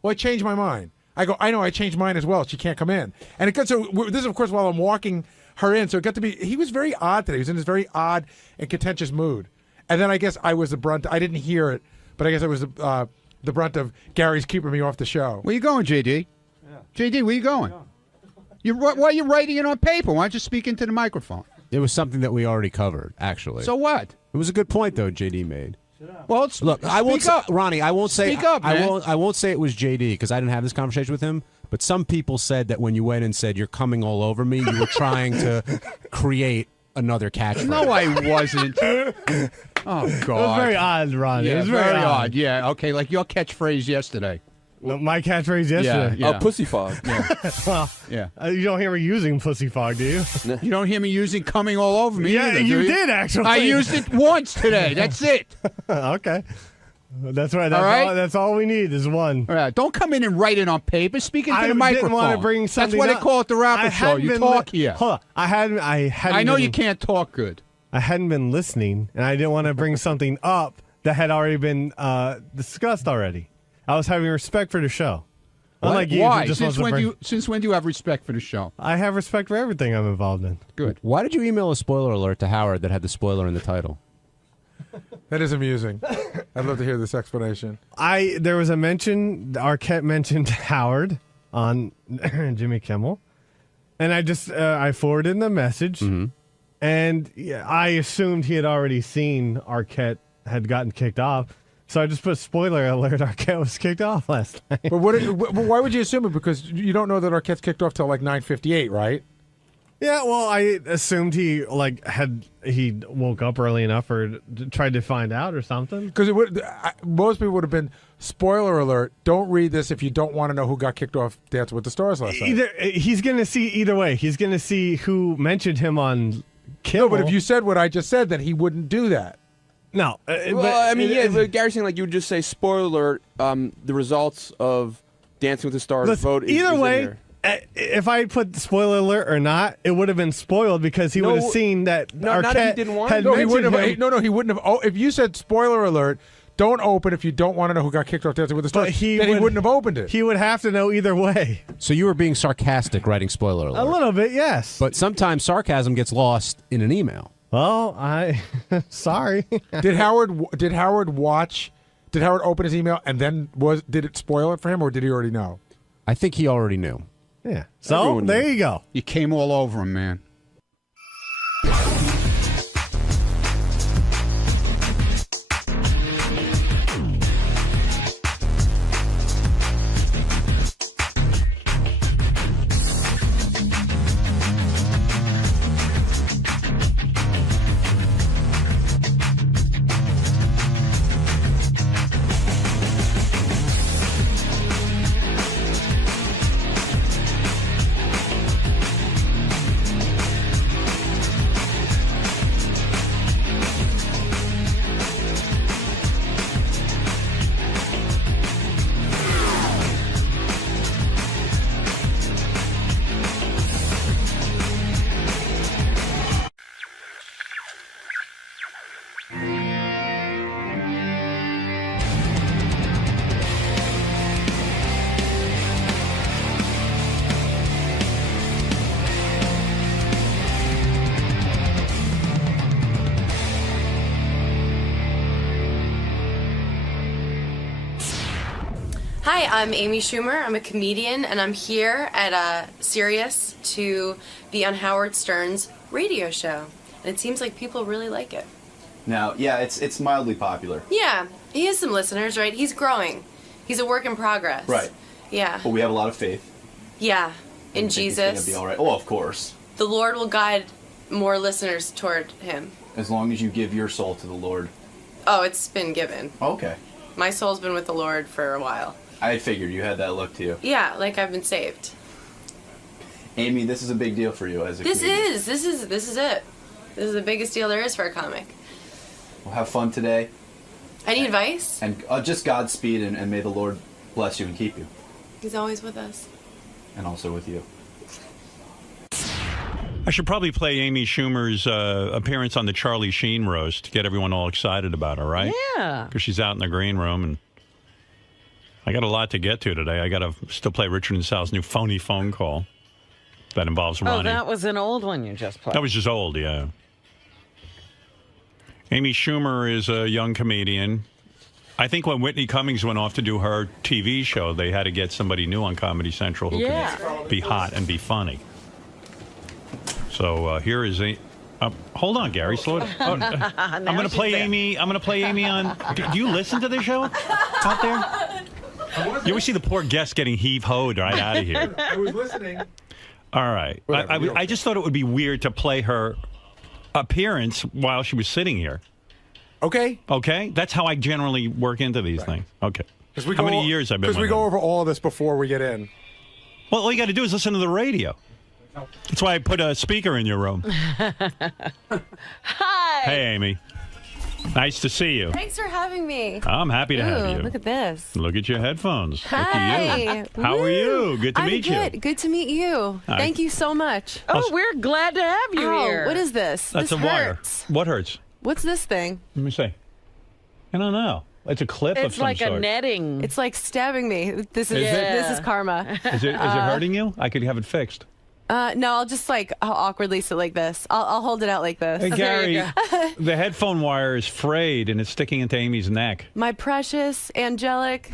"Well, I changed my mind." I go, "I know, I changed mine as well. She can't come in." And it got so this is, of course, while I'm walking her in. So it got to be, he was very odd today. He was in this very odd and contentious mood. And then I guess I was the brunt. I didn't hear it, but I guess I was the brunt of Gary's keeping me off the show. Where you going, JD? Yeah. JD, where you going? Why are you writing it on paper? Why don't you speak into the microphone? It was something that we already covered, actually. So what? It was a good point, though, JD made. Well, look, I won't say, up. Ronnie. I won't say. Speak up, man. I won't say it was JD because I didn't have this conversation with him. But some people said that when you went and said you're coming all over me, you were trying to create another catchphrase. No, I wasn't. Oh, God. It was very odd, Ronnie. Yeah, it was very odd. Yeah, okay, like your catchphrase yesterday. No, my catchphrase yesterday. Yeah. Pussy fog. Well, Yeah. You don't hear me using pussy fog, do you? You don't hear me using coming all over me Yeah, either, you do did, actually. I used it once today. That's it. Okay. That's right. All right. That's all we need is one. All right. Don't come in and write it on paper. Speak into the microphone. I didn't want to bring something That's why up. they call it the rapper I show. hadn't You been talk here. Hold on. I hadn't I know you can't talk good. I hadn't been listening, and I didn't want to bring something up that had already been discussed already. I was having respect for the show. Unlike you, Why? who just Since wants to since when do you have respect for the show? I have respect for everything I'm involved in. Good. Why did you email a spoiler alert to Howard that had the spoiler in the title? That is amusing. I'd love to hear this explanation. There was a mention, Arquette mentioned Howard on Jimmy Kimmel, and I just I forwarded the message, and I assumed he had already seen Arquette had gotten kicked off. So I just put spoiler alert, Arquette was kicked off last night. But why would you assume it? Because you don't know that Arquette's kicked off till like 9:58, right? Yeah, well, I assumed he woke up early enough or tried to find out or something. Because most people would have been spoiler alert. Don't read this if you don't want to know who got kicked off Dancing with the Stars last night. He's going to see either way. He's going to see who mentioned him on Kimmel. No, but if you said what I just said, then he wouldn't do that. No, well, I mean, but Gary's saying like you would just say spoiler alert. The results of Dancing with the Stars vote. Either way, if I put spoiler alert or not, it would have been spoiled because he would have seen that Arquette had mentioned him. No, he wouldn't have. Oh, if you said spoiler alert, don't open if you don't want to know who got kicked off Dancing with the Stars. He wouldn't have opened it. He would have to know either way. So you were being sarcastic writing spoiler alert. A little bit, yes. But sometimes sarcasm gets lost in an email. Well, sorry. Did Howard open his email and then did it spoil it for him, or did he already know? I think he already knew. Yeah. So there you go. You came all over him, man. Hi, I'm Amy Schumer. I'm a comedian, and I'm here at Sirius to be on Howard Stern's radio show. And it seems like people really like it. Now, yeah, it's mildly popular. Yeah, he has some listeners, right? He's growing. He's a work in progress. Right. Yeah. But we have a lot of faith. Yeah. In I think Jesus. It's gonna be all right. Oh, of course. The Lord will guide more listeners toward him. As long as you give your soul to the Lord. Oh, it's been given. Okay. My soul's been with the Lord for a while. I figured you had that look to you. Yeah, like I've been saved. Amy, this is a big deal for you as a This comedian. is it. This is the biggest deal there is for a comic. Well, have fun today. Any advice? And just Godspeed, and may the Lord bless you and keep you. He's always with us. And also with you. I should probably play Amy Schumer's appearance on the Charlie Sheen roast to get everyone all excited about her, right? Yeah. Because she's out in the green room, and I got a lot to get to today. I got to still play Richard and Sal's new phony phone call that involves Oh, Ronnie. that was an old one you just played. That was just old, yeah. Amy Schumer is a young comedian. I think when Whitney Cummings went off to do her TV show, they had to get somebody new on Comedy Central who can be hot and be funny. So here is a. Hold on, Gary. Slow it. I'm going to play Amy. I'm going to play Amy on. Do you listen to the show out there? You always see the poor guest getting heave-hoed right out of here. I was listening. All right. I just thought it would be weird to play her appearance while she was sitting here. Okay. Okay? That's how I generally work into these things. Okay. How many years I've been with Because we her? go over all of this before we get in. Well, all you got to do is listen to the radio. That's why I put a speaker in your room. Hi. Hey, Amy. Nice to see you. Thanks for having me. I'm happy to have Ooh, you. Look at this. Look at your headphones. Hi. Look at you. How are you? Good to I'm meet good. you. Good to meet you. Hi. Thank you so much. Oh, we're glad to have you Ow, here. What is this? That's this a wire. hurts. What hurts? What's this thing? Let me see. I don't know. It's a clip of It's some like sort. a netting. It's like stabbing me. This is Is it? this is karma. Is it hurting you? I could have it fixed. No, I'll just like I'll awkwardly sit like this. I'll hold it out like this. Hey, Gary, the headphone wire is frayed and it's sticking into Amy's neck. My precious angelic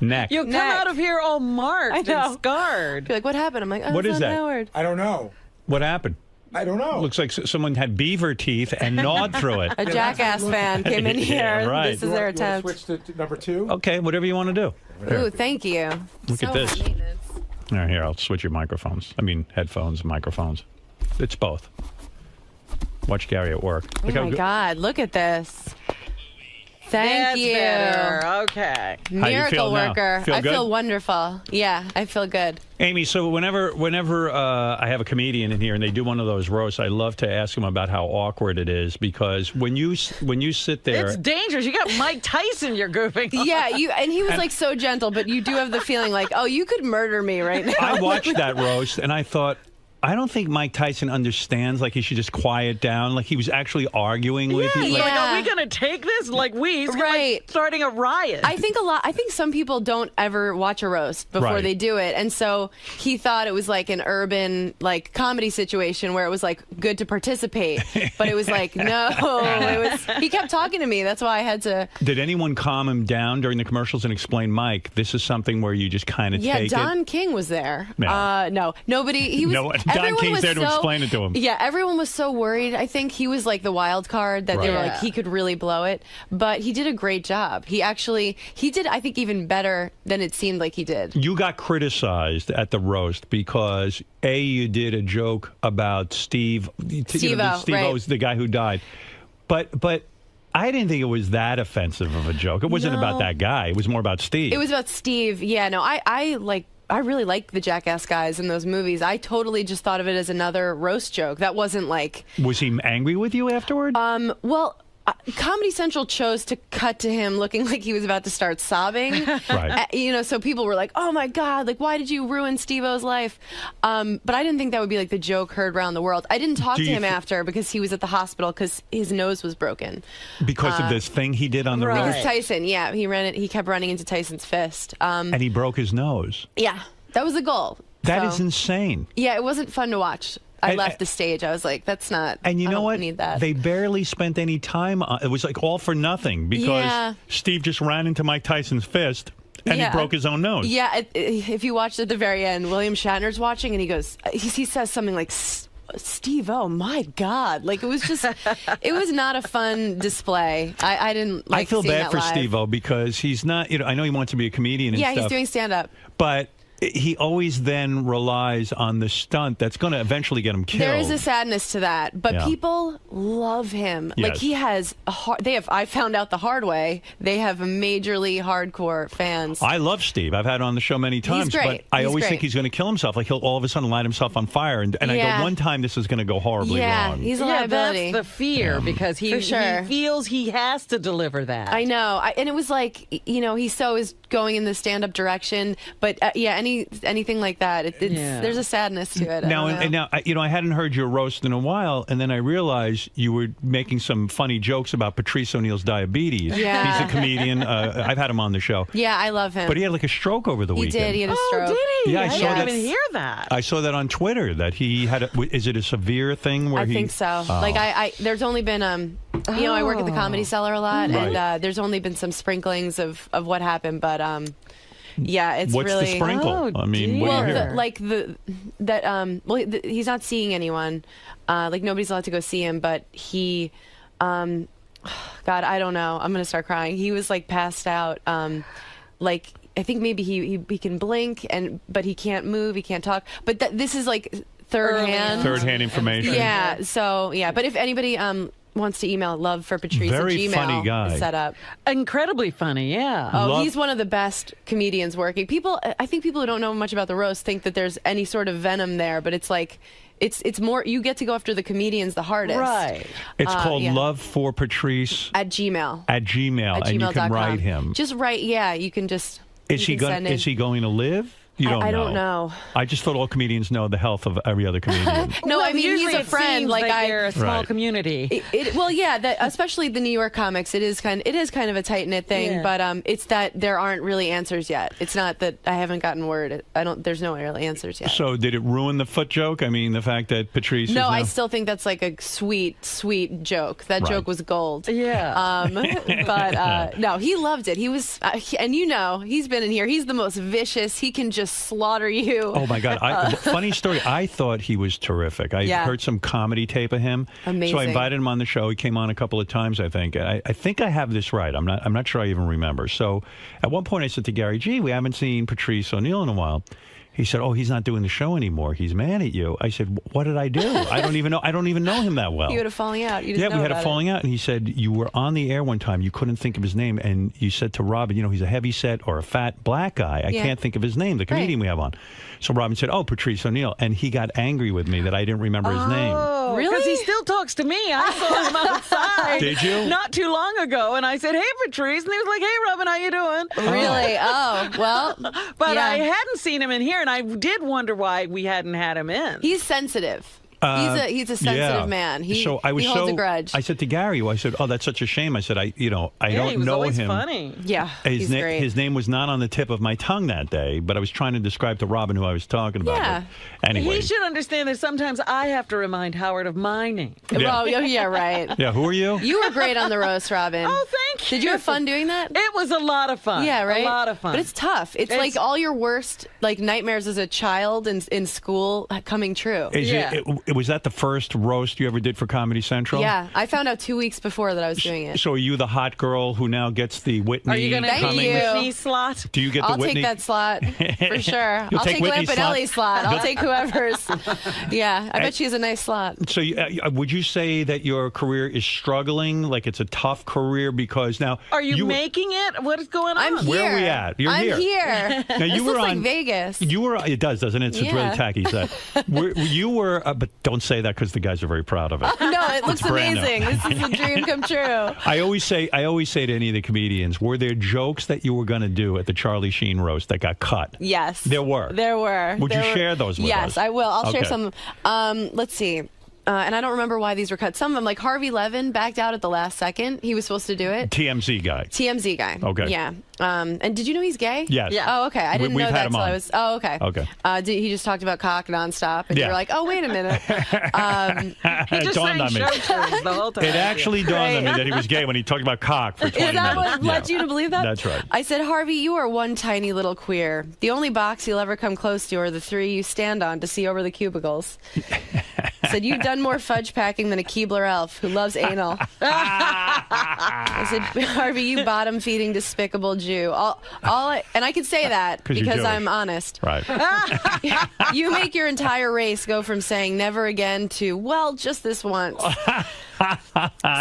Neck. You'll come out of here all marked and scarred. Be like, what happened? I'm like, oh, What it's is on that? Howard. I don't know. What happened? I don't know. Looks like someone had beaver teeth and gnawed through it. A Jackass fan came in here. Yeah, right. This is their attempt. Switch to number 2? Okay, whatever you want to do. Ooh, thank you. Look So at this. much maintenance. All right, here, I'll switch your microphones. I mean, headphones and microphones. It's both. Watch Gary at work. Oh Look how my good- God, look at this. Thank That's you. better. Okay. How you Miracle feel now? worker. Feel I good? feel wonderful. Yeah, I feel good. Amy, so whenever I have a comedian in here and they do one of those roasts, I love to ask them about how awkward it is because when you sit there, It's dangerous. You got Mike Tyson you're goofing on. Yeah, and he was like so gentle, but you do have the feeling like, oh, you could murder me right now. I watched that roast and I thought, I don't think Mike Tyson understands. Like he should just quiet down. Like he was actually arguing with you. He's Like, like, are we going to take this? He's like starting a riot. I think some people don't ever watch a roast before Right. they do it. And so he thought it was like an urban like comedy situation where it was like good to participate. But it was like, no, he kept talking to me. That's why I had to. did anyone calm him down during the commercials and explain, Mike, this is something where you just kind of Yeah, take Don King was there. Yeah. No, nobody. He was. Don everyone King's was there to so- explain it to him. Yeah, everyone was so worried. I think he was like the wild card that they were Right. like he could really blow it, but he did a great job. He did I think even better than it seemed like he did. You got criticized at the roast because you did a joke about Steve-O, right. the guy who died, but I didn't think it was that offensive of a joke. It wasn't No. about that guy. It was more about Steve. It was about Steve. Yeah, no, I really like the Jackass guys in those movies. I totally just thought of it as another roast joke. That wasn't like. Was he angry with you afterward? Well, Comedy Central chose to cut to him looking like he was about to start sobbing. Right. So people were like, "Oh my God! Like, why did you ruin Steve-O's life?" But I didn't think that would be like the joke heard around the world. I didn't talk Do to you him after because he was at the hospital because his nose was broken. Because of this thing he did on the roast? Because Tyson, yeah, he kept running into Tyson's fist. And he broke his nose. Yeah, that was the goal. That is insane. Yeah, it wasn't fun to watch. I left the stage. I was like, that's not. And you I know don't what? Need that. They barely spent any time on it. Was like all for nothing because Yeah. Steve just ran into Mike Tyson's fist And Yeah. he broke his own nose. Yeah, if you watched at the very end, William Shatner's watching, and he goes, he says something like, Steve, oh my God. Like, it was just, it was not a fun display. I didn't like I feel seeing bad that for live. Steve-O because he's not, I know he wants to be a comedian and Yeah, stuff. he's doing stand-up. But he always then relies on the stunt that's going to eventually get him killed. There is a sadness to that, but Yeah. people love him. Yes. Like, he has I found out the hard way, they have majorly hardcore fans. I love Steve. I've had him on the show many times, great. but I He's always great. think he's going to kill himself. Like he'll all of a sudden light himself on fire, and I Yeah. go, one time this is going to go horribly wrong. He's a Yeah, liability. that's the fear because For he sure. feels he has to deliver that. I know, and it was like, he so is going in the stand-up direction, but anything like that, there's a sadness to it. Now, I hadn't heard your roast in a while, and then I realized you were making some funny jokes about Patrice O'Neal's diabetes. Yeah. He's a comedian. I've had him on the show. Yeah, I love him. But he had like a stroke over the He weekend. did. He had a stroke. did he? Yeah, I I saw didn't that. even hear that. I saw that on Twitter that he had. Is it a severe thing where I he? think so. Oh. Like I there's only been I work at the Comedy Cellar a lot, Right. and there's only been some sprinklings of what happened, but yeah, it's What's really the sprinkle? I mean, what do you hear? he's not seeing anyone. Like nobody's allowed to go see him, but he, God, I don't know. I'm gonna start crying. He was like passed out. Like I think maybe he can blink but he can't move. He can't talk. But this is like third hand information. Yeah. So yeah. But if anybody wants to email love for Patrice Very at Gmail, funny guy. set up. Incredibly funny, yeah. Oh, he's one of the best comedians working. I think people who don't know much about the roast think that there's any sort of venom there, but it's like, it's more, you get to go after the comedians the hardest. Right. It's called yeah. Love for Patrice At Gmail. at Gmail, At and you can gmail.com. write him. Just write, yeah, you can just. Is he going? Is he going to live? You don't know. I don't know. I just thought all comedians know the health of every other comedian. No, Well, I mean, usually he's a it friend. seems Like they're a small Right. community. Well, yeah, especially the New York comics, it is kind of a tight knit thing. Yeah. But it's that there aren't really answers yet. It's not that I haven't gotten word. There's no real answers yet. So did it ruin the foot joke? I mean, the fact that Patrice. No, is I now- still think that's like a sweet joke. That Right. joke was gold. Yeah. But no, he loved it. He was, and he's been in here. He's the most vicious. He can just slaughter you. Oh my God! Funny story. I thought he was terrific. I Yeah. heard some comedy tape of him. Amazing. So I invited him on the show. He came on a couple of times. I think. I think I have this right. I'm not sure I even remember. So at one point I said to Gary, "Gee, we haven't seen Patrice O'Neal in a while." He said, "Oh, he's not doing the show anymore. He's mad at you." I said, "What did I do? I don't even know him that well." You had a falling out. You didn't Yeah, know we had a about falling out, and he said you were on the air one time. You couldn't think of his name, and you said to Robin, he's a heavy set or a fat black guy. I Yeah. can't think of his name. The comedian we have on. So Robin said, "Oh, Patrice O'Neal," and he got angry with me that I didn't remember his name. Oh, Really? Because he still talks to me. I saw him outside. Did you? Not too long ago, and I said, "Hey, Patrice," and he was like, "Hey, Robin, how you doing?" Really? Oh, well. But yeah. I hadn't seen him in here, and I did wonder why we hadn't had him in. He's sensitive. He's a sensitive man. He so I was he holds a grudge. I said to Gary, I said, "Oh, that's such a shame." I said, "I he don't was know always him." funny. Yeah, he's great. His name was not on the tip of my tongue that day, but I was trying to describe to Robin who I was talking about. Yeah. But anyway, He should understand that sometimes I have to remind Howard of my name. Well, yeah, right. Yeah, who are you? You were great on the roast, Robin. Oh, thank you. Did you have fun doing that? It was a lot of fun. Yeah, right. A lot of fun. But it's tough. It's like all your worst nightmares as a child in school coming true. Was that the first roast you ever did for Comedy Central? Yeah, I found out 2 weeks before that I was doing it. So are you the hot girl who now gets the Whitney? Are you going to Thank take you. the Whitney slot? Do you get the I'll Whitney? take that slot for sure. You'll I'll take take Whitney's Lampanelli's slot. I'll take whoever's. Yeah, I And- bet she has a nice slot. So would you say that your career is struggling? Like it's a tough career because now Are you making it? What is going on? I'm here. Where are we at? You're I'm here. here. Now, This you were looks on like Vegas. You were. It does, doesn't it? It's Yeah. really tacky. Set. You were, but don't say that because the guys are very proud of it. No, it looks It's brand new. amazing. This is a dream come true. I always say to any of the comedians, were there jokes that you were going to do at the Charlie Sheen roast that got cut? Yes. There were. There were. Would There you were. share those with us? Yes, I will. I'll share Okay. some. Let's see. and I don't remember why these were cut. Some of them, like Harvey Levin, backed out at the last second. He was supposed to do it. TMZ guy. TMZ guy. Okay. Yeah. And did you know he's gay? Yes. Yeah. Oh, okay. I didn't We've know had that him until on. I was. Oh, okay. Okay. He just talked about cock nonstop, and Yeah. you're like, oh, wait a minute. It dawned on me. the whole time. It actually dawned on me that he was gay when he talked about cock for 20 Is that minutes. what led you to believe that? That's right. I said, Harvey, you are one tiny little queer. The only box you'll ever come close to are the 3 you stand on to see over the cubicles. I said, you've done more fudge packing than a Keebler elf who loves anal. I said, Harvey, you bottom-feeding, despicable Jew. And I can say that 'Cause you're because Jewish. I'm honest. Right. You make your entire race go from saying never again to, well, just this once.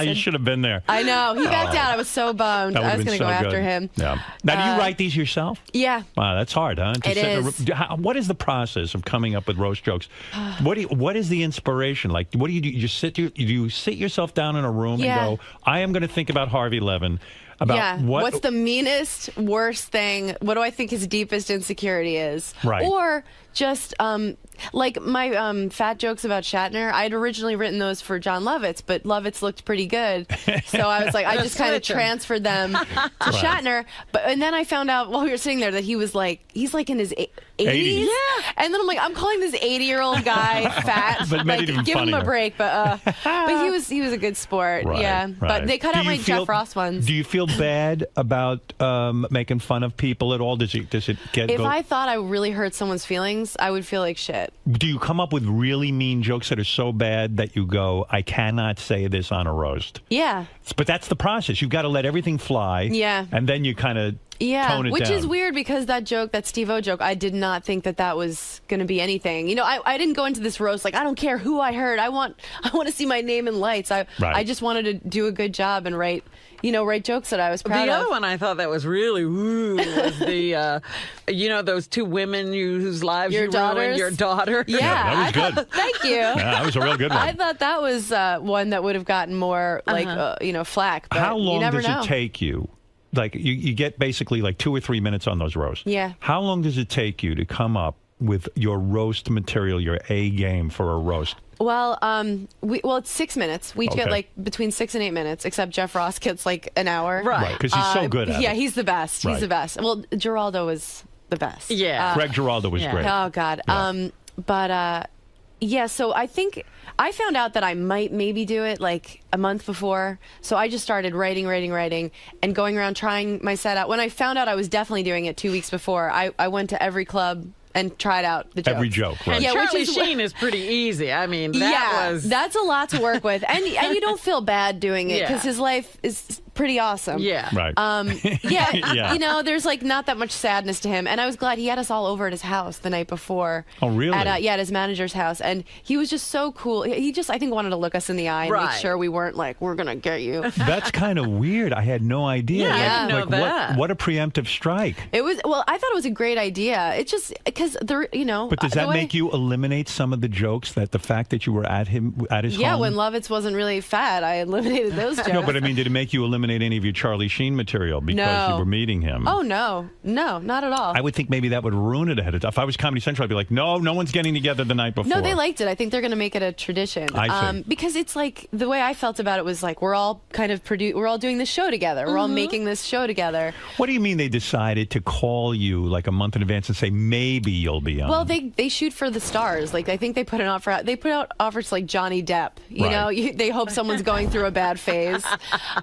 You should have been there. I know. He backed out. I was so bummed. That I would've was been going to so go after good. him. Yeah. Now, do you write these yourself? Yeah. Wow, that's hard, huh? It is. What is the process of coming up with roast jokes? What is the inspiration? Like, what do? You just do you sit yourself down in a room Yeah. and go, I am going to think about Harvey Levin, about What's the meanest, worst thing? What do I think his deepest insecurity is? Right. Or just like my fat jokes about Shatner. I had originally written those for John Lovitz, but Lovitz looked pretty good, so I was like, I just kind of transferred them to Shatner. And then I found out while we were sitting there that he's like in his 80s. Yeah. And then I'm like, I'm calling this 80-year-old guy fat. But made it even give him a funnier. break. But he was a good sport. Right, yeah. right. But they cut Do out you my feel- Jeff Ross ones. Do you feel bad about making fun of people at all? Does it get? If I thought I really hurt someone's feelings, I would feel like shit. Do you come up with really mean jokes that are so bad that you go, I cannot say this on a roast? Yeah. But that's the process. You've got to let everything fly. Yeah. And then you kind of tone it which down. is weird because that joke, that Steve-O joke, I did not think that was going to be anything. You know, I didn't go into this roast like, I don't care who I hurt. I want to see my name in lights. I just wanted to do a good job and write jokes that I was proud of. The other one I thought that was really was the, those 2 women whose lives Your you daughters? ruined, your daughter. Yeah, that was good. Thank you. Yeah, that was a real good one. I thought that was one that would have gotten more flack. But How you long never does know. it take you? Like you get basically like 2 or 3 minutes on those roasts. Yeah. How long does it take you to come up with your roast material, your A game for a roast? Well, it's 6 minutes. We each get Okay. like between 6 and 8 minutes, except Jeff Ross gets like an hour. Right, because he's so good at it. Yeah, he's the best. He's Right. the best. Well, Geraldo was the best. Yeah. Greg Giraldo was great. Oh God. Yeah. Yeah. So I think I found out that I might maybe do it like a month before. So I just started writing, and going around trying my set out. When I found out I was definitely doing it 2 weeks before, I went to every club and tried out the jokes. Every joke, right. And Yeah, Charlie which is Sheen is pretty easy. I mean, that's a lot to work with, and you don't feel bad doing it because his life is pretty awesome. Yeah. Right. You know, there's like not that much sadness to him, and I was glad he had us all over at his house the night before. Oh, really? At his manager's house, and he was just so cool. He just, I think, wanted to look us in the eye and make sure we weren't like, we're gonna get you. That's kind of weird. I had no idea. Yeah, I didn't know that. What a preemptive strike. It was, well, I thought it was a great idea. It's just because But does that make you eliminate some of the jokes that the fact that you were at his Yeah, home? when Lovitz wasn't really fat, I eliminated those jokes. No, but I mean, did it make you eliminate any of your Charlie Sheen material because you were meeting him? Oh no, not at all. I would think maybe that would ruin it ahead of time. If I was Comedy Central, I'd be like, no one's getting together the night before. No, they liked it. I think they're going to make it a tradition. I see. Because it's like the way I felt about it was like we're all kind of we're all doing this show together. We're all making this show together. What do you mean they decided to call you like a month in advance and say maybe you'll be on? Well, they shoot for the stars. Like I think they put an offer out. They put out offers to like Johnny Depp. You know, they hope someone's going through a bad phase.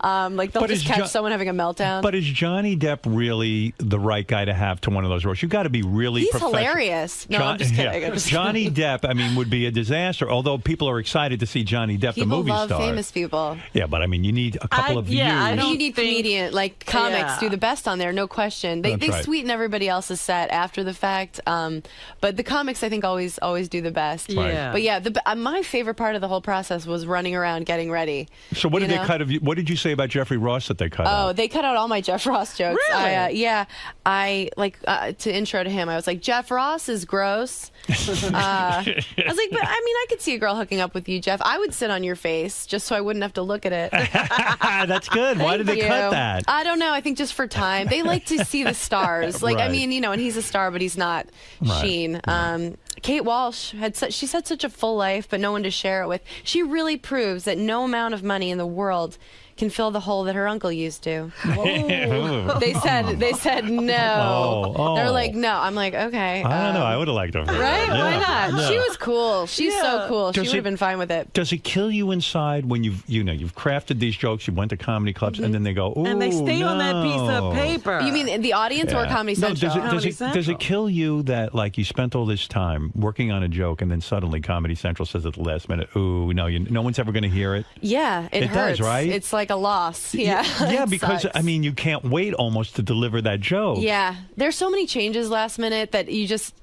Like they'll just catch someone having a meltdown. But is Johnny Depp really the right guy to have to one of those roles? You've got to be really He's professional. hilarious. No, I'm just kidding. I'm just Johnny Depp, I mean, would be a disaster. Although people are excited to see Johnny Depp, People the movie love star. famous people. Yeah, but I mean, you need a couple of views. You need comedian, like comics do the best on there, no question. They That's right. sweeten everybody else's set after the fact, but the comics I think always do the best. Right. Yeah. But yeah, my favorite part of the whole process was running around getting ready. So what did they cut of you? What did you say about Jeffrey Ross that they cut out? Oh, they cut out all my Jeff Ross jokes. Really? I like to intro to him. I was like, Jeff Ross is gross. I was like, but I mean, I could see a girl hooking up with you, Jeff. I would sit on your face just so I wouldn't have to look at it. That's good. Why did they cut that? I don't know. I think just for time. They like to see the stars. Like, I Right. mean, and he's a star, but he's not Right. Sheen. Kate Walsh she's had such a full life, but no one to share it with. She really proves that no amount of money in the world can fill the hole that her uncle used to. They said no. Oh. They're like, no. I'm like, okay. I don't know. I would have liked her. Right? Yeah. Why not? Yeah. She was cool. She's so cool. She would have been fine with it. Does it kill you inside when you've crafted these jokes, you went to comedy clubs, and then they go, ooh, And they stay on that piece of paper. You mean the audience or Comedy Central? Does it kill you that like you spent all this time working on a joke and then suddenly Comedy Central says at the last minute, ooh, no, no one's ever going to hear it? Yeah, it hurts. Does, right? It's like a loss. Yeah. Yeah, It because sucks. I mean, you can't wait almost to deliver that joke. Yeah, there's so many changes last minute that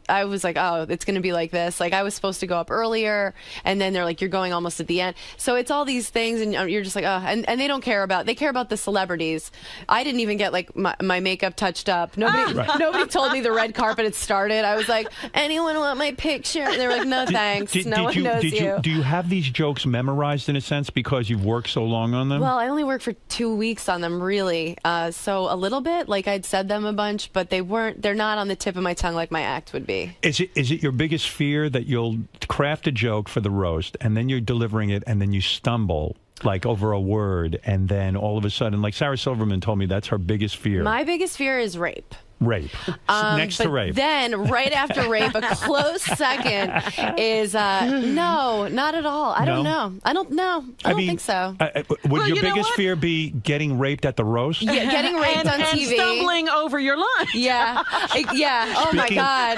I was like, oh, it's going to be like this. Like I was supposed to go up earlier, and then they're like, you're going almost at the end. So it's all these things, and you're just like, oh, and they don't care about. They care about the celebrities. I didn't even get like my makeup touched up. Nobody told me the red carpet had started. I was like, anyone want my picture? And they were like, no thanks. No one knows you. Do you have these jokes memorized in a sense because you've worked so long on them? Well, I only worked for 2 weeks on them, really. So a little bit, like I'd said them a bunch, but they're not on the tip of my tongue like my act would be. Is it your biggest fear that you'll craft a joke for the roast and then you're delivering it and then you stumble like over a word and then all of a sudden, like Sarah Silverman told me that's her biggest fear. My biggest fear is rape. Rape. Next to rape. Then, right after rape, a close second is no, not at all. I don't know. I don't think so. Would your biggest fear be getting raped at the roast? Yeah, getting raped on TV. And stumbling over your line. Yeah. Yeah. Oh, my God.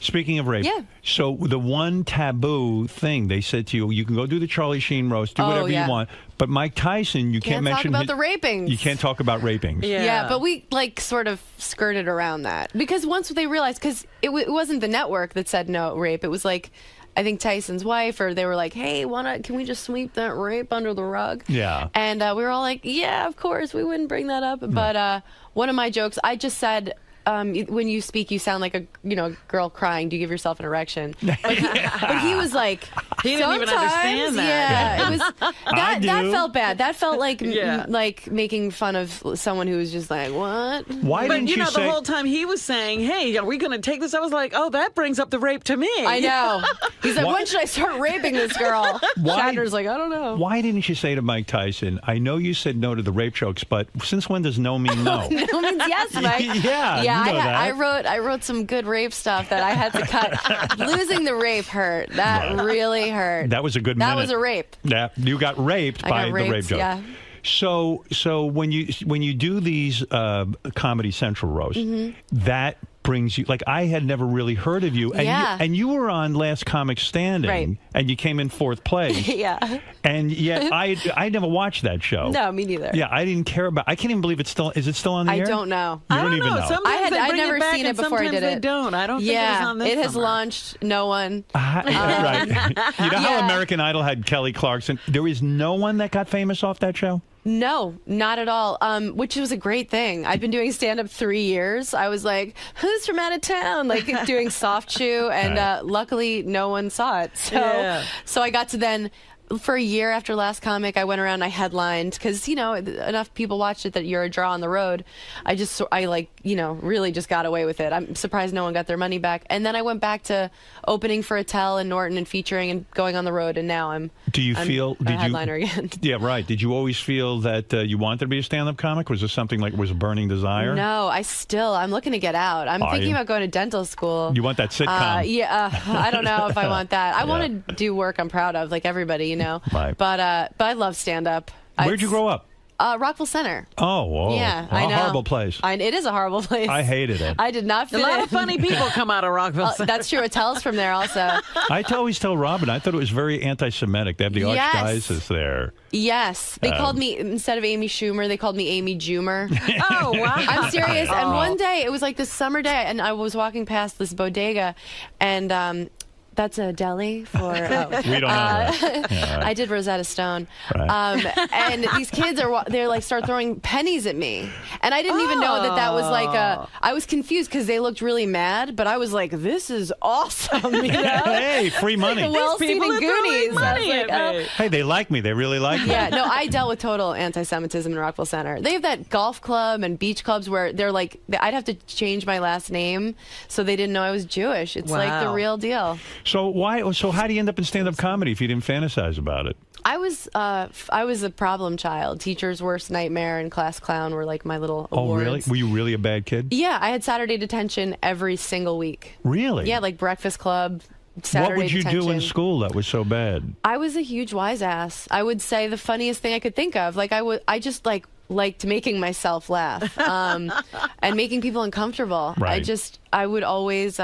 Speaking of rape. Yeah. So the one taboo thing they said to you, you can go do the Charlie Sheen roast, do whatever you want. But Mike Tyson, you can't mention talk about the rapings. You can't talk about rapings. Yeah, but we like sort of skirted around that because once they realized, because it wasn't the network that said no rape, it was like I think Tyson's wife, or they were like, hey, can we just sweep that rape under the rug? Yeah. And we were all like, yeah, of course, we wouldn't bring that up. But one of my jokes, I just said, when you speak, you sound like a girl crying. Do you give yourself an erection? But he was like, he didn't even understand that. Yeah, it was that felt bad. That felt like like making fun of someone who was just like, what? Why didn't you say? The whole time he was saying, hey, are we going to take this? I was like, oh, that brings up the rape to me. I know. He's like, when should I start raping this girl? Shatner's like, I don't know. Why didn't you say to Mike Tyson, I know you said no to the rape jokes, but since when does no mean no? No means yes, Mike. Yeah. I wrote some good rape stuff that I had to cut. Losing the rape hurt. That really hurt. That was a good That minute. was a rape. Yeah, you got raped by the rape joke. Yeah. So when you do these Comedy Central roasts, that brings you, like, I had never really heard of you, and you were on Last Comic Standing, and you came in 4th place. Yeah. And yet I never watched that show. No, me neither. Yeah, I didn't care about. I can't even believe it's still. Is it still on the air? I don't know. You don't even know. Sometimes I'd never seen it before I did they it. don't. I don't think it was on this it has summer. launched. No one. Right. You know how American Idol had Kelly Clarkson? There is no one that got famous off that show? No, not at all. Which was a great thing. I've been doing stand-up 3 years. I was like, who's from out of town? Like doing soft shoe, and luckily no one saw it. So I got to then, for a year after Last Comic, I went around and I headlined because, enough people watched it that you're a draw on the road. I really just got away with it. I'm surprised no one got their money back. And then I went back to opening for Attell and Norton and featuring and going on the road, and now I'm a headliner again. Yeah, right. Did you always feel that you wanted to be a stand-up comic? Was this something like was a burning desire? No, I'm looking to get out. I'm thinking about going to dental school. You want that sitcom? I don't know if I want that. I want to do work I'm proud of, like everybody, Right. But I love stand-up. Where'd you grow up? Rockville Center. Oh, yeah, I know. A horrible place. It is a horrible place. I hated it. I did not fit in. A lot in. of funny people come out of Rockville Center. That's true. Attell's from there also. I always tell Robin, I thought it was very anti-Semitic. They have the archdiocese there. Yes. They called me, instead of Amy Schumer, they called me Amy Jumer. Oh, wow. I'm serious. And one day, it was like this summer day, and I was walking past this bodega, and That's a deli for. We don't know that. Yeah, right. I did Rosetta Stone, Right. and these kids they're like start throwing pennies at me, and I didn't even know that was like a. I was confused because they looked really mad, but I was like, "This is awesome!" You know? Hey, free money. Well seen in Goonies. I was like, oh. Hey, they like me. They really like me. Yeah, no, I dealt with total anti-Semitism in Rockville Center. They have that golf club and beach clubs where they're like, I'd have to change my last name so they didn't know I was Jewish. It's like the real deal. So how do you end up in stand-up comedy if you didn't fantasize about it? I was a problem child. Teacher's worst nightmare and class clown were like my little awards. Oh, really? Were you really a bad kid? Yeah, I had Saturday detention every single week. Really? Yeah, like Breakfast Club, Saturday What would you detention. do in school that was so bad? I was a huge wise ass. I would say the funniest thing I could think of. Like I just liked making myself laugh and making people uncomfortable. Right. I would always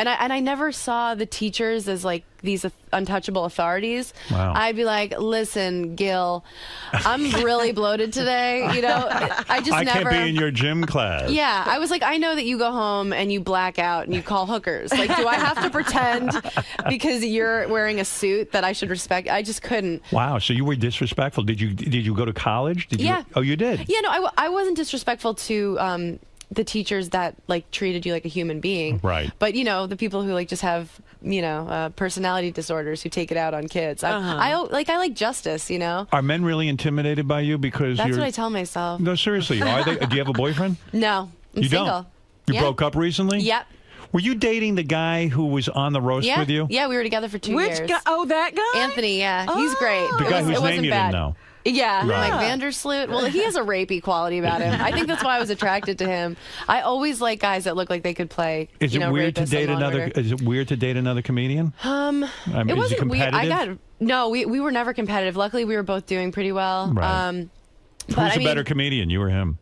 and I never saw the teachers as like these untouchable authorities. Wow. I'd be like, listen, Gil, I'm really bloated today. You know, I can't be in your gym class. Yeah, I was like, I know that you go home and you black out and you call hookers. Like, do I have to pretend because you're wearing a suit that I should respect? I just couldn't. Wow, so you were disrespectful. Did you go to college? Yeah. Oh, you did? Yeah, no, I wasn't disrespectful to the teachers that like treated you like a human being. Right. But you know, the people who like just have personality disorders who take it out on kids. I like justice. You know. Are men really intimidated by you because That's you're? what I tell myself. No, seriously, are they? Do you have a boyfriend? No, I'm You single. don't. You Yeah. broke up recently? Yep. Were you dating the guy who was on the roast Yeah. with you? Yeah, we were together for 2 Which years. guy? Oh, that guy? Anthony, yeah. He's great. The guy whose it name wasn't you bad. didn't know. Yeah, Right. like Vandersloot. Well, he has a rapey quality about him. I think that's why I was attracted to him. I always like guys that look like they could play. Is it weird to rapists date on Law & another? Order. Is it weird to date another comedian? I mean, is it he wasn't weird. competitive? We were never competitive. Luckily, we were both doing pretty well. Right. But Who's I a mean, better comedian, you or him?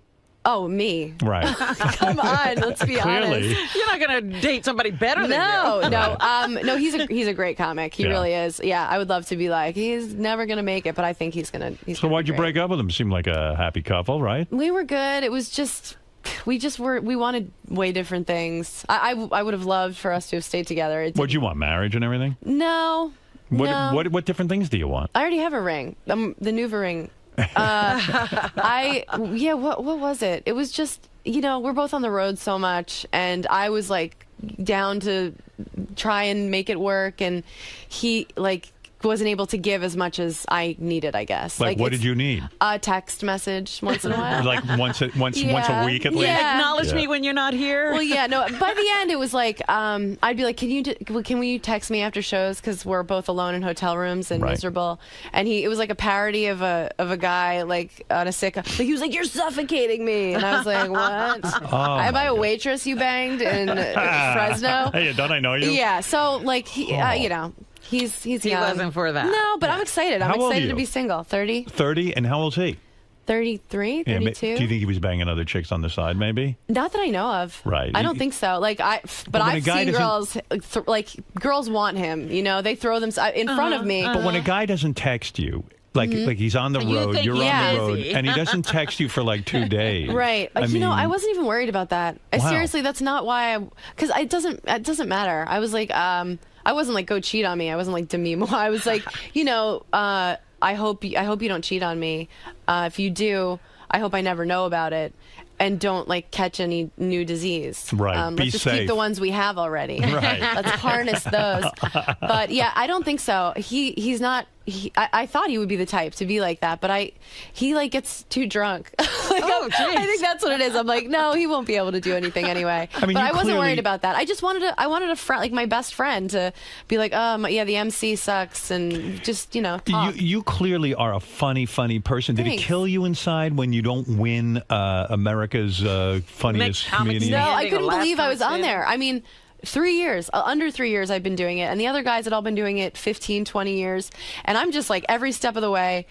Oh, me. Right. Come on, let's be Clearly. honest. You're not going to date somebody better than you. No. He's a great comic. He Yeah. really is. Yeah, I would love to be like, he's never gonna make it, but I think he's gonna. So why'd you break up with him? Seemed like a happy couple, right? We were good. It was just. We wanted way different things. I would have loved for us to have stayed together. What'd you want? Marriage and everything? No. No. What different things do you want? I already have a ring. The Nuva ring. What was it? It was just, we're both on the road so much, and I was like down to try and make it work, and he like wasn't able to give as much as I needed, I guess. Like what did you need? A text message once in a while. Like once a week at least? Yeah. Acknowledge me when you're not here. Well, yeah, no. By the end, it was like I'd be like, "Can you text me after shows? Because we're both alone in hotel rooms and miserable." And it was like a parody of a guy like on a sick. Like, he was like, "You're suffocating me," and I was like, "What? Am I a waitress you banged in Fresno?" Hey, don't I know you? Yeah. So like He's He young. wasn't for that. No, but I'm excited. I'm How old are excited you? to be single. 30, 30, and how old's he? 33, Yeah, 32. do you think he was banging other chicks on the side, maybe? Not that I know of. Right. I don't think so. Like but when a I've guy seen doesn't- girls like girls want him. They throw them in front of me. But when a guy doesn't text you, like he's on the You road, think you're he's on the road, busy. and he doesn't text you for like 2 days. Right. I mean, I wasn't even worried about that. Wow. Seriously, that's not why because it doesn't matter. I was like, I wasn't like, go cheat on me. I wasn't like, Demi Moore. I was like, I hope you don't cheat on me. If you do, I hope I never know about it. And don't like catch any new disease. Right. Be Let's just safe. keep the ones we have already. Right. Let's harness those. But yeah, I don't think so. He's not. I thought he would be the type to be like that, but he like gets too drunk. I think that's what it is. I'm like, no, he won't be able to do anything anyway. I mean, but you I wasn't clearly- worried about that. I just wanted a friend, like my best friend, to be like, yeah, the MC sucks, and just talk. You clearly are a funny person. Did it Thanks. kill you inside when you don't win America's funniest comedian? No, I couldn't believe I was on there. I mean, 3 years, under 3 years I've been doing it, and the other guys had all been doing it 15, 20 years, and I'm just like every step of the way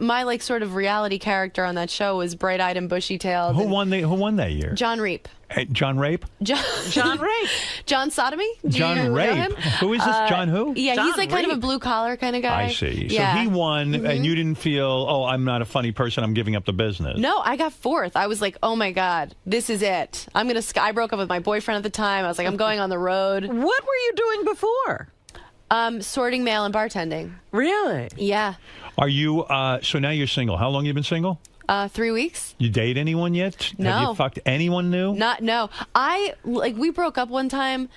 my like sort of reality character on that show was bright-eyed and bushy-tailed. Who won that year? John Reap. John Rape? John Rape. John Sodomy? John Rape. Who is this? John who? Yeah, John he's like kind of a Rape. blue-collar kind of guy. I see. Yeah. So he won, and you didn't feel, oh, I'm not a funny person, I'm giving up the business. No, I got fourth. I was like, oh my God, this is it. I broke up with my boyfriend at the time. I was like, I'm going on the road. What were you doing before? Sorting mail and bartending. Really? Yeah. Are you, so now you're single. How long have you been single? 3 weeks. You date anyone yet? No. Have you fucked anyone new? No. We broke up one time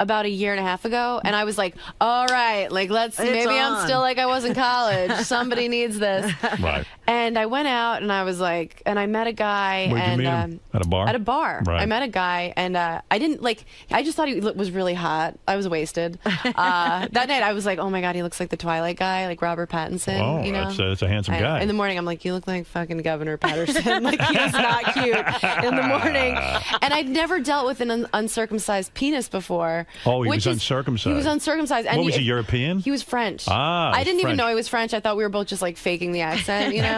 about a year and a half ago, and I was like, all right, like maybe I'm still like I was in college. Somebody needs this. Right. And I went out and I was like, and I met a guy. Where'd you meet him? At a bar? At a bar. Right. I met a guy, and I didn't like. I just thought he was really hot. I was wasted. That night, I was like, oh my God, he looks like the Twilight guy, like Robert Pattinson. Oh, you know? that's a handsome guy. In the morning, I'm like, you look like fucking Governor Patterson. Like he was not cute in the morning. And I'd never dealt with an uncircumcised penis before. Oh, he was uncircumcised. He was uncircumcised. And what was he, European? He was French. Ah, I didn't even French. know he was French. I thought we were both just like faking the accent, you know?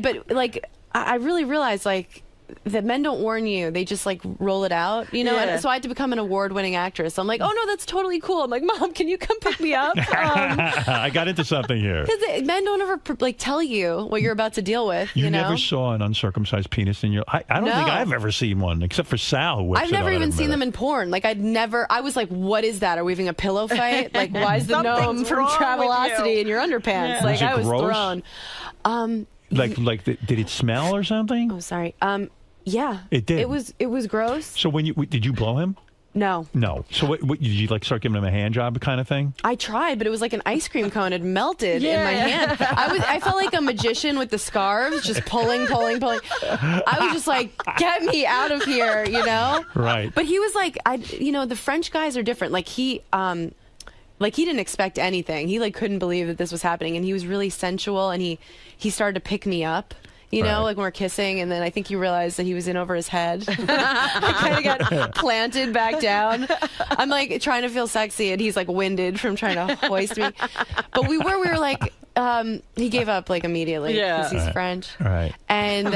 But like, I really realized like that men don't warn you; they just like roll it out, you know. Yeah. And so I had to become an award-winning actress. I'm like, oh no, that's totally cool. I'm like, Mom, can you come pick me up? I got into something here. Because men don't ever like tell you what you're about to deal with. You know? never saw an uncircumcised penis in your. I don't think No. I've ever seen one, except for Sal. Who whips I've it never out even every seen minute. them in porn. Like I was like, what is that? Are we having a pillow fight? Like, why is the gnome Something's from wrong with Travelocity you. in your underpants? Yeah. Like Was it I was gross? thrown. Did it smell or something? Oh, sorry. Yeah. It did. It was gross. So did you blow him? No. No. So what did you like start giving him a hand job kind of thing? I tried, but it was like an ice cream cone had melted in my hand. I felt like a magician with the scarves, just pulling. I was just like, get me out of here, you know? Right. But he was like, the French guys are different. Like he didn't expect anything. He like couldn't believe that this was happening, and he was really sensual, and he started to pick me up. You know, like when we're kissing, and then I think he realized that he was in over his head. I kind of got planted back down. I'm like trying to feel sexy, and he's like winded from trying to hoist me. But we were like, he gave up like immediately because he's French. Right. And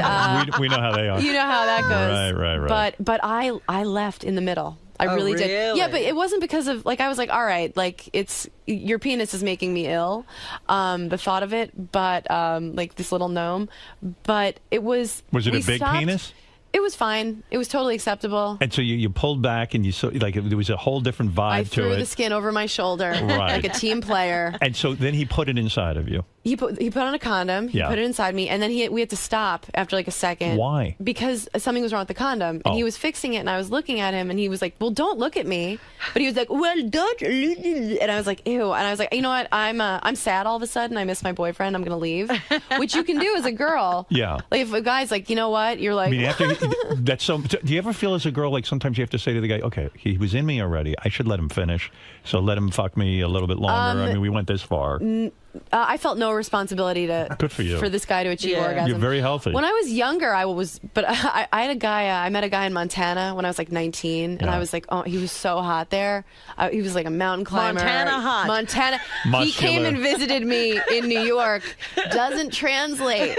we know how they are. You know how that goes. Right. But I left in the middle. I really did. Yeah, but it wasn't because of like I was like, all right, like it's your penis is making me ill, the thought of it, but like this little gnome, but it was. Was it a big penis? It was fine. It was totally acceptable. And so you pulled back, and you saw like there was a whole different vibe I to threw it. the skin over my shoulder Right. like a team player. And so then he put it inside of you. He put on a condom. He Yeah. put it inside me, and then we had to stop after like a second. Why? Because something was wrong with the condom, and he was fixing it, and I was looking at him, and he was like, "Well, don't look at me." But he was like, "Well, don't," and I was like, "Ew," and I was like, "You know what? I'm sad all of a sudden. I miss my boyfriend. I'm gonna leave," which you can do as a girl. Yeah. Like if a guy's like, "You know what?" You're like, I mean, that's so. Do you ever feel as a girl like sometimes you have to say to the guy, "Okay, he was in me already. I should let him finish. So let him fuck me a little bit longer. I mean, we went this far." I felt no responsibility Good for you. for this guy to achieve orgasm. You're very healthy. When I was younger, I had a guy. I met a guy in Montana when I was like 19, and I was like, oh, he was so hot there. He was like a mountain climber. Montana hot. Montana. Muscular. He came and visited me in New York. Doesn't translate.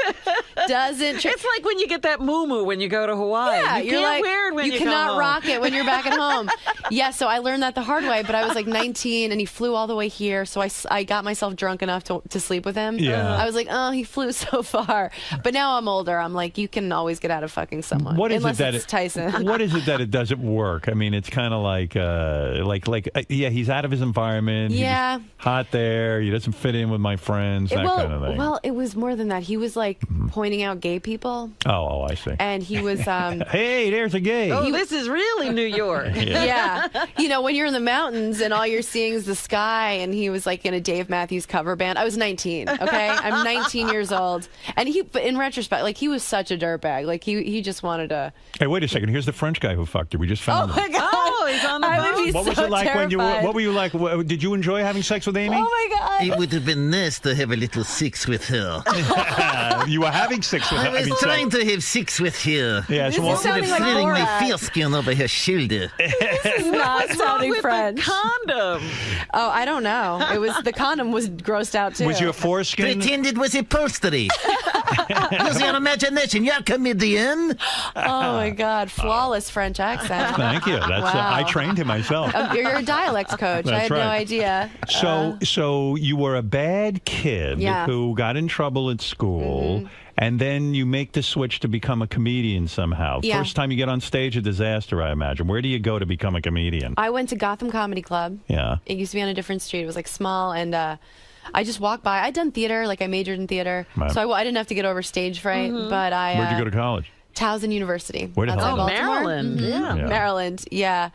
It's like when you get that moo when you go to Hawaii. Yeah, you you're can't like, wear it when you cannot come home. rock it when you're back at home. Yeah, so I learned that the hard way. But I was like 19, and he flew all the way here. So I got myself drunk enough to sleep with him. Yeah. I was like, oh, he flew so far. But now I'm older. I'm like, you can always get out of fucking someone. What is Unless it that it's Tyson. What is it that it doesn't work? I mean, it's kind of like yeah, he's out of his environment. Yeah. He's hot there. He doesn't fit in with my friends. That kind of thing. Well, it was more than that. He was like pointing out gay people. Oh, I see. And he was. Hey, there's a gay. Oh, this is really New York. Yeah. You know, when you're in the mountains and all you're seeing is the sky, and he was like in a Dave Matthews cover band. I was 19, okay? I'm 19 years old. And but in retrospect, like, he was such a dirtbag. Like, he just wanted to. Hey, wait a second. Here's the French guy who fucked her. We just found him. Oh, he's on the phone. I would be What was it like when you were? What were you like? Did you enjoy having sex with Amy? Oh my God! It would have been nice to have a little sex with her. You were having sex with her. I was trying to have sex with her. Yeah, so This is sounding like feeling my Borat. foreskin over her shoulder. This is not sounding French. Condom. Oh, I don't know. It was the condom was grossed out too. Was your foreskin? Pretend it was upholstery. Use your imagination. You're a comedian. Oh my God, flawless French accent. Thank you. That's Wow. I trained him myself. You're a dialect coach. I That's had no right. idea. So you were a bad kid Yeah. who got in trouble at school, and then you make the switch to become a comedian somehow. Yeah. First time you get on stage, a disaster, I imagine. Where do you go to become a comedian? I went to Gotham Comedy Club. Yeah. It used to be on a different street. It was like small, and I just walked by. I'd done theater, like I majored in theater, Right. so I didn't have to get over stage fright. But I Where'd you go to college? Towson University. Where the hell outside is that? Baltimore. Maryland. Mhm. Yeah. Maryland. Yeah.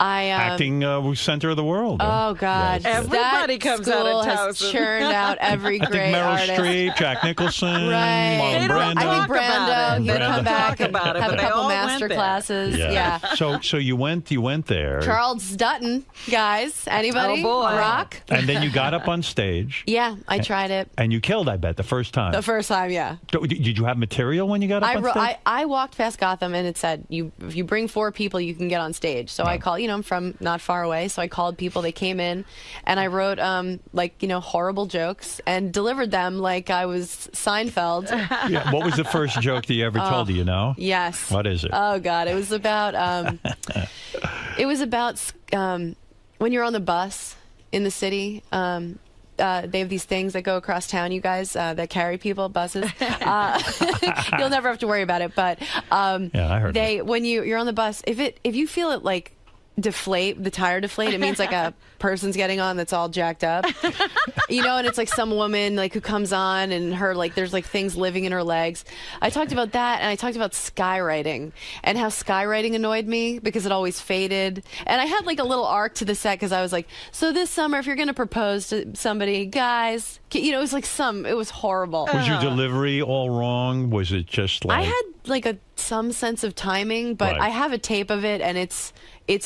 I Acting center of the world. Oh God! Yes. Everybody that comes out school of has Towson. churned out every I think great Meryl artist. Streep, Jack Nicholson, Right. Marlon They don't Brando. I think talk about Brando. it. He would Brando. come back Talk and about it, have a but they couple all went master there. classes. Yeah. So you went there. Charles Dutton, guys. Anybody? Oh, boy. Rock. And then you got up on stage. Yeah, I tried it And you killed, I bet, the first time. the first time. Yeah. Did you have material when you got up on stage? I walked past Gotham and it said, if you bring 4 people, you can get on stage. So I called, I'm from not far away, so I called people. They came in, and I wrote horrible jokes and delivered them like I was Seinfeld. Yeah. What was the first joke that you ever told? Do you know? Yes. What is it? Oh God, it was about when you're on the bus in the city. They have these things that go across town, you guys, that carry people, buses. You'll never have to worry about it. But Yeah, I heard when you're on the bus, if you feel it like deflate, the tire deflate, it means like a person's getting on that's all jacked up. And it's like some woman like who comes on and her like there's like things living in her legs. I talked about that, and I talked about skywriting and how skywriting annoyed me because it always faded. And I had like a little arc to the set because I was like, so this summer if you're going to propose to somebody, guys, it was like it was horrible. Was your delivery all wrong? Was it just like... I had like some sense of timing, but Right. I have a tape of it, and it's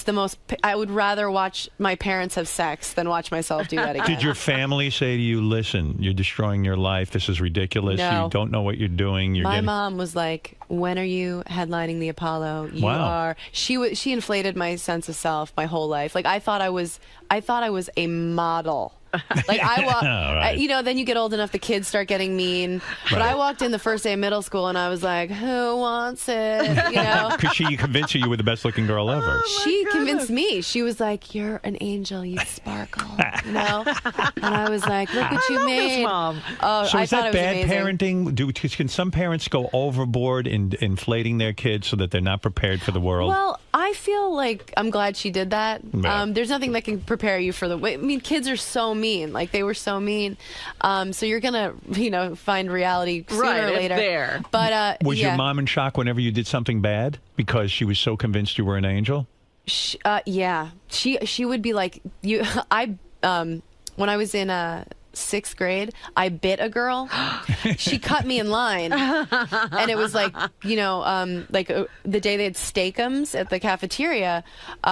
the most. I would rather watch my parents have sex than watch myself do that again. Did your family say to you, listen, you're destroying your life. This is ridiculous. No. You don't know what you're doing. My mom was like, when are you headlining the Apollo? You Wow. are. She inflated my sense of self my whole life. Like I thought I was a model. Like I walked, Right. then you get old enough, the kids start getting mean. But I walked in the first day of middle school, and I was like, "Who wants it?" Because she convinced you were the best looking girl ever. She convinced me. She was like, "You're an angel. You sparkle." And I was like, "Look what you made." Mom. Oh, So I is thought that it was bad amazing. parenting? Can some parents go overboard in inflating their kids so that they're not prepared for the world? Well, I feel like I'm glad she did that. Yeah. There's nothing that can prepare you for I mean, kids are so mean. Like they were so mean. So you're gonna, find reality sooner Right, or it's later. there. But was your mom in shock whenever you did something bad because she was so convinced you were an angel? Yeah. She would be like, when I was in 6th grade, I bit a girl. She cut me in line, and it was like the day they had steakums at the cafeteria,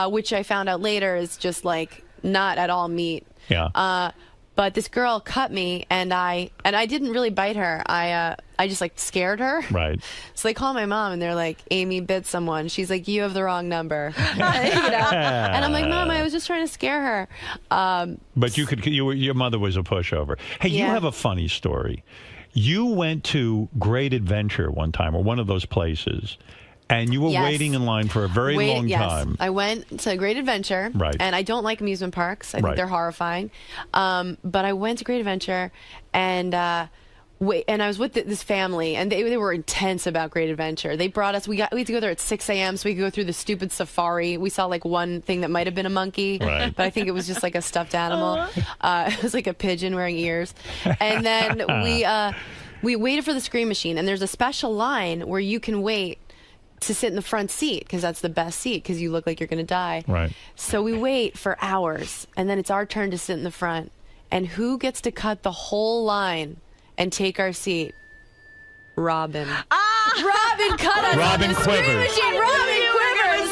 which I found out later is just like not at all meat. Yeah. But this girl cut me, and I didn't really bite her. I just like scared her. Right. So they call my mom, and they're like, "Amy bit someone." She's like, "You have the wrong number." And I'm like, "Mom, I was just trying to scare her." But your mother was a pushover. Hey, you Yeah. have a funny story. You went to Great Adventure one time, or one of those places, and you were Yes. waiting in line for a very long yes. time. I went to Great Adventure, Right. and I don't like amusement parks. I Right. think they're horrifying. But I went to Great Adventure, and I was with this family, and they were intense about Great Adventure. They brought us. We had to go there at 6 a.m. so we could go through the stupid safari. We saw like one thing that might have been a monkey, Right. but I think it was just like a stuffed animal. It was like a pigeon wearing ears, and then we waited for the Scream Machine, and there's a special line where you can wait to sit in the front seat because that's the best seat because you look like you're going to die. Right. So we wait for hours, and then it's our turn to sit in the front. And who gets to cut the whole line and take our seat? Robin. Robin cut us. Robin on the Scream Quivers. Machine. Robin Quivers.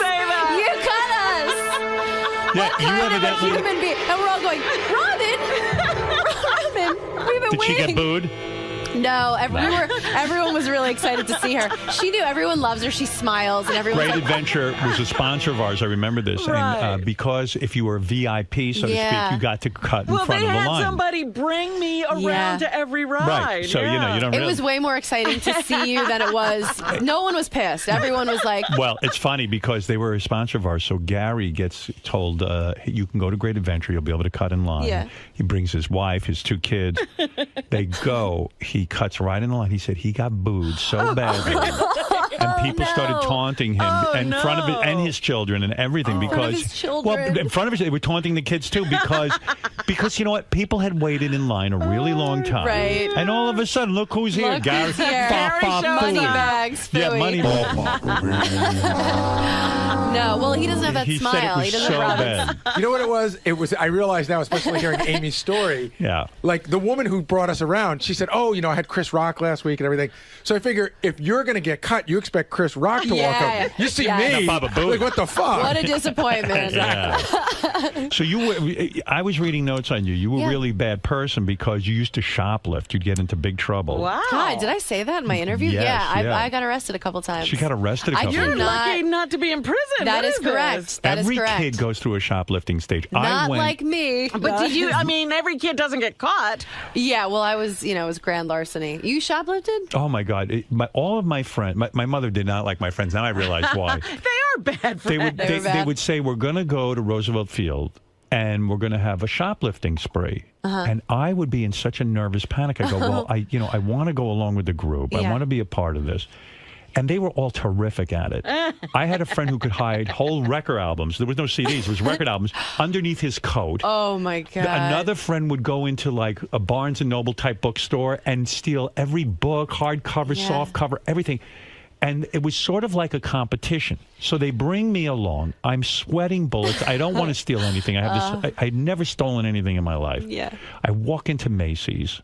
You cut us. Yeah, what you kind of a evidently- human being? And we're all going, Robin, Robin, we've been Did she waiting. get booed? No, everyone was really excited to see her. She knew everyone loves her. She smiles, and everyone. Great Adventure was a sponsor of ours. I remember this. Right. And because if you were a VIP, so to Yeah. speak, you got to cut in Well, front they of the had line. somebody bring me around Yeah. to every ride. Right. So, you know, you don't It really... was way more exciting to see you than it was. No one was pissed. Everyone was like, Well, it's funny because they were a sponsor of ours. So Gary gets told, you can go to Great Adventure. You'll be able to cut in line. Yeah. He brings his wife, his 2 kids. They go. He cuts right in the line. He said he got booed so badly. And people started taunting him in front of it and his children and everything In front of because his children. well, in front of his, they were taunting the kids too because you know what, people had waited in line a really long time, Right. And all of a sudden, look who's here, Look Gary. who's here. Fa- fa- Money Fooey. bags, Yeah, Fooey. money no, well, he doesn't have that He said it smile. was He doesn't so have Robin's. bad. You know what it was? It was. I realize now, especially hearing Amy's story. Yeah. Like the woman who brought us around, she said, "Oh, you know, I had Chris Rock last week and everything." So I figure if you're going to get cut, you expect Chris Rock to walk Yeah. up. You see Yeah. me, Not Baba Booey. like what the fuck? What a disappointment. Yeah. So you were, I was reading notes on you. You were a Yeah. really bad person because you used to shoplift. You'd get into big trouble. Wow. God, did I say that in my interview? Yes, yeah, yeah. I got arrested a couple times. She got arrested a I couple did of You're not. lucky not to be in prison. That What is this? correct. That is Every correct. kid goes through a shoplifting stage. I Not went, like me. But did you? I mean, every kid doesn't get caught. Yeah, well, I was, it was grand larceny. You shoplifted? Oh my God! All of my friends. My mother did not like my friends. Now I realize why. They are bad friends. They would they would say we're going to go to Roosevelt Field and we're going to have a shoplifting spree. And I would be in such a nervous panic. I go, well, I want to go along with the group. I Yeah. want to be a part of this. And they were all terrific at it. I had a friend who could hide whole record albums. There was no CDs. It was record albums underneath his coat. Oh, my God. Another friend would go into like a Barnes & Noble type bookstore and steal every book, hardcover, Yeah. softcover, everything. And it was sort of like a competition. So they bring me along. I'm sweating bullets. I don't want to steal anything. I have this. I'd never stolen anything in my life. Yeah. I walk into Macy's,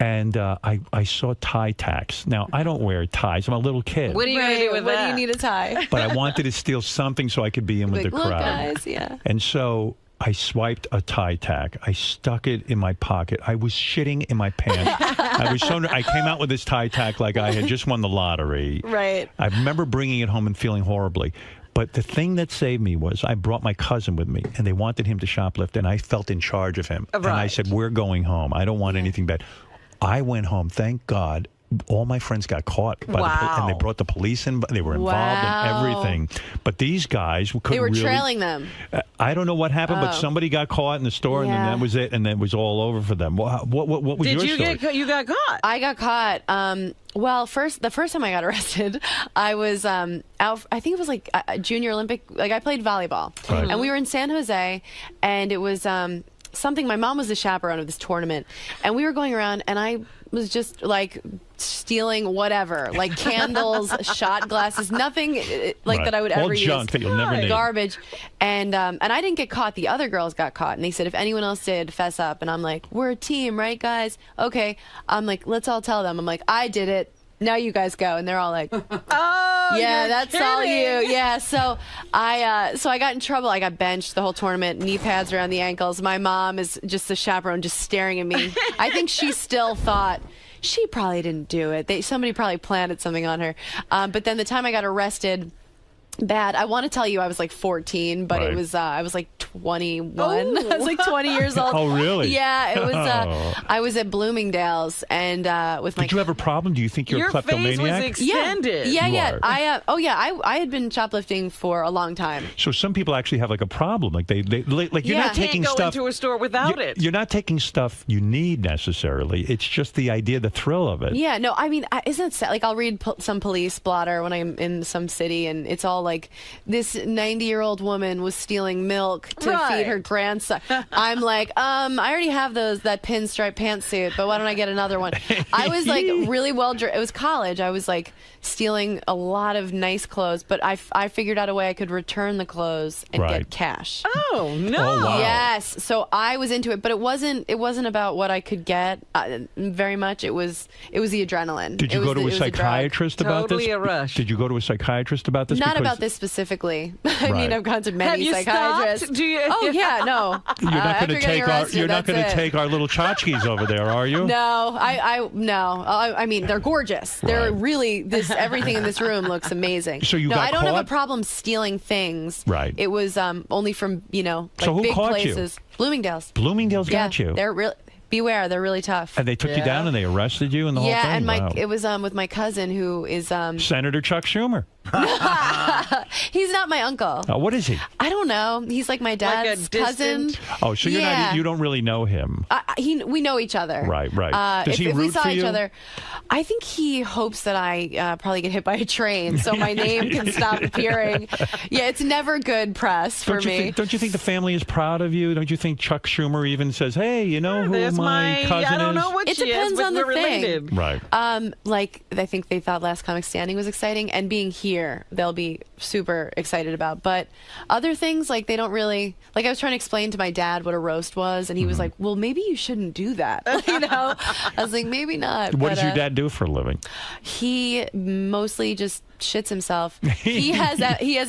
and I saw tie tacks. Now I don't wear ties. I'm a little kid. What are you going to do with What that? do you need a tie? But I wanted to steal something so I could be in with Like, the look, crowd. guys, yeah. And so I swiped a tie tack. I stuck it in my pocket. I was shitting in my pants. I came out with this tie tack like I had just won the lottery. Right. I remember bringing it home and feeling horribly. But the thing that saved me was I brought my cousin with me, and they wanted him to shoplift, and I felt in charge of him. And I said, we're going home. I don't want anything bad. I went home. Thank God. All my friends got caught, and they brought the police in. They were involved in everything. But these guys couldn't They were really, trailing them. I don't know what happened, but Oh. somebody got caught in the store, and then Yeah. that was it, and then it was all over for them. What was Did your you story? get? You got caught. I got caught. Well, the first time I got arrested, I was out. I think it was like a Junior Olympic. Like I played volleyball, Right. and we were in San Jose, and it was something. My mom was the chaperone of this tournament, and we were going around, and I was just like stealing whatever, like candles, shot glasses, nothing like Right. that I would All ever use. junk that you'll never need. Garbage, and I didn't get caught. The other girls got caught, and they said if anyone else did, fess up. And I'm like, we're a team, right, guys? Okay. I'm like, let's all tell them. I'm like, I did it. Now you guys go, and they're all like, "Oh, yeah, you're that's all you." kidding. Yeah, so I got in trouble. I got benched the whole tournament, knee pads around the ankles. My mom is just the chaperone, just staring at me. I think she still thought she probably didn't do it. Somebody probably planted something on her. But then the time I got arrested. Bad. I want to tell you I was like 14, but Right. it was I was like 21. I was like 20 years old. Oh, really? Yeah, it was. Oh. I was at Bloomingdale's and with my. Did you have a problem? Do you think you're Your a face was kleptomaniac? extended. Yeah, You yeah. are. I had been shoplifting for a long time. So some people actually have like a problem. Like you're Yeah. not taking Can't go stuff. into a store without it. You're not taking stuff you need necessarily. It's just the idea, the thrill of it. Yeah, no, I mean, isn't it sad? Like, I'll read some police blotter when I'm in some city, and it's all like, this 90-year-old woman was stealing milk to feed her grandson. I'm like, I already have that pinstripe pantsuit, but why don't I get another one? I was like really well dressed. It was college. I was like stealing a lot of nice clothes, but I figured out a way I could return the clothes and Right. get cash. Oh no! Oh, wow. Yes, so I was into it, but it wasn't about what I could get very much. It was the adrenaline. Did you It go was to the- a it was the drug. psychiatrist about this? Totally a rush. Did you go to a psychiatrist about this? Not because about this specifically. I Right. mean, I've gone to Have many you psychiatrists. stopped? Do you- Oh yeah, no. You're not After going to getting take our. arrested, You're not that's going to it. take our little tchotchkes over there, are you? No, I mean, they're gorgeous. They're really everything in this room looks amazing. So you no, got I don't have caught? a problem stealing things. Right. It was only from like So who big caught you? places. Bloomingdale's. Bloomingdale's Yeah, got you. they're real. Beware, they're really tough. And they took you down and they arrested you and the whole thing? Yeah, and Wow. it was with my cousin who is Senator Chuck Schumer. he's not my uncle. What is he? I don't know. He's like my dad's cousin. Oh, so you're Yeah. not. You don't really know him. We know each other. Right, right. Does he if we root saw for each you? other, I think he hopes that I probably get hit by a train, so my name can stop appearing. Yeah, it's never good press for me. Don't you think the family is proud of you? Don't you think Chuck Schumer even says, "Hey, you know who there's my cousin I don't is"? know what It she depends is, but on the we're thing. related. Right. Like I think they thought Last Comic Standing was exciting, and being here, they'll be super excited about. But other things, like they don't really like. I was trying to explain to my dad what a roast was, and he was like, "Well, maybe you shouldn't do that." You know, I was like, "Maybe not." What but, does your dad do for a living? He mostly just shits himself. He has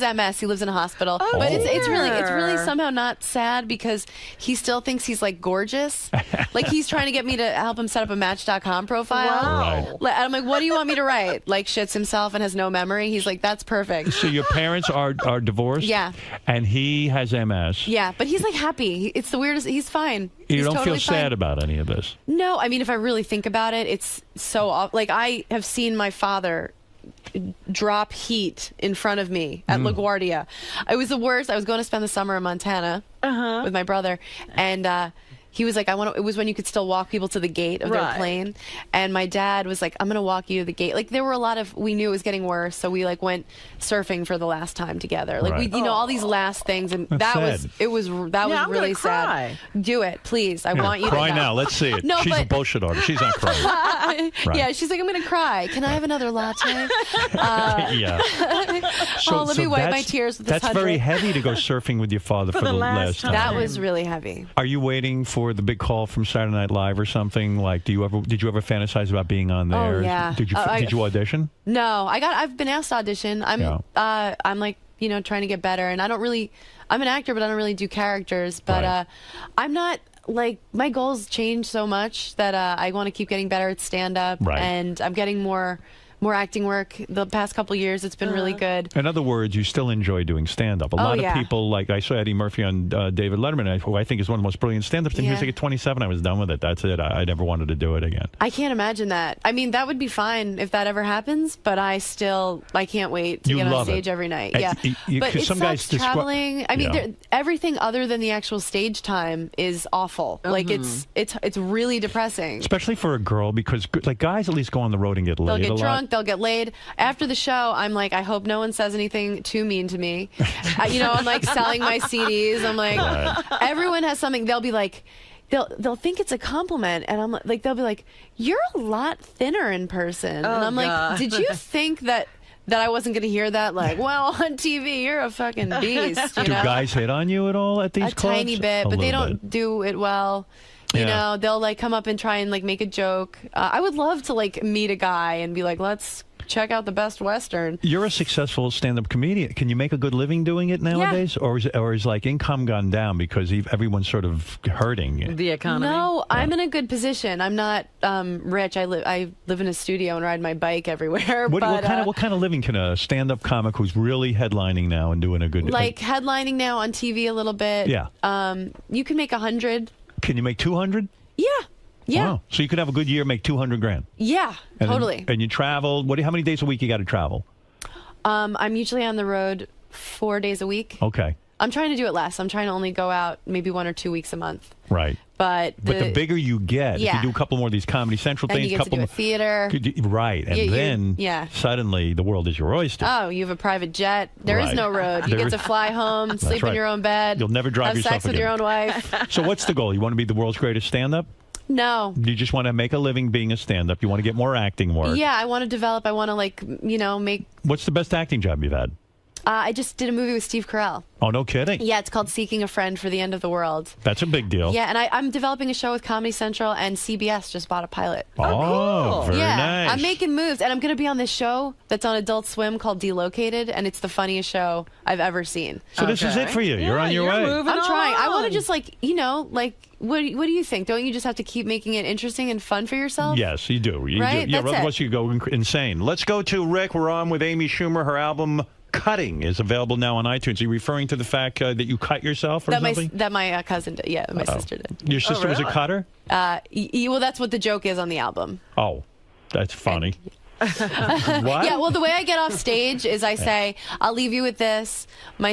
MS. He lives in a hospital. But it's really somehow not sad because he still thinks he's like gorgeous. Like he's trying to get me to help him set up a Match.com profile. Wow. Like, I'm like, what do you want me to write? Like shits himself and has no memory. He's like, that's perfect. So your parents are divorced? Yeah. And he has MS. Yeah, but he's like happy. It's the weirdest. He's fine. You He's don't totally feel sad fine. about any of this? No, I mean, if I really think about it, it's so like I have seen my father drop heat in front of me at LaGuardia. It was the worst. I was going to spend the summer in Montana with my brother, and he was like, it was when you could still walk people to the gate of their Right. plane. And my dad was like, I'm going to walk you to the gate. Like there were a lot of, we knew it was getting worse. So we like went surfing for the last time together. Like Right. we, all these last things. And That's that sad. was I'm really gonna cry. sad. Do it, please. I Here, want you cry to now. Let's see it. No, She's a but- bullshit artist. She's not crying. Right. Yeah, she's like, I'm going to cry. Can I have another latte? Yeah. Let me wipe my tears with this That's very 100. heavy to go surfing with your father for the last time. That was really heavy. Are you waiting for the big call from Saturday Night Live or something? Like, did you ever fantasize about being on there? Oh, yeah. Did you audition? No, I've been asked to audition. I'm like, trying to get better, and I'm an actor, but I don't really do characters. But I'm not like, my goals change so much that I want to keep getting better at stand up, Right. and I'm getting more acting work the past couple years. It's been really good. In other words, you still enjoy doing stand-up. A lot of people, like I saw Eddie Murphy on David Letterman, who I think is one of the most brilliant stand-ups. And he was Yeah. like, at 27, I was done with it. That's it. I never wanted to do it again. I can't imagine that. I mean, that would be fine if that ever happens, but I can't wait to You get on love stage it. every night. And Yeah. But 'cause it some guys sucks traveling. I mean, everything other than the actual stage time is awful. Like it's really depressing. Especially for a girl, because like guys at least go on the road and get They'll laid get a lot. drunk, they'll get laid. After the show, I'm like, I hope no one says anything too mean to me. I'm like selling my CDs. I'm like, everyone has something. They'll be like, they'll think it's a compliment, and I'm like, they'll be like, you're a lot thinner in person, and I'm like, God. did you think that I wasn't going to hear that? Like, well, on TV, you're a fucking beast. Do guys hit on you at all at these a clubs? tiny bit, A but they little don't bit. do it well. You Yeah. know, they'll like come up and try and like make a joke. I would love to like meet a guy and be like, let's check out the Best Western. You're a successful stand-up comedian. Can you make a good living doing it nowadays, or is like income gone down because everyone's sort of hurting? The economy. No, I'm in a good position. I'm not rich. I live in a studio and ride my bike everywhere. What but, kind of living can a stand-up comic who's really headlining now and doing a good like headlining now on TV a little bit? Yeah. You can make 100. Can you make 200? Yeah. Yeah. Wow. So you could have a good year, make 200 grand. Yeah. And Totally. And you travel. How many days a week you got to travel? I'm usually on the road 4 days a week. Okay. I'm trying to do it less. I'm trying to only go out maybe 1 or 2 weeks a month. Right. But the bigger you get, if Yeah. you do a couple more of these Comedy Central then things, you get to do a theater. right, and Yeah, then suddenly the world is your oyster. Oh, you have a private jet. There is Right. no road. You There get is- to fly home, That's sleep in right. your own bed. You'll never drive have yourself sex with your again. own wife. So what's the goal? You want to be the world's greatest stand-up? No. You just want to make a living being a stand-up. You want to get more acting work. Yeah, I want to develop. I want to make. What's the best acting job you've had? I just did a movie with Steve Carell. Oh, no kidding. Yeah, it's called Seeking a Friend for the End of the World. That's a big deal. Yeah, and I'm developing a show with Comedy Central, and CBS just bought a pilot. Oh, very yeah, nice. I'm making moves, and I'm going to be on this show that's on Adult Swim called Delocated, and it's the funniest show I've ever seen. So this is it for you. You're on your way. I'm trying. I want to just what do you think? Don't you just have to keep making it interesting and fun for yourself? Yes, you do. You Right? do. Yeah, That's it. otherwise you go insane. Let's go to Rick. We're on with Amy Schumer. Her album Cutting is available now on iTunes. Are you referring to the fact that you cut yourself or something? That my cousin did. Yeah, my sister did. Your sister was a cutter? Well, that's what the joke is on the album. Oh, that's funny. What? Yeah, well, the way I get off stage is I say, I'll leave you with this. My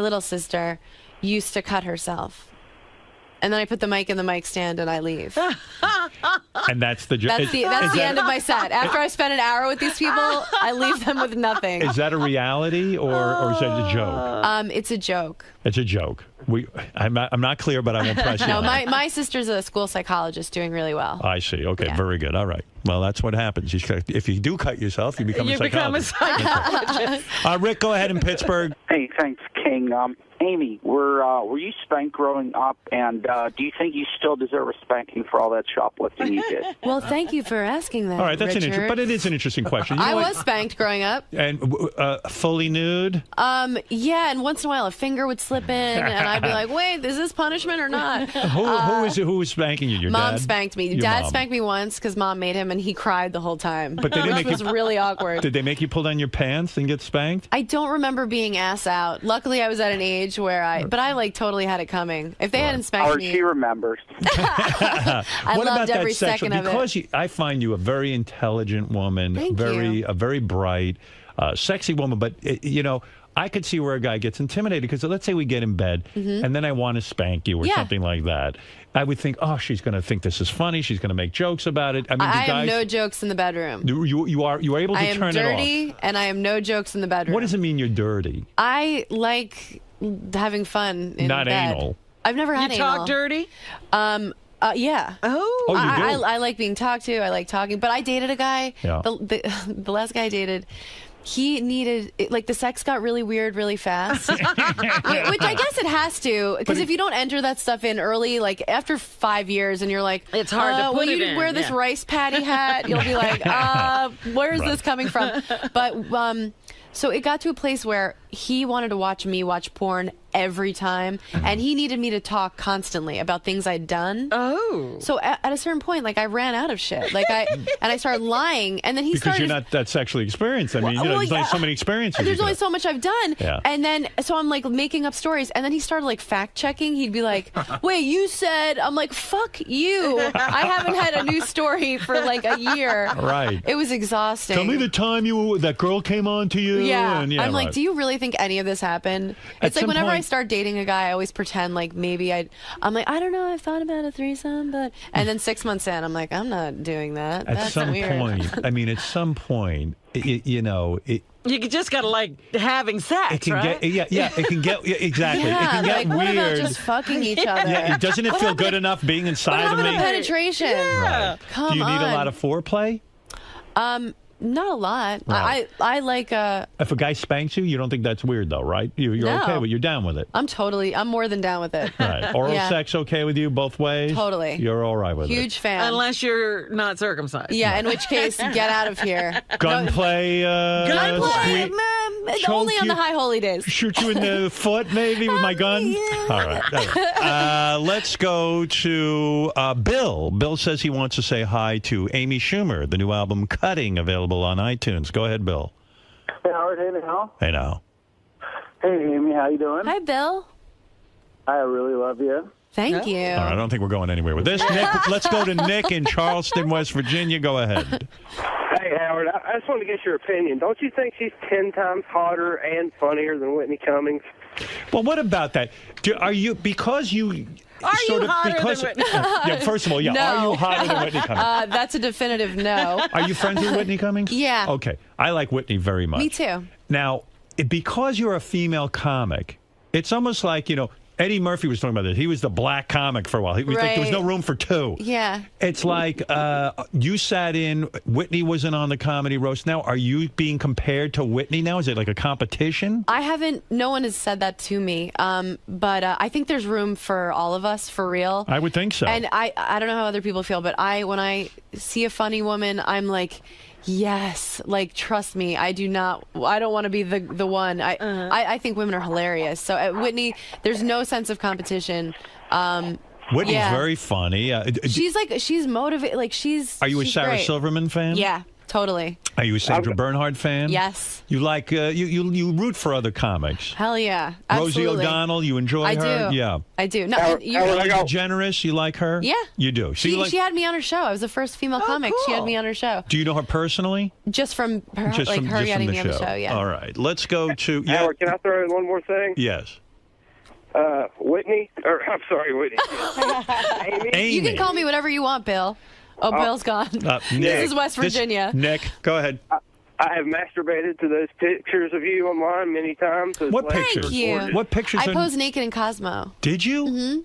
little sister, used to cut herself. And then I put the mic in the mic stand and I leave. And that's the joke. That's the end of my set. After I spend an hour with these people, I leave them with nothing. Is that a reality or is that a joke? It's a joke. It's a joke. I'm not clear, but I won't press you. No, on it. my sister's a school psychologist doing really well. I see. Okay, Yeah. very good. All right. Well, that's what happens. If you do cut yourself, you become a psychologist. Rick, go ahead in Pittsburgh. Hey, thanks, King. Amy, were you spanked growing up, and do you think you still deserve a spanking for all that shoplifting you did? Well, thank you for asking that. All right, that's Richard. but it is an interesting question. You know I what? was spanked growing up. And fully nude? Yeah, and once in a while a finger would slip in, and I'd be like, "Wait, is this punishment or not?" Who was spanking you? Your Mom dad? spanked me. Your Dad mom. spanked me once because Mom made him, and he cried the whole time. But they didn't which make was you, really awkward. Did they make you pull down your pants and get spanked? I don't remember being ass out. Luckily, I was at an age where but I totally had it coming. If they hadn't spanked me, She remembers. I What loved about that every sexual? second of it. Because I find you a very intelligent woman, Thank you. a very bright, sexy woman. But I could see where a guy gets intimidated because let's say we get in bed Mhm. and then I want to spank you or Yeah. something like that. I would think, oh, she's going to think this is funny. She's going to make jokes about it. I mean, I do am guys, no jokes in the bedroom. you are able to I am turn it off. dirty, and I am no jokes in the bedroom. What does it mean you're dirty? I like having fun in Not bed. anal. I've never had You anal. talk dirty? Yeah. Oh, you do? I like being talked to. I like talking. But I dated a guy. Yeah. The last guy I dated, he needed the sex got really weird really fast, which I guess it has to, because if you don't enter that stuff in early, like after 5 years, and you're like, it's hard to put will it you in, wear this yeah. rice patty hat? You'll be like, where is this coming from? But so it got to a place where he wanted to watch me watch porn every time, and he needed me to talk constantly about things I'd done. Oh. So at a certain point, I ran out of shit. I started lying, and then he Because started. you're not that sexually experienced. I mean, Well, there's only so many experiences. There's you only can so much I've done. Yeah. And then, so I'm making up stories. And then he started fact checking. He'd be like, wait, you said, I'm like, fuck you. I haven't had a new story for a year. Right. It was exhausting. Tell me the time that girl came on to you. Yeah. And, I'm like, right. do you really think any of this happened? At It's like some whenever I point- start dating a guy, I always pretend maybe I'm like, I don't know, I've thought about a threesome, but. And then 6 months in, I'm like, I'm not doing that. At That's some weird. point, I mean, at some point, it You just gotta like having sex, it can right? get it can get exactly. Yeah, it can get what weird. about just fucking each other? Yeah, doesn't it What feel happened good enough being What inside of happened me? to penetration? Yeah. Come Do you need a on. lot of foreplay? Not a lot. Right. I like If a guy spanks you, you don't think that's weird though, right? You're No. okay with you're down with it. I'm more than down with it. Right. Oral Yeah. sex okay with you both ways? Totally. You're all right with it. Huge fan. Unless you're not circumcised. Yeah, in which case, get out of here. Gunplay. Gunplay, squeak- only on you- the high holy days. Shoot you in the foot, maybe, with my gun? All right. Let's go to Bill. Bill says he wants to say hi to Amy Schumer, the new album Cutting, available on iTunes. Go ahead, Bill. Hey, Howard. Hey, now. Hey, now. Hey, Amy. How you doing? Hi, Bill. I really love you. Thank you. All right, I don't think we're going anywhere with this. Nick, let's go to Nick in Charleston, West Virginia. Go ahead. Hey, Howard, I just want to get your opinion. Don't you think she's 10 times hotter and funnier than Whitney Cummings? Well, what about that? Are you, because you... Are sort you of, hotter because, than Whitney? Yeah, first of all, yeah. No. Are you hotter than Whitney Cummings? That's a definitive no. Are you friends with Whitney Cummings? Yeah. Okay. I like Whitney very much. Me too. Now, because you're a female comic, it's almost like, Eddie Murphy was talking about this. He was the black comic for a while. He was like, there was no room for two. Yeah. It's like you sat in, Whitney wasn't on the comedy roast. Now, are you being compared to Whitney now? Is it like a competition? I haven't, no one has said that to me. But I think there's room for all of us, for real. I would think so. And I don't know how other people feel, but when I see a funny woman, I'm like, yes, like, trust me, I don't want to be the one. I think women are hilarious. So at Whitney, there's no sense of competition. Whitney's very funny. She's motivated. Like, Are you a she's Sarah great. Silverman fan? Yeah, totally. Are you a Sandra Bernhard fan? Yes. You like you root for other comics. Hell yeah, Rosie absolutely. O'Donnell, you enjoy I her? do. Yeah. I do. No, Ellen you're DeGeneres, you like her? Yeah. You do. So She had me on her show. I was the first female comic. She had me on her show. Do you know her personally? Just from her, Just like from, her just getting from me the on the show. Yeah. All right. Let's go to Howard, can I throw in one more thing? Yes. Whitney, or I'm sorry, Whitney. Amy. You can call me whatever you want, Bill. Oh, Bill's gone. Nick. This is West Virginia. Nick, go ahead. I have masturbated to those pictures of you online many times. What pictures? Thank you. What pictures? I posed naked in Cosmo. Did you? Mm-hmm.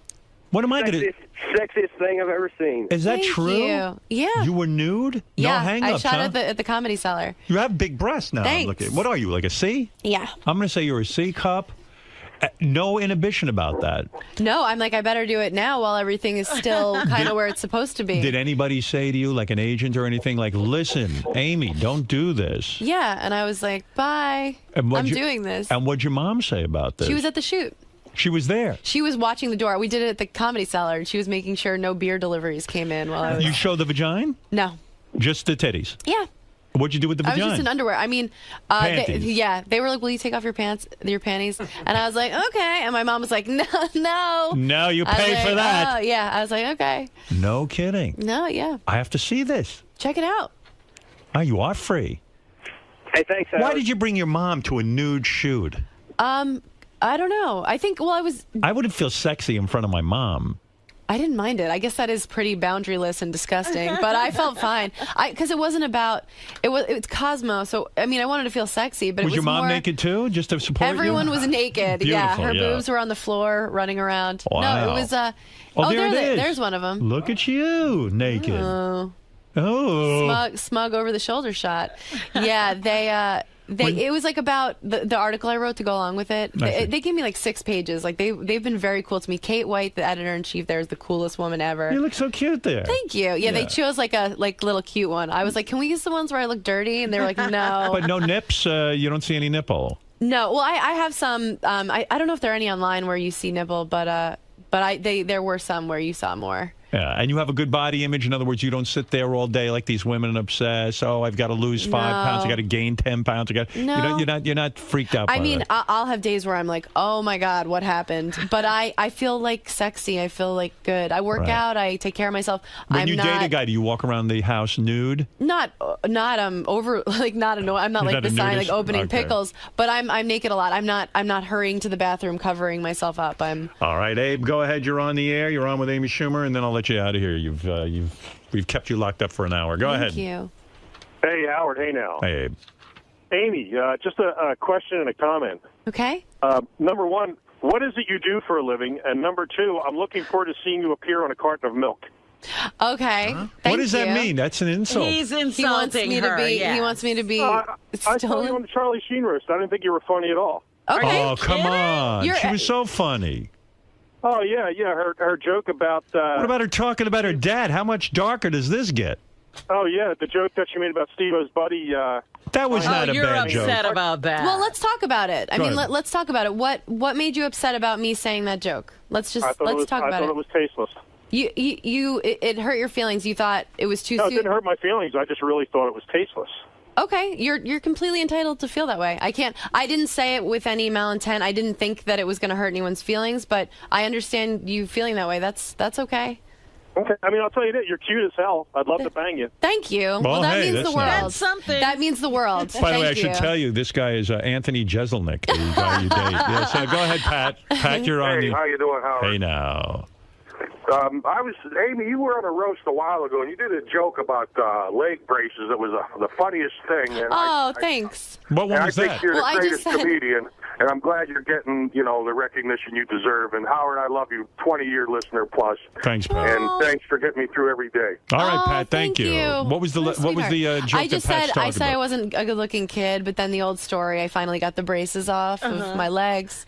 What am I going to... Sexiest thing I've ever seen. Is that Thank true? you. Yeah. You were nude? Yeah, No hang-ups, I shot huh? at the Comedy Cellar. You have big breasts now. Thanks. Look at, what are you, like a C? Yeah. I'm going to say you're a C cup. No inhibition about that. No, I'm like, I better do it now while everything is still kind of where it's supposed to be. Did anybody say to you, like an agent or anything, like, listen, Amy, don't do this? Yeah, and I was like, bye. And I'm doing this. And what'd your mom say about this? She was at the shoot. She was there. She was watching the door. We did it at the Comedy Cellar, and she was making sure no beer deliveries came in while I was... You showed the vagina? No. Just the titties? Yeah. What'd you do with the I was vagina? just in underwear. I mean, Panties. they were like, "Will you take off your panties?" And I was like, "Okay." And my mom was like, "No, no." No, you I was pay like, for that. Oh, yeah. I was like, "Okay." No kidding. No, yeah. I have to see this. Check it out. Oh, you are free. Hey, thanks, Why did you bring your mom to a nude shoot? I don't know. I think. Well, I wouldn't feel sexy in front of my mom. I didn't mind it. I guess that is pretty boundaryless and disgusting, but I felt fine. Because it wasn't about it's Cosmo. So I mean, I wanted to feel sexy, but Was it was your mom more, naked too, just to support Everyone you? was naked. Beautiful, her yeah. boobs were on the floor, running around. Wow. No, it was. Oh, there it is. There's one of them. Look at you, naked. Oh. Oh. Smug over the shoulder shot. Yeah, it was like about the article I wrote to go along with it. They gave me like 6 pages. Like they've been very cool to me. Kate White, the editor in chief, there is the coolest woman ever. You look so cute there. Thank you. Yeah, they chose like a little cute one. I was like, can we use the ones where I look dirty? And they were like, no. But no nips. You don't see any nipple. No. Well, I have some. I don't know if there are any online where you see nipple, but there were some where you saw more. Yeah, and you have a good body image. In other words, you don't sit there all day like these women and obsess. Oh, I've got to lose 5 pounds. I got to gain 10 pounds. No. You're not freaked out. I by mean, that. I'll have days where I'm like, oh my God, what happened? But I feel like sexy. I feel like good. I work Right. out. I take care of myself. When you date a guy, do you walk around the house nude? Not over like not annoying. I'm not You're like not a the sign nudist? like opening Okay. pickles, but I'm naked a lot. I'm not hurrying to the bathroom covering myself up. I'm All right, Abe, go ahead. You're on the air. You're on with Amy Schumer, and then I'll let you out of here. We've kept you locked up for an hour. Go ahead. Thank you. Hey, Howard. Hey, now. Hey, Abe. Amy, just a question and a comment. Okay. Number one, what is it you do for a living? And number two, I'm looking forward to seeing you appear on a carton of milk. Okay. What does that mean? That's an insult. He's He wants insulting me her. to be. yeah. He wants me to be. I saw you stolen. on the Charlie Sheen roast. I didn't think you were funny at all. Okay. Oh, come on. You're- She was so funny. Oh, yeah. Her joke about... What about her talking about her dad? How much darker does this get? Oh, yeah, the joke that she made about Steve-O's buddy... That was not a you're bad joke. upset about that. Well, let's talk about it. I Go mean, ahead. let's talk about it. What made you upset about me saying that joke? Let's talk I about thought it. it was tasteless. It hurt your feelings. You thought it was too No, it soon. didn't hurt my feelings. I just really thought it was tasteless. Okay, you're completely entitled to feel that way. I didn't say it with any malintent. I didn't think that it was going to hurt anyone's feelings, but I understand you feeling that way. That's okay. Okay. I mean, I'll tell you that. You're cute as hell. I'd love to bang you. Thank you. Well, that hey, means that's the world. nice. That's something. That means the world. By the way, I Thank should you. tell you, this guy is Anthony Jeselnik, the guy you date. Yeah, so go ahead, Pat. Pat, you're on Hey, the... how you doing, Howard? Hey, now. Amy, you were on a roast a while ago, and you did a joke about leg braces. It was the funniest thing. And Oh, thanks. What one and was I that? think you're Well, I the just greatest said- comedian. and I'm glad you're getting, the recognition you deserve. And Howard, I love you, 20-year listener plus. Thanks, Pat. And thanks for getting me through every day. All right, Pat. Thank you. What was the joke I just that Pat's said I talking about? wasn't a good-looking kid, but then the old story, I finally got the braces off of my legs,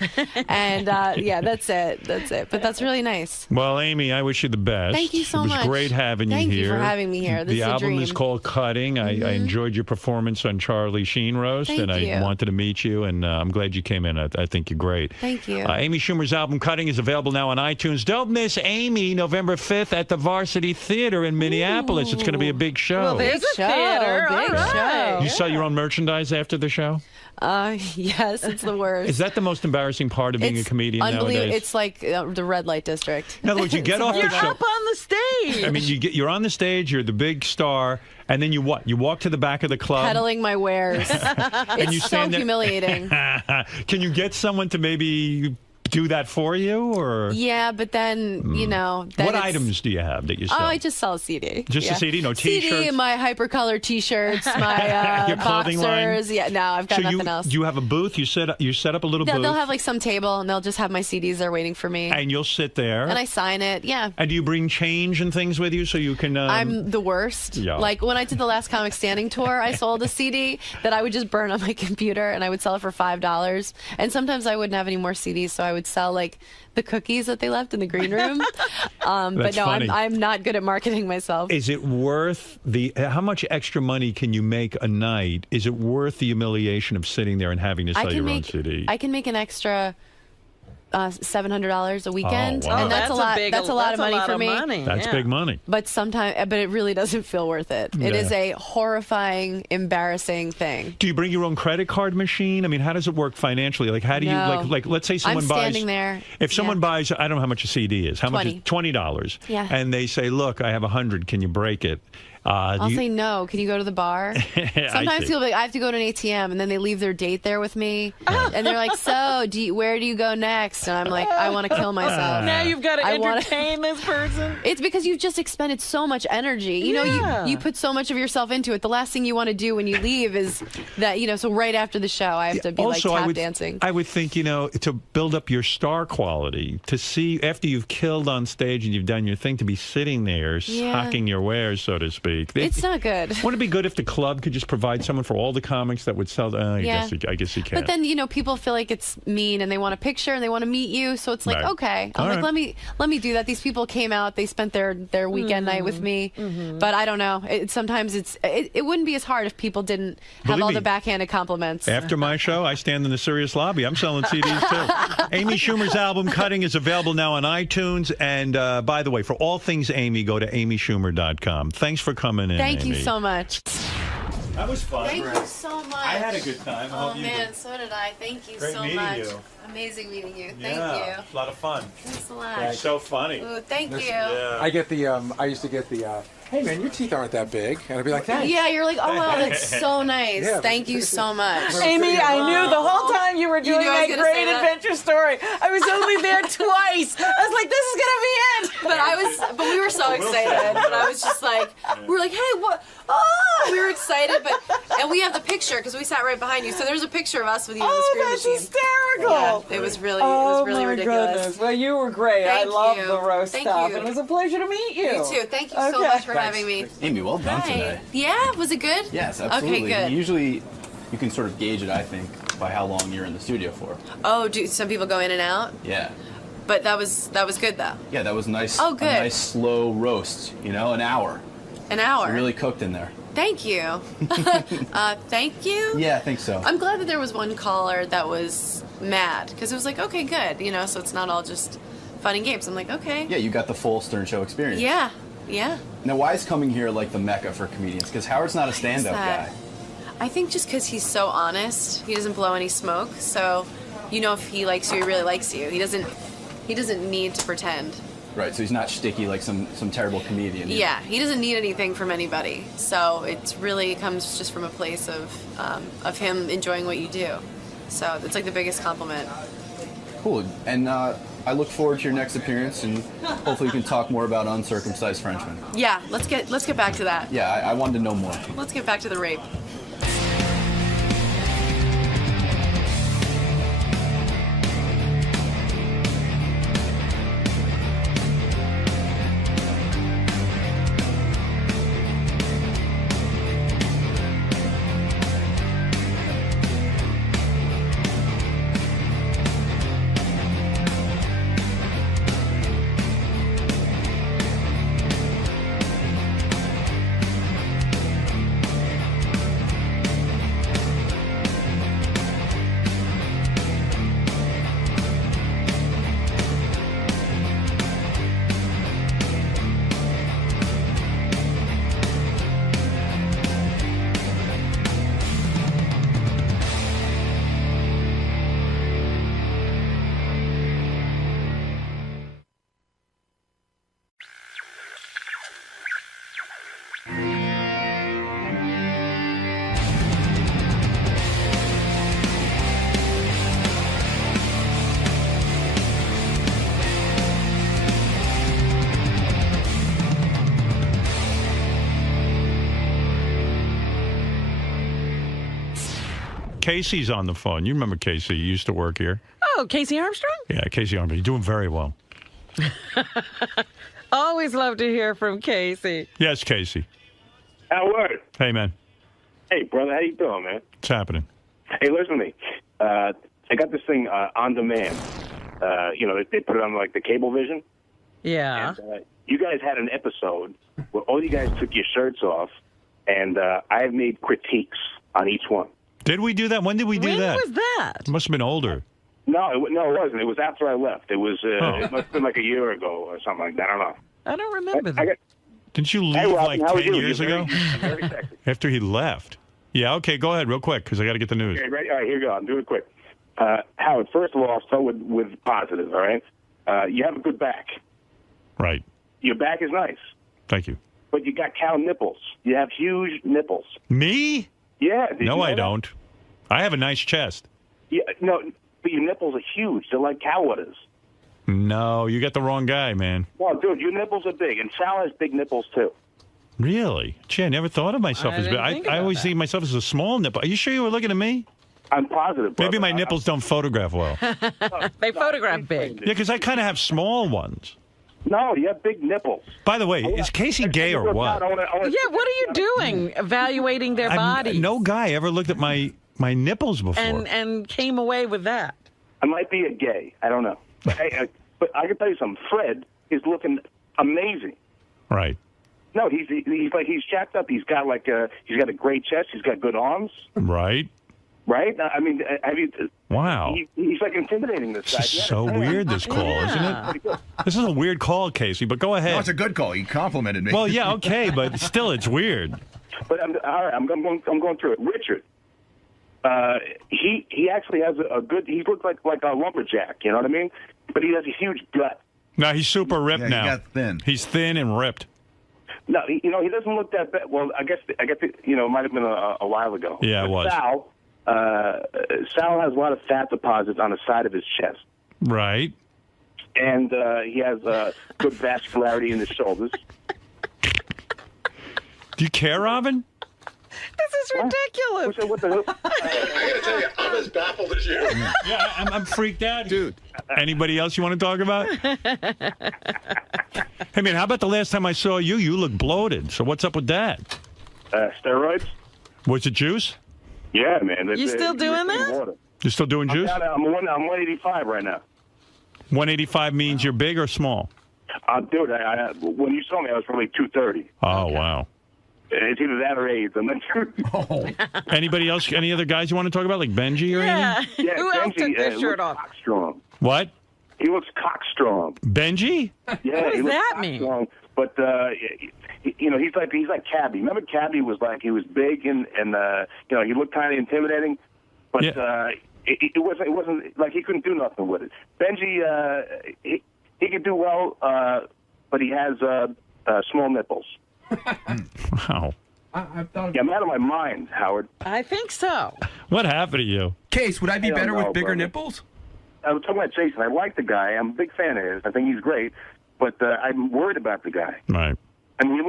and yeah, that's it. But that's really nice. Well, Amy, I wish you the best. Thank you so much. It was much. great having Thank you you here. for having me here. This the is a album dream. is called Cutting. I enjoyed your performance on Charlie Sheen Roast, Thank and I you. wanted to meet you, and I'm glad you came in. I think you're great. Thank you. Amy Schumer's album Cutting is available now on iTunes. Don't miss Amy November 5th at the Varsity Theater in Minneapolis. It's going to be a big show. Well, there's a theater. Big All right. show. You sell your own merchandise after the show? Yes, it's the worst. Is that the most embarrassing part of being a comedian nowadays? It's like the red light district. In other words, you get off the You're show. up on the stage. I mean, you're on the stage, you're the big star, and then you what? You walk to the back of the club. Peddling my wares. And you It's so stand there- humiliating. Can you get someone to maybe do that for you, or Yeah, but then, then what it's- items do you have that you sell? Oh, I just sell a CD. Just a CD, no T-shirts? CD, my hypercolor T-shirts, my Your clothing boxers. line? Yeah, no, I've got so nothing else. you have a booth. You set up a little They'll booth, have like some table, and they'll just have my CDs there waiting for me. and you'll sit there. And I sign it. Yeah. And do you bring change and things with you so you can? I'm the worst. Yeah. Like when I did the last Comic Standing tour, I sold a CD that I would just burn on my computer, and I would sell it for $5. And sometimes I wouldn't have any more CDs, so I would sell like the cookies that they left in the green room. But That's no, funny. I'm not good at marketing myself. Is it worth how much extra money can you make a night? Is it worth the humiliation of sitting there and having to sell your own CD? I can make an extra $700 a weekend, wow. and that's a lot. That's a lot of money for me. That's big money. But it really doesn't feel worth it. It is Yeah. a horrifying, embarrassing thing. Do you bring your own credit card machine? I mean, how does it work financially? Like, how do you No. like? Let's say someone I'm buys. standing there. If someone buys, I don't know how much a CD is. How much is $20. $20? Yeah. And they say, "Look, I have 100. Can you break it?" I'll say no. Can you go to the bar? Sometimes see. people be like, I have to go to an ATM, and then they leave their date there with me, and they're like, "So, where do you go next?" And I'm like, "I want to kill myself." Now you've got to I wanna- entertain this person. It's because you've just expended so much energy. You know, you put so much of yourself into it. The last thing you want to do when you leave is that, so right after the show, I have to be Also, like I tap would, dancing. I would think, to build up your star quality, to see after you've killed on stage and you've done your thing, to be sitting there, Yeah. hawking your wares, so to speak. It's not good. Wouldn't it be good if the club could just provide someone for all the comics that would sell? I Yeah. guess you can. But then, people feel like it's mean, and they want a picture, and they want to meet you. So it's like, Right. okay, All I'm like, right. let me do that. These people came out, they spent their weekend night with me. But I don't know. Sometimes it wouldn't be as hard if people didn't have Believe all me, the backhanded compliments. After my show, I stand in the serious lobby. I'm selling CDs too. Amy Schumer's album Cutting is available now on iTunes. And by the way, for all things Amy, go to amyschumer.com. Thanks for coming in. Thank you Amy. so much. That was fun. Thank you so much. I had a good time. I Oh hope you man, did. so did I. Thank you Great so meeting much. you. Amazing meeting you. Thank Yeah, you. a lot of fun. Thanks a lot. You're so funny. Ooh, thank you. I get the. I used to get the. Hey man, your teeth aren't that big, and I'd be like, thanks. Yeah, you're like, oh wow, that's so nice. Yeah. Thank you so much. Amy, I knew the whole time you were You doing knew I was that gonna say great that? adventure story. I was only there twice. I was like, this is gonna be it. But we were so excited. But I was just like, we were like, hey, what? Oh, we were excited, and we have the picture because we sat right behind you. So there's a picture of us with you on the screen that's machine. hysterical. Yeah, it was really my ridiculous. Goodness. Well, you were great. Thank I love you. the roast Thank stuff. you. It was a pleasure to meet you. You too. Thank you so Okay. much for having me. Amy, well done Hi. today. Yeah, was it good? Yes, absolutely. Okay, good. Usually, you can sort of gauge it, I think, by how long you're in the studio for. Oh, do some people go in and out? Yeah. But that was good though. Yeah, that was nice. Oh, good. A nice slow roast, an hour. An hour. You really cooked in there. Thank you. Thank you. Yeah, I think so. I'm glad that there was one caller that was mad because it was like, okay, good, so it's not all just fun and games. I'm like, okay. Yeah, you got the full Stern Show experience. Yeah, yeah. Now, why is coming here like the mecca for comedians? Because Howard's not a stand-up that? guy. I think just because he's so honest, he doesn't blow any smoke. So, if he likes you, he really likes you. He doesn't need to pretend. Right, so he's not shticky like some terrible comedian. Yeah, he doesn't need anything from anybody. So it really comes just from a place of him enjoying what you do. So it's like the biggest compliment. Cool. And I look forward to your next appearance, and hopefully we can talk more about Uncircumcised Frenchmen. Yeah, let's get back to that. Yeah, I wanted to know more. Let's get back to the rape. Casey's on the phone. You remember Casey? He used to work here. Oh, Casey Armstrong? Yeah, Casey Armstrong. He's doing very well. Always love to hear from Casey. Yes, Casey. Howard. Hey, man. Hey, brother. How you doing, man? What's happening? Hey, listen to me. I got this thing on demand. They put it on, like, the Cablevision. Yeah. And, you guys had an episode where all you guys took your shirts off, and I have made critiques on each one. Did we do that? When did we do that? When was that? It must have been older. No, it wasn't. It was after I left. It was. It must have been like a year ago or something like that. I don't know. I don't remember that. Didn't you leave Hey, Robin, like how are 10 you? years You're ago? very sexy. After he left. Yeah, okay, go ahead real quick, because I got to get the news. Okay, ready? All right, here we go. I'll do it quick. Howard, first of all, I'll start with positive, all right? You have a good back. Right. Your back is nice. Thank you. But you got cow nipples. You have huge nipples. Me? Yeah. Did you No, know I that? don't. I have a nice chest. Yeah, no, but your nipples are huge. They're like cow udders. No, you got the wrong guy, man. Well, dude, your nipples are big, and Sal has big nipples, too. Really? Gee, I never thought of myself I as big. didn't think I about always that. think of myself as a small nipple. Are you sure you were looking at me? I'm positive, brother. Maybe my nipples don't photograph well. Yeah, They photograph big. because I kind of have small ones. No, you have big nipples. By the way, is Casey gay or what? Yeah, what are you doing? Evaluating their bodies. No guy ever looked at my nipples before. and came away with that. I might be a gay. I don't know. But I can tell you something. Fred is looking amazing. Right. No, he's jacked up. He's got he's got a great chest. He's got good arms. Right. Right? I mean, have you? Wow. He's like intimidating this guy. This is so weird, this call, isn't it? This is a weird call, Casey, but go ahead. No, it's a good call. He complimented me. Well, yeah, okay, but still, it's weird. But all right, I'm going through it. Richard, he actually has a good. He looks like a lumberjack. You know what I mean? But he has a huge gut. No, he's super ripped Yeah, he now. got thin. He's thin and ripped. No, he doesn't look that bad. Well, I guess it might have been a while ago. Yeah, it But was. Sal has a lot of fat deposits on the side of his chest. Right. And he has good vascularity in his shoulders. Do you care, Robin? This is ridiculous. What the hell? I gotta tell you, I'm as baffled as you. Yeah, I'm freaked out, dude. Anybody else you want to talk about? Hey, man, how about the last time I saw you? You look bloated. So what's up with that? Steroids? Was it juice? Yeah, man. You still doing that? Water. You're still doing juice? I'm 185 right now. 185 means you're big or small? Dude, when you saw me, I was probably 230. Oh, wow. It's either that or AIDS. I'm not sure. Anybody else? Any other guys you want to talk about, like Benji or anything? Yeah, Who else took their Benji, shirt looks off? cockstrong. What? He looks cockstrong. Benji? Yeah, What he does looks that mean? cockstrong. But he's like Cabby. Remember Cabby was big and he looked kind of intimidating, but it wasn't like he couldn't do nothing with it. Benji, he could do well, but he has small nipples. Wow. Yeah, I'm out of my mind, Howard. I think so. What happened to you? Case, would I be I don't better know, with bigger brother. nipples? I was talking about Jason. I like the guy. I'm a big fan of his. I think he's great, but I'm worried about the guy. Right. I mean,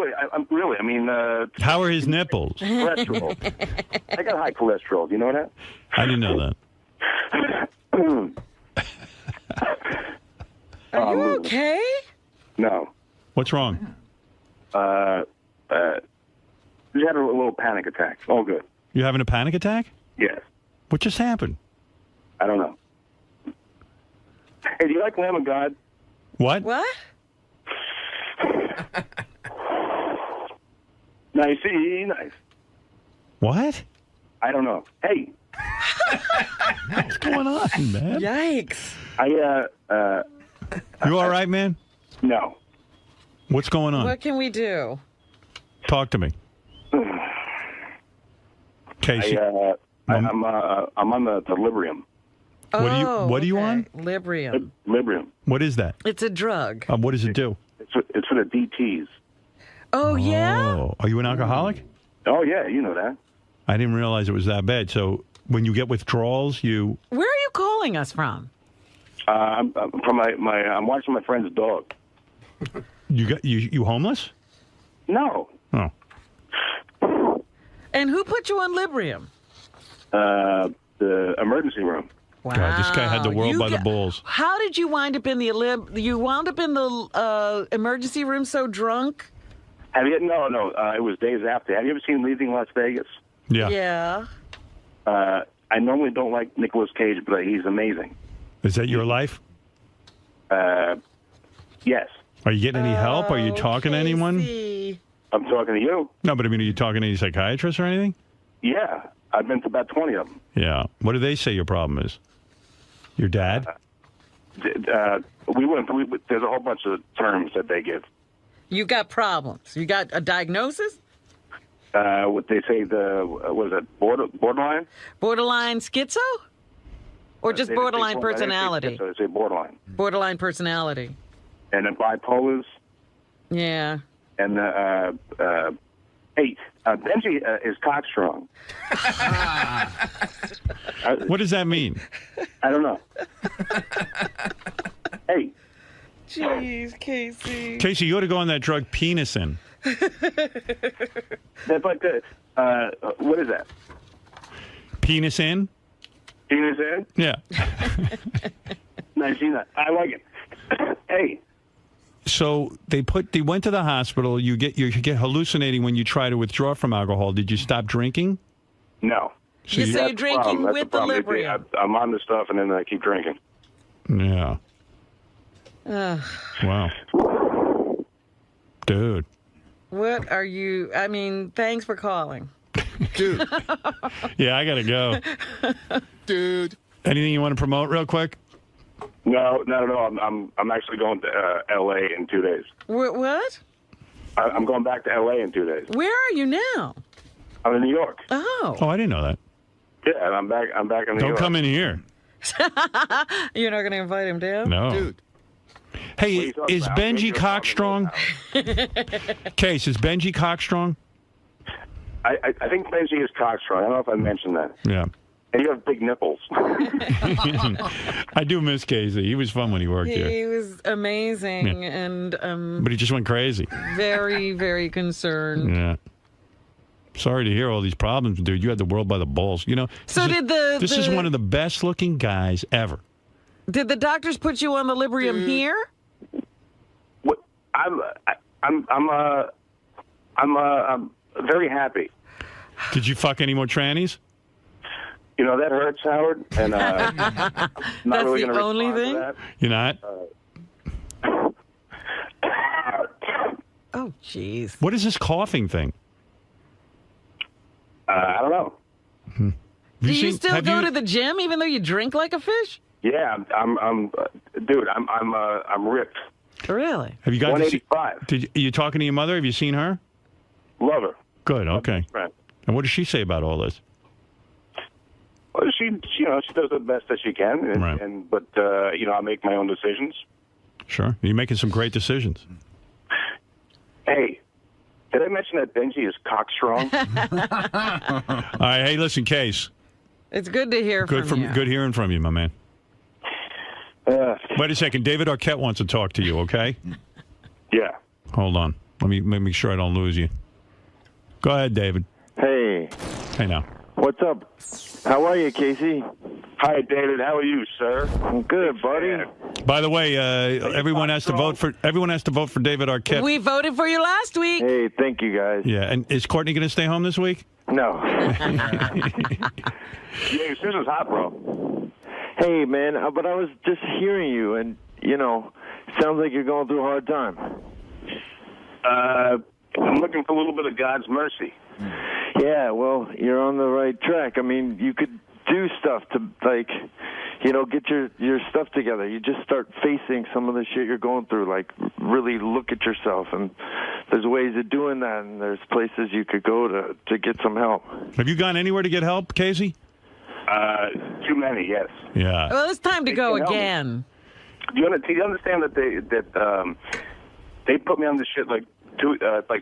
really. How are his nipples? Cholesterol. I got high cholesterol. Do you know that? I didn't know that. Are you okay? No. What's wrong? Just had a little panic attack. All good. You having a panic attack? Yes. What just happened? I don't know. Hey, do you like Lamb of God? What? What? Nice. What? I don't know. Hey. What's going on, man? Yikes. You all right, man? No. What's going on? What can we do? Talk to me. Casey. I'm on the Librium. What are you on? Librium. Librium. What is that? It's a drug. What does it do? It's for the DTs. Oh, yeah? Oh, are you an alcoholic? Oh yeah, you know that. I didn't realize it was that bad. So when you get withdrawals, you Where are you calling us from? I'm from I'm watching my friend's dog. you homeless? No. Oh. And who put you on Librium? the emergency room. Wow. God, this guy had the world by the balls. How did you wind up in the you wound up in the emergency room so drunk? Have you? No. It was days after. Have you ever seen Leaving Las Vegas? Yeah. Yeah. I normally don't like Nicolas Cage, but he's amazing. Is that your life? Yes. Are you getting any help? Are you talking to anyone? I'm talking to you. No, but I mean, are you talking to any psychiatrists or anything? Yeah. I've been to about 20 of them. Yeah. What do they say your problem is? Your dad? There's a whole bunch of terms that they give. You got problems. You got a diagnosis? What they say, was it borderline? Borderline schizo? Or just borderline personality? They say borderline. Borderline personality. And then bipolars. Yeah. And Benji is cockstrong. What does that mean? I don't know. Hey. Jeez, Casey. Casey, you ought to go on that drug Penisin. That's like what is that? Penisin? Penisin? Yeah. Nice, I like it. Hey. So they went to the hospital. You get hallucinating when you try to withdraw from alcohol. Did you stop drinking? No. So you're drinking with the Librium. I'm on the stuff and then I keep drinking. Yeah. Wow. Dude. What are you? I mean, thanks for calling. Dude. Yeah, I gotta go. Dude. Anything you want to promote real quick? No, not at all. I'm actually going to L.A. in 2 days. What? I'm going back to L.A. in 2 days. Where are you now? I'm in New York. Oh. Oh, I didn't know that. Yeah, and I'm back in New York. Don't come in here. You're not going to invite him down? No. Dude. Hey, is Benji cockstrong? Case, is Benji cockstrong? I think Benji is cockstrong. I don't know if I mentioned that. Yeah. And you have big nipples. I do miss Casey. He was fun when he worked here. He was amazing and But he just went crazy. very, very concerned. Yeah. Sorry to hear all these problems, dude. You had the world by the balls. You know. So this is one of the best looking guys ever. Did the doctors put you on the Librium here? What? I'm very happy. Did you fuck any more trannies? You know, that hurts, Howard. And not That's really the going to only thing? that. You're not? Oh, jeez. What is this coughing thing? I don't know. Do you still go to the gym even though you drink like a fish? Yeah, I'm dude, I'm ripped. Really? Have you got 185. Are you talking to your mother? Have you seen her? Love her. Good. Okay. Right. And what does she say about all this? Well, she does the best that she can, and but I make my own decisions. Sure. You're making some great decisions. Hey, did I mention that Benji is cockstrong? All right. Hey, listen, Case. It's good to hear from you. Good hearing from you, my man. Wait a second. David Arquette wants to talk to you, okay? Yeah. Hold on. Let me make sure I don't lose you. Go ahead, David. Hey. Hey, now. What's up? How are you, Casey? Hi, David. How are you, sir? I'm good, buddy. By the way, everyone has to vote for David Arquette. We voted for you last week. Hey, thank you, guys. Yeah, and is Courtney going to stay home this week? No. Yeah, Susan's hot, bro. Hey, man, but I was just hearing you, and, sounds like you're going through a hard time. I'm looking for a little bit of God's mercy. Yeah, well, you're on the right track. I mean, you could do stuff to, get your stuff together. You just start facing some of the shit you're going through, really look at yourself. And there's ways of doing that, and there's places you could go to get some help. Have you gone anywhere to get help, Casey? Too many, yes. Yeah. Well, it's time to go again. Do you understand that they put me on this shit like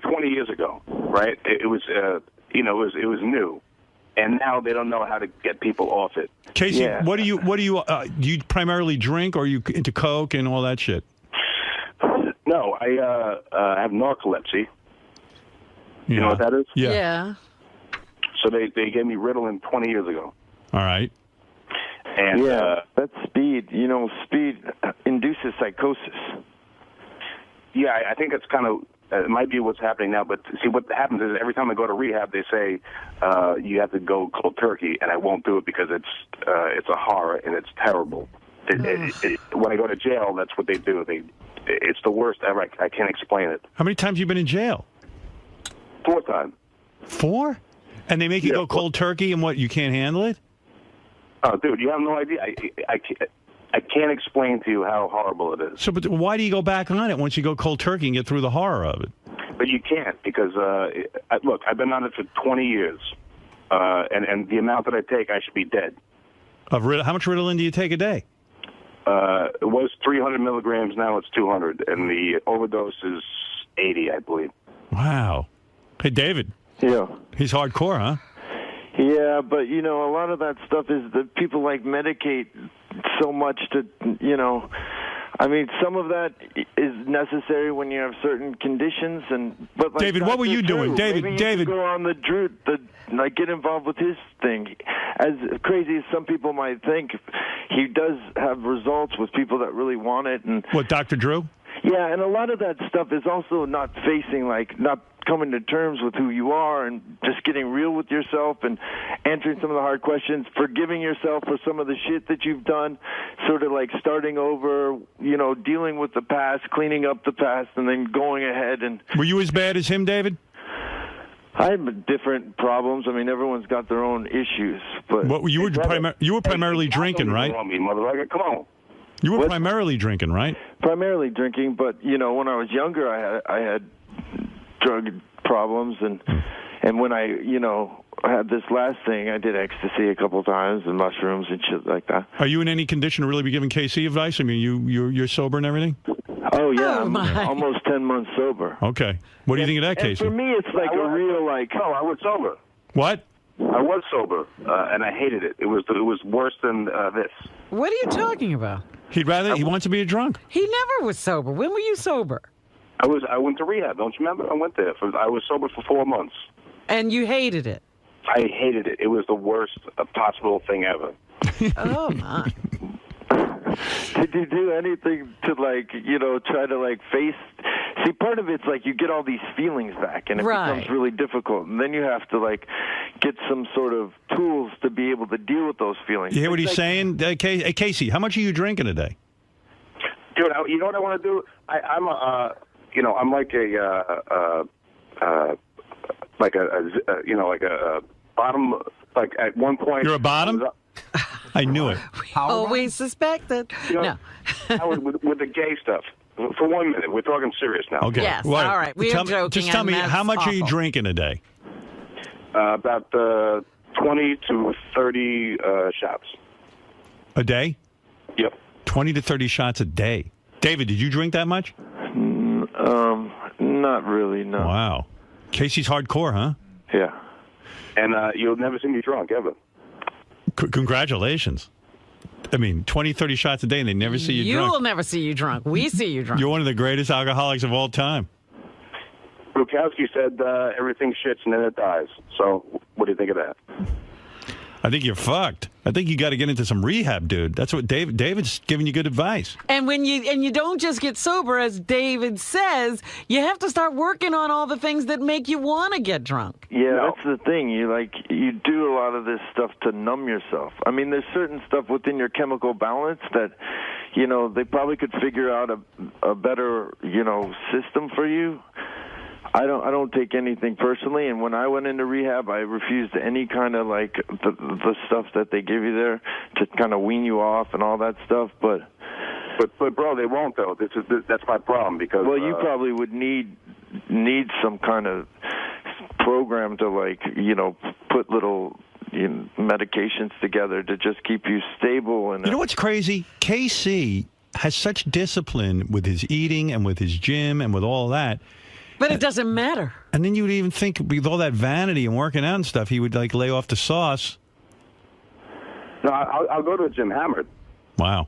20 years ago, right? It was it was new, and now they don't know how to get people off it. Casey, Yeah. what do you do you primarily drink, or are you into coke and all that shit? No, I have narcolepsy. Yeah. You know what that is? Yeah. So they gave me Ritalin 20 years ago. All right. And that's speed. You know, speed induces psychosis. Yeah, I think it's kind of it might be what's happening now. But see, what happens is every time I go to rehab, they say you have to go cold turkey, and I won't do it because it's a horror and it's terrible. When I go to jail, that's what they do. It's the worst ever. I can't explain it. How many times have you been in jail? 4 times. 4? And they make you go cold turkey, and what? You can't handle it? Oh, dude, you have no idea. I can't explain to you how horrible it is. So, but why do you go back on it once you go cold turkey and get through the horror of it? But you can't because, look, I've been on it for 20 years, and the amount that I take, I should be dead. How much Ritalin do you take a day? It was 300 milligrams. Now it's 200, and the overdose is 80, I believe. Wow. Hey, David. Yeah. He's hardcore, huh? Yeah, but, you know, a lot of that stuff is that people, like, medicate so much to, you know, I mean, some of that is necessary when you have certain conditions. But like David, what were you doing? David, maybe go on the get involved with his thing. As crazy as some people might think, he does have results with people that really want it. And what, Dr. Drew? Yeah, and a lot of that stuff is also not coming to terms with who you are and just getting real with yourself and answering some of the hard questions, forgiving yourself for some of the shit that you've done, sort of like starting over, you know, dealing with the past, cleaning up the past, and then going ahead. And were you as bad as him, David? I have different problems. I mean, everyone's got their own issues. But you were primarily drinking, right? Come on. You were primarily drinking, right? Primarily drinking, but, you know, when I was younger, I had drug problems, and when I, you know, had this last thing, I did ecstasy a couple times and mushrooms and shit like that. Are you in any condition to really be giving KC advice? I mean, you're sober and everything? Oh, yeah, I'm almost 10 months sober. Okay. What do you think of that, And Casey? for me, it's like a real, like... No, I was sober. What? I was sober, and I hated it. It was worse than this. What are you talking about? He wants to be a drunk. He never was sober. When were you sober? I went to rehab. Don't you remember? I went there. I was sober for 4 months. And you hated it? I hated it. It was the worst possible thing ever. Oh, my. Did you do anything to, like, you know, try to, like, face... See, part of it's, like, you get all these feelings back, and it becomes really difficult. And then you have to, like, get some sort of tools to be able to deal with those feelings. You hear what he's saying? Hey, Casey, how much are you drinking a day? Dude, you know what I want to do? I'm like a bottom. Like at one point, you're a bottom. I knew it. Always suspected. You know, with the gay stuff. For 1 minute, we're talking serious now. Okay. Yes. All right. We are joking. Just tell me, how much awful. are you drinking a day? About 20 to 30 shots. A day? Yep. 20 to 30 shots a day. David, did you drink that much? Not really, no. Wow. Casey's hardcore, huh? Yeah. And you'll never see me drunk, ever. Congratulations. I mean, 20, 30 shots a day, and they never see you drunk. You'll never see you drunk. We see you drunk. You're one of the greatest alcoholics of all time. Bukowski said everything shits and then it dies. So what do you think of that? I think you're fucked. I think you got to get into some rehab, dude. That's what David's giving you good advice. And you don't just get sober, as David says, you have to start working on all the things that make you want to get drunk. Yeah, that's the thing. You do a lot of this stuff to numb yourself. I mean, there's certain stuff within your chemical balance that, you know, they probably could figure out a better, you know, system for you. I don't take anything personally, and when I went into rehab, I refused any kind of like the stuff that they give you there to kind of wean you off and all that stuff. But bro, they won't though. That's my problem because you probably would need some kind of program to, like, you know, put little medications together to just keep you stable. And you know what's crazy? KC has such discipline with his eating and with his gym and with all that. But it doesn't matter. And then you would even think, with all that vanity and working out and stuff, he would, like, lay off the sauce. No, I'll go to the gym hammered. Wow.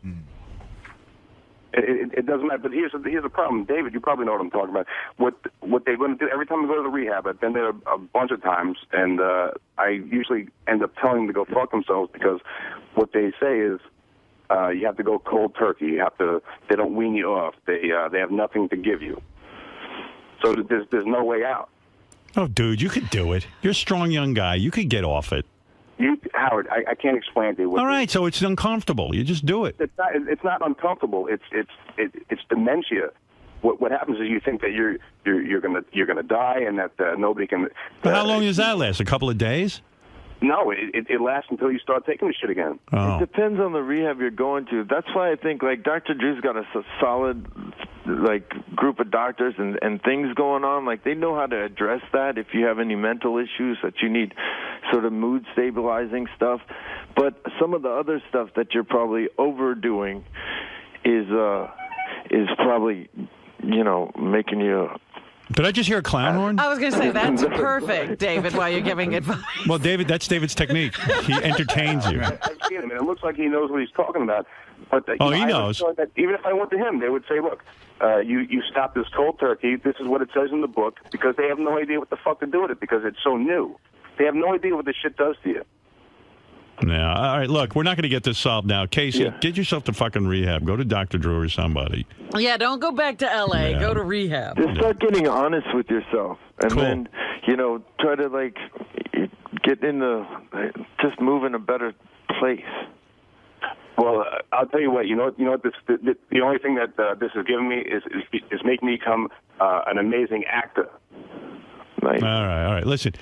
It doesn't matter. But here's the problem, David. You probably know what I'm talking about. What they're going to do every time I go to the rehab. I've been there a bunch of times, and I usually end up telling them to go fuck themselves because what they say is you have to go cold turkey. You have to. They don't wean you off. They have nothing to give you. So there's no way out. Oh, dude, you could do it. You're a strong young guy. You could get off it. Howard, I can't explain to you. All right, so it's uncomfortable. You just do it. It's not uncomfortable. It's dementia. What happens is you think that you're gonna die and that nobody can. But how long does that last? A couple of days? No, it lasts until you start taking the shit again. Oh. It depends on the rehab you're going to. That's why I think like Dr. Drew's got a solid like group of doctors and things going on. Like they know how to address that if you have any mental issues that you need sort of mood stabilizing stuff. But some of the other stuff that you're probably overdoing is probably, making you. Did I just hear a clown horn? I was going to say, that's perfect, David, while you're giving advice. Well, David, that's David's technique. He entertains you. I've seen him, and it looks like he knows what he's talking about. But he knows. That even if I went to him, they would say, look, you stop this cold turkey. This is what it says in the book, because they have no idea what the fuck to do with it, because it's so new. They have no idea what this shit does to you. Yeah. All right, look, we're not going to get this solved now. Casey, get yourself to fucking rehab. Go to Dr. Drew or somebody. Yeah, don't go back to L.A. Yeah. Go to rehab. Just start getting honest with yourself. And then, try to, get just move in a better place. Well, I'll tell you what. You know what? The only thing that this has given me is making me become an amazing actor. Nice. All right. Listen,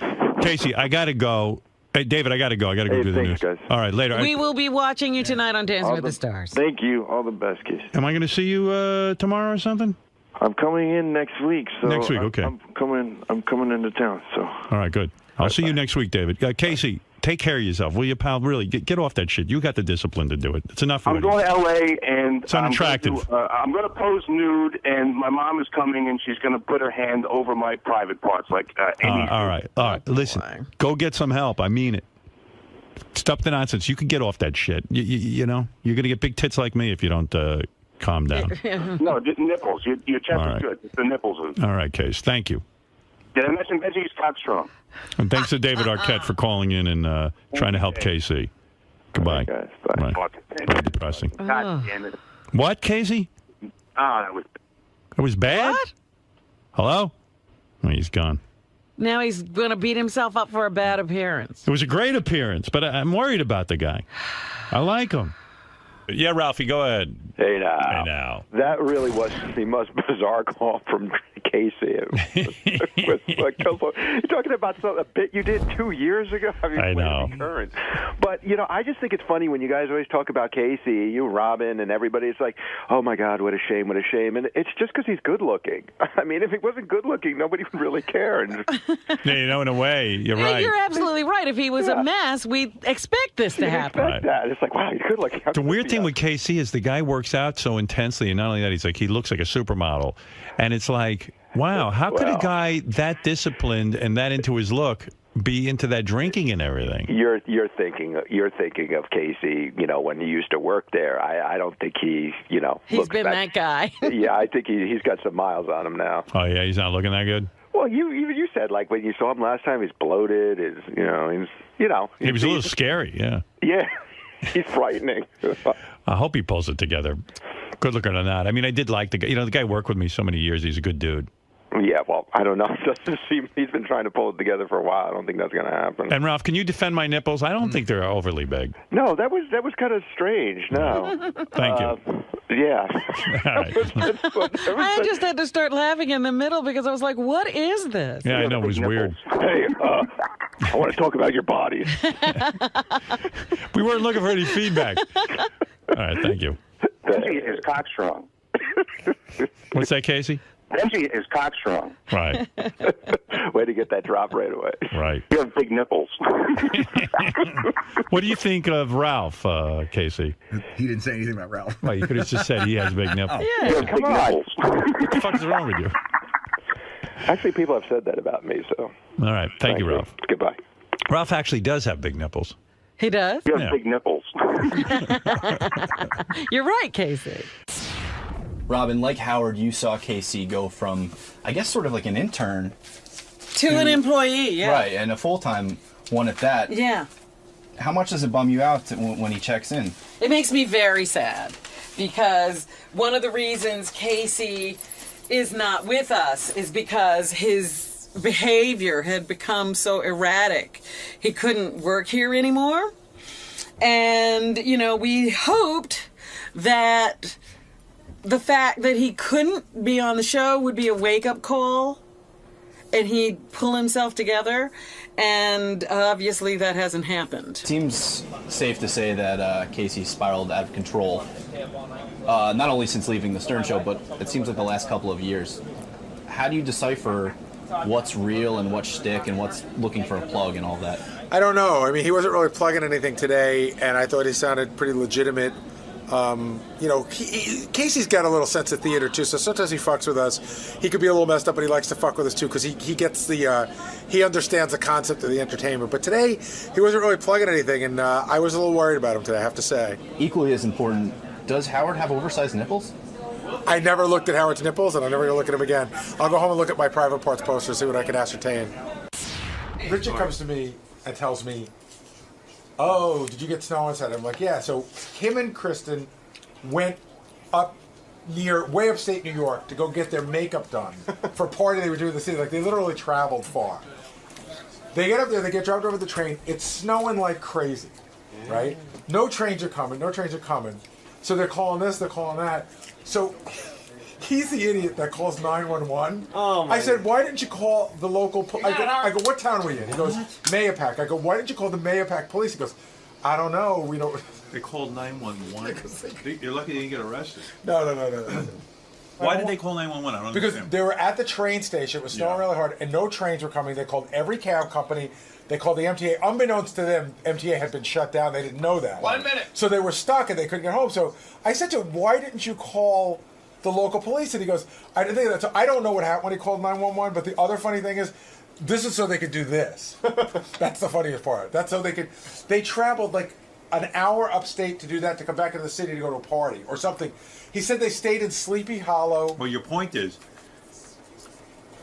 Casey, I got to go. Hey, David, I got to go. I got to go do the news. Guys. All right, later. We will be watching you tonight on Dancing with the Stars. Thank you. All the best, Casey. Am I going to see you tomorrow or something? I'm coming in next week. So next week, okay. I'm coming into town. So. All right, good. I'll see you next week, David. Casey, take care of yourself, will you, pal? Really, get off that shit. You got the discipline to do it. It's enough. I'm going to L.A. and it's unattractive. I'm going to pose nude, and my mom is coming, and she's going to put her hand over my private parts, like Amy. All right. Listen, go get some help. I mean it. Stop the nonsense. You can get off that shit. You know, you're going to get big tits like me if you don't calm down. No, just nipples. Your chest is good. It's the nipples. All right, Case. Thank you. Did I mention Benji's Cockstrong? And thanks to David Arquette for calling in and trying to help Casey. Goodbye. Guys, bye. Very depressing. God damn it. What, Casey? That was bad? What? Hello? Oh, he's gone. Now he's going to beat himself up for a bad appearance. It was a great appearance, but I'm worried about the guy. I like him. Yeah, Ralphie, go ahead. Hey now. Hey now. That really was the most bizarre call from Casey. You're talking about a bit you did 2 years ago. I know. Current. But, I just think it's funny when you guys always talk about Casey, you, Robin, and everybody. It's like, oh, my God, what a shame, what a shame. And it's just because he's good looking. I mean, if he wasn't good looking, nobody would really care. Yeah, in a way, you're right. You're absolutely right. If he was a mess, we'd expect this to happen. Expect that. It's like, wow, he's good looking. The weird thing with Casey is the guy works out so intensely, and not only that, he looks like a supermodel. And it's like, wow, how could a guy that disciplined and that into his look be into that drinking and everything? You're thinking of Casey, when he used to work there. I don't think he, he's been that guy. Yeah, I think he's got some miles on him now. Oh yeah, he's not looking that good. Well, you said like when you saw him last time, he's bloated. He was a little scary. Yeah. Yeah, he's frightening. I hope he pulls it together. Good looking or not. I mean, I did like the guy. The guy worked with me so many years. He's a good dude. Yeah, well, I don't know. It doesn't seem he's been trying to pull it together for a while. I don't think that's going to happen. And Ralph, can you defend my nipples? I don't think they're overly big. No, that was kind of strange. No. Thank you. Yeah. All right. I just had to start laughing in the middle because I was like, what is this? Yeah, I know. It was weird. Hey, I want to talk about your bodies. We weren't looking for any feedback. All right, thank you. Benji is cockstrong. What's that, Casey? Benji is cockstrong. Right. Way to get that drop right away. Right. You have big nipples. What do you think of Ralph, Casey? He didn't say anything about Ralph. Well, you could have just said he has big nipples. Yeah, come on. What the fuck is wrong with you? Actually, people have said that about me, so. All right. Thank you, Ralph. Goodbye. Ralph actually does have big nipples. He does? You have big nipples. You're right, Casey. Robin, like Howard, you saw Casey go from, I guess, sort of like an intern to an employee, yeah. Right, and a full-time one at that. Yeah. How much does it bum you out when he checks in? It makes me very sad because one of the reasons Casey is not with us is because his behavior had become so erratic. He couldn't work here anymore. And, you know, we hoped that the fact that he couldn't be on the show would be a wake-up call and he'd pull himself together. And obviously that hasn't happened. Seems safe to say that Casey spiraled out of control. Not only since leaving the Stern Show, but it seems like the last couple of years. How do you decipher what's real and what's shtick and what's looking for a plug and all that? I don't know. I mean, he wasn't really plugging anything today, and I thought he sounded pretty legitimate. You know, Casey's got a little sense of theater too, so sometimes he fucks with us. He could be a little messed up, but he likes to fuck with us too because he gets the he understands the concept of the entertainment. But today he wasn't really plugging anything, and I was a little worried about him today, I have to say. Equally as important, does Howard have oversized nipples? I never looked at Howard's nipples, and I'm never gonna look at him again. I'll go home and look at my private parts poster, see what I can ascertain. Richard comes to me and tells me, "Oh, did you get snow inside?" I'm like, "Yeah." So him and Kristen went up way upstate New York to go get their makeup done for a party they were doing in the city. Like, they literally traveled far. They get up there, they get dropped over the train. It's snowing like crazy, right? No trains are coming. So they're calling this, they're calling that. So he's the idiot that calls 911. Oh, I said, "Why didn't you call the local I go, "What town were you in?" He goes, "Mayapack." I go, "Why didn't you call the Mayapack police?" He goes, "I don't know. We don't." They called 911. You're lucky they didn't get arrested. No. Why did they call 911? I don't Because understand. they were at the train station. It was snowing really hard, and no trains were coming. They called every cab company. They called the MTA. Unbeknownst to them, MTA had been shut down. They didn't know that. 1 minute. So they were stuck, and they couldn't get home. So I said to him, "Why didn't you call the local police?" And he goes, "I didn't think of that." So I don't know what happened when he called 911, but the other funny thing is, this is so they could do this. That's the funniest part. That's so they traveled like an hour upstate to do that, to come back into the city to go to a party or something. He said they stayed in Sleepy Hollow. Well, your point is,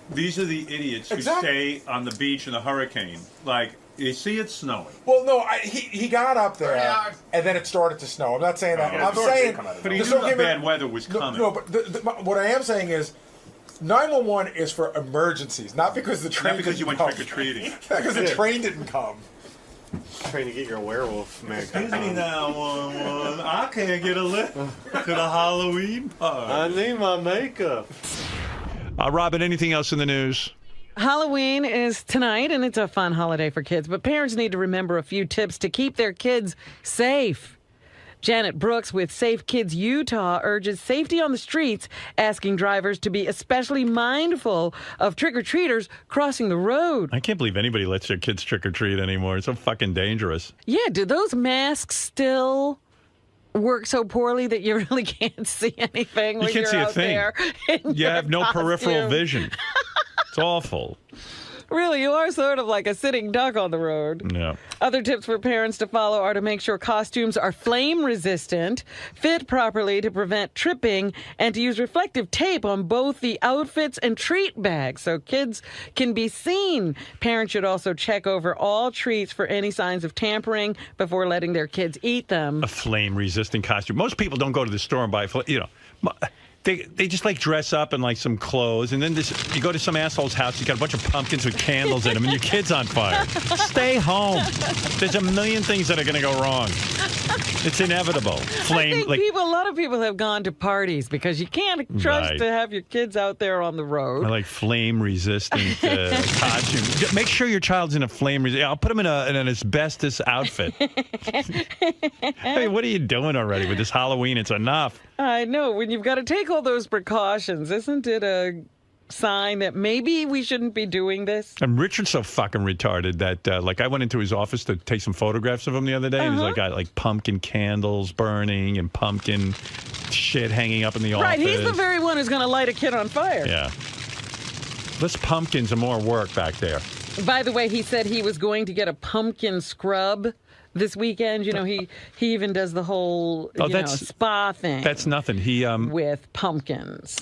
these are the idiots who Exactly. stay on the beach in a hurricane. Like, you see it's snowing. Well, no, he got up there, and then it started to snow. I'm not saying that. I'm saying, But he knew the bad weather was coming. No, but what I am saying is, 911 is for emergencies, not because the train. Not because you went trick-or-treating. Not because the train didn't come. Trying to get your werewolf, man. Excuse me, 911. I can't get a lift to the Halloween party. I need my makeup. Robin, anything else in the news? Halloween is tonight, and it's a fun holiday for kids, but parents need to remember a few tips to keep their kids safe. Janet Brooks with Safe Kids Utah urges safety on the streets, asking drivers to be especially mindful of trick-or-treaters crossing the road. I can't believe anybody lets their kids trick-or-treat anymore. It's so fucking dangerous. Yeah, do those masks still work so poorly that you really can't see anything when You can't you're see a out thing. there in You your have no peripheral costume? vision. It's awful. Really, you are sort of like a sitting duck on the road. Yeah. Other tips for parents to follow are to make sure costumes are flame resistant, fit properly to prevent tripping, and to use reflective tape on both the outfits and treat bags so kids can be seen. Parents should also check over all treats for any signs of tampering before letting their kids eat them. A flame-resistant costume. Most people don't go to the store and buy, they just like dress up in like some clothes, and then you go to some asshole's house, you got a bunch of pumpkins with candles in them, and your kid's on fire. Stay home. There's a million things that are going to go wrong. It's inevitable. I think a lot of people have gone to parties because you can't trust Right. to have your kids out there on the road. I like flame-resistant costume. Make sure your child's in a flame-resistant. I'll put him in an asbestos outfit. Hey, what are you doing already with this Halloween? It's enough. I know. When you've got to take all those precautions, isn't it a sign that maybe we shouldn't be doing this? And Richard's so fucking retarded that, I went into his office to take some photographs of him the other day, and he's got pumpkin candles burning and pumpkin shit hanging up in the office. Right, he's the very one who's going to light a kid on fire. Yeah. Less pumpkins and more work back there. By the way, he said he was going to get a pumpkin scrub this weekend. You know, he even does the whole spa thing. That's nothing. He with pumpkins.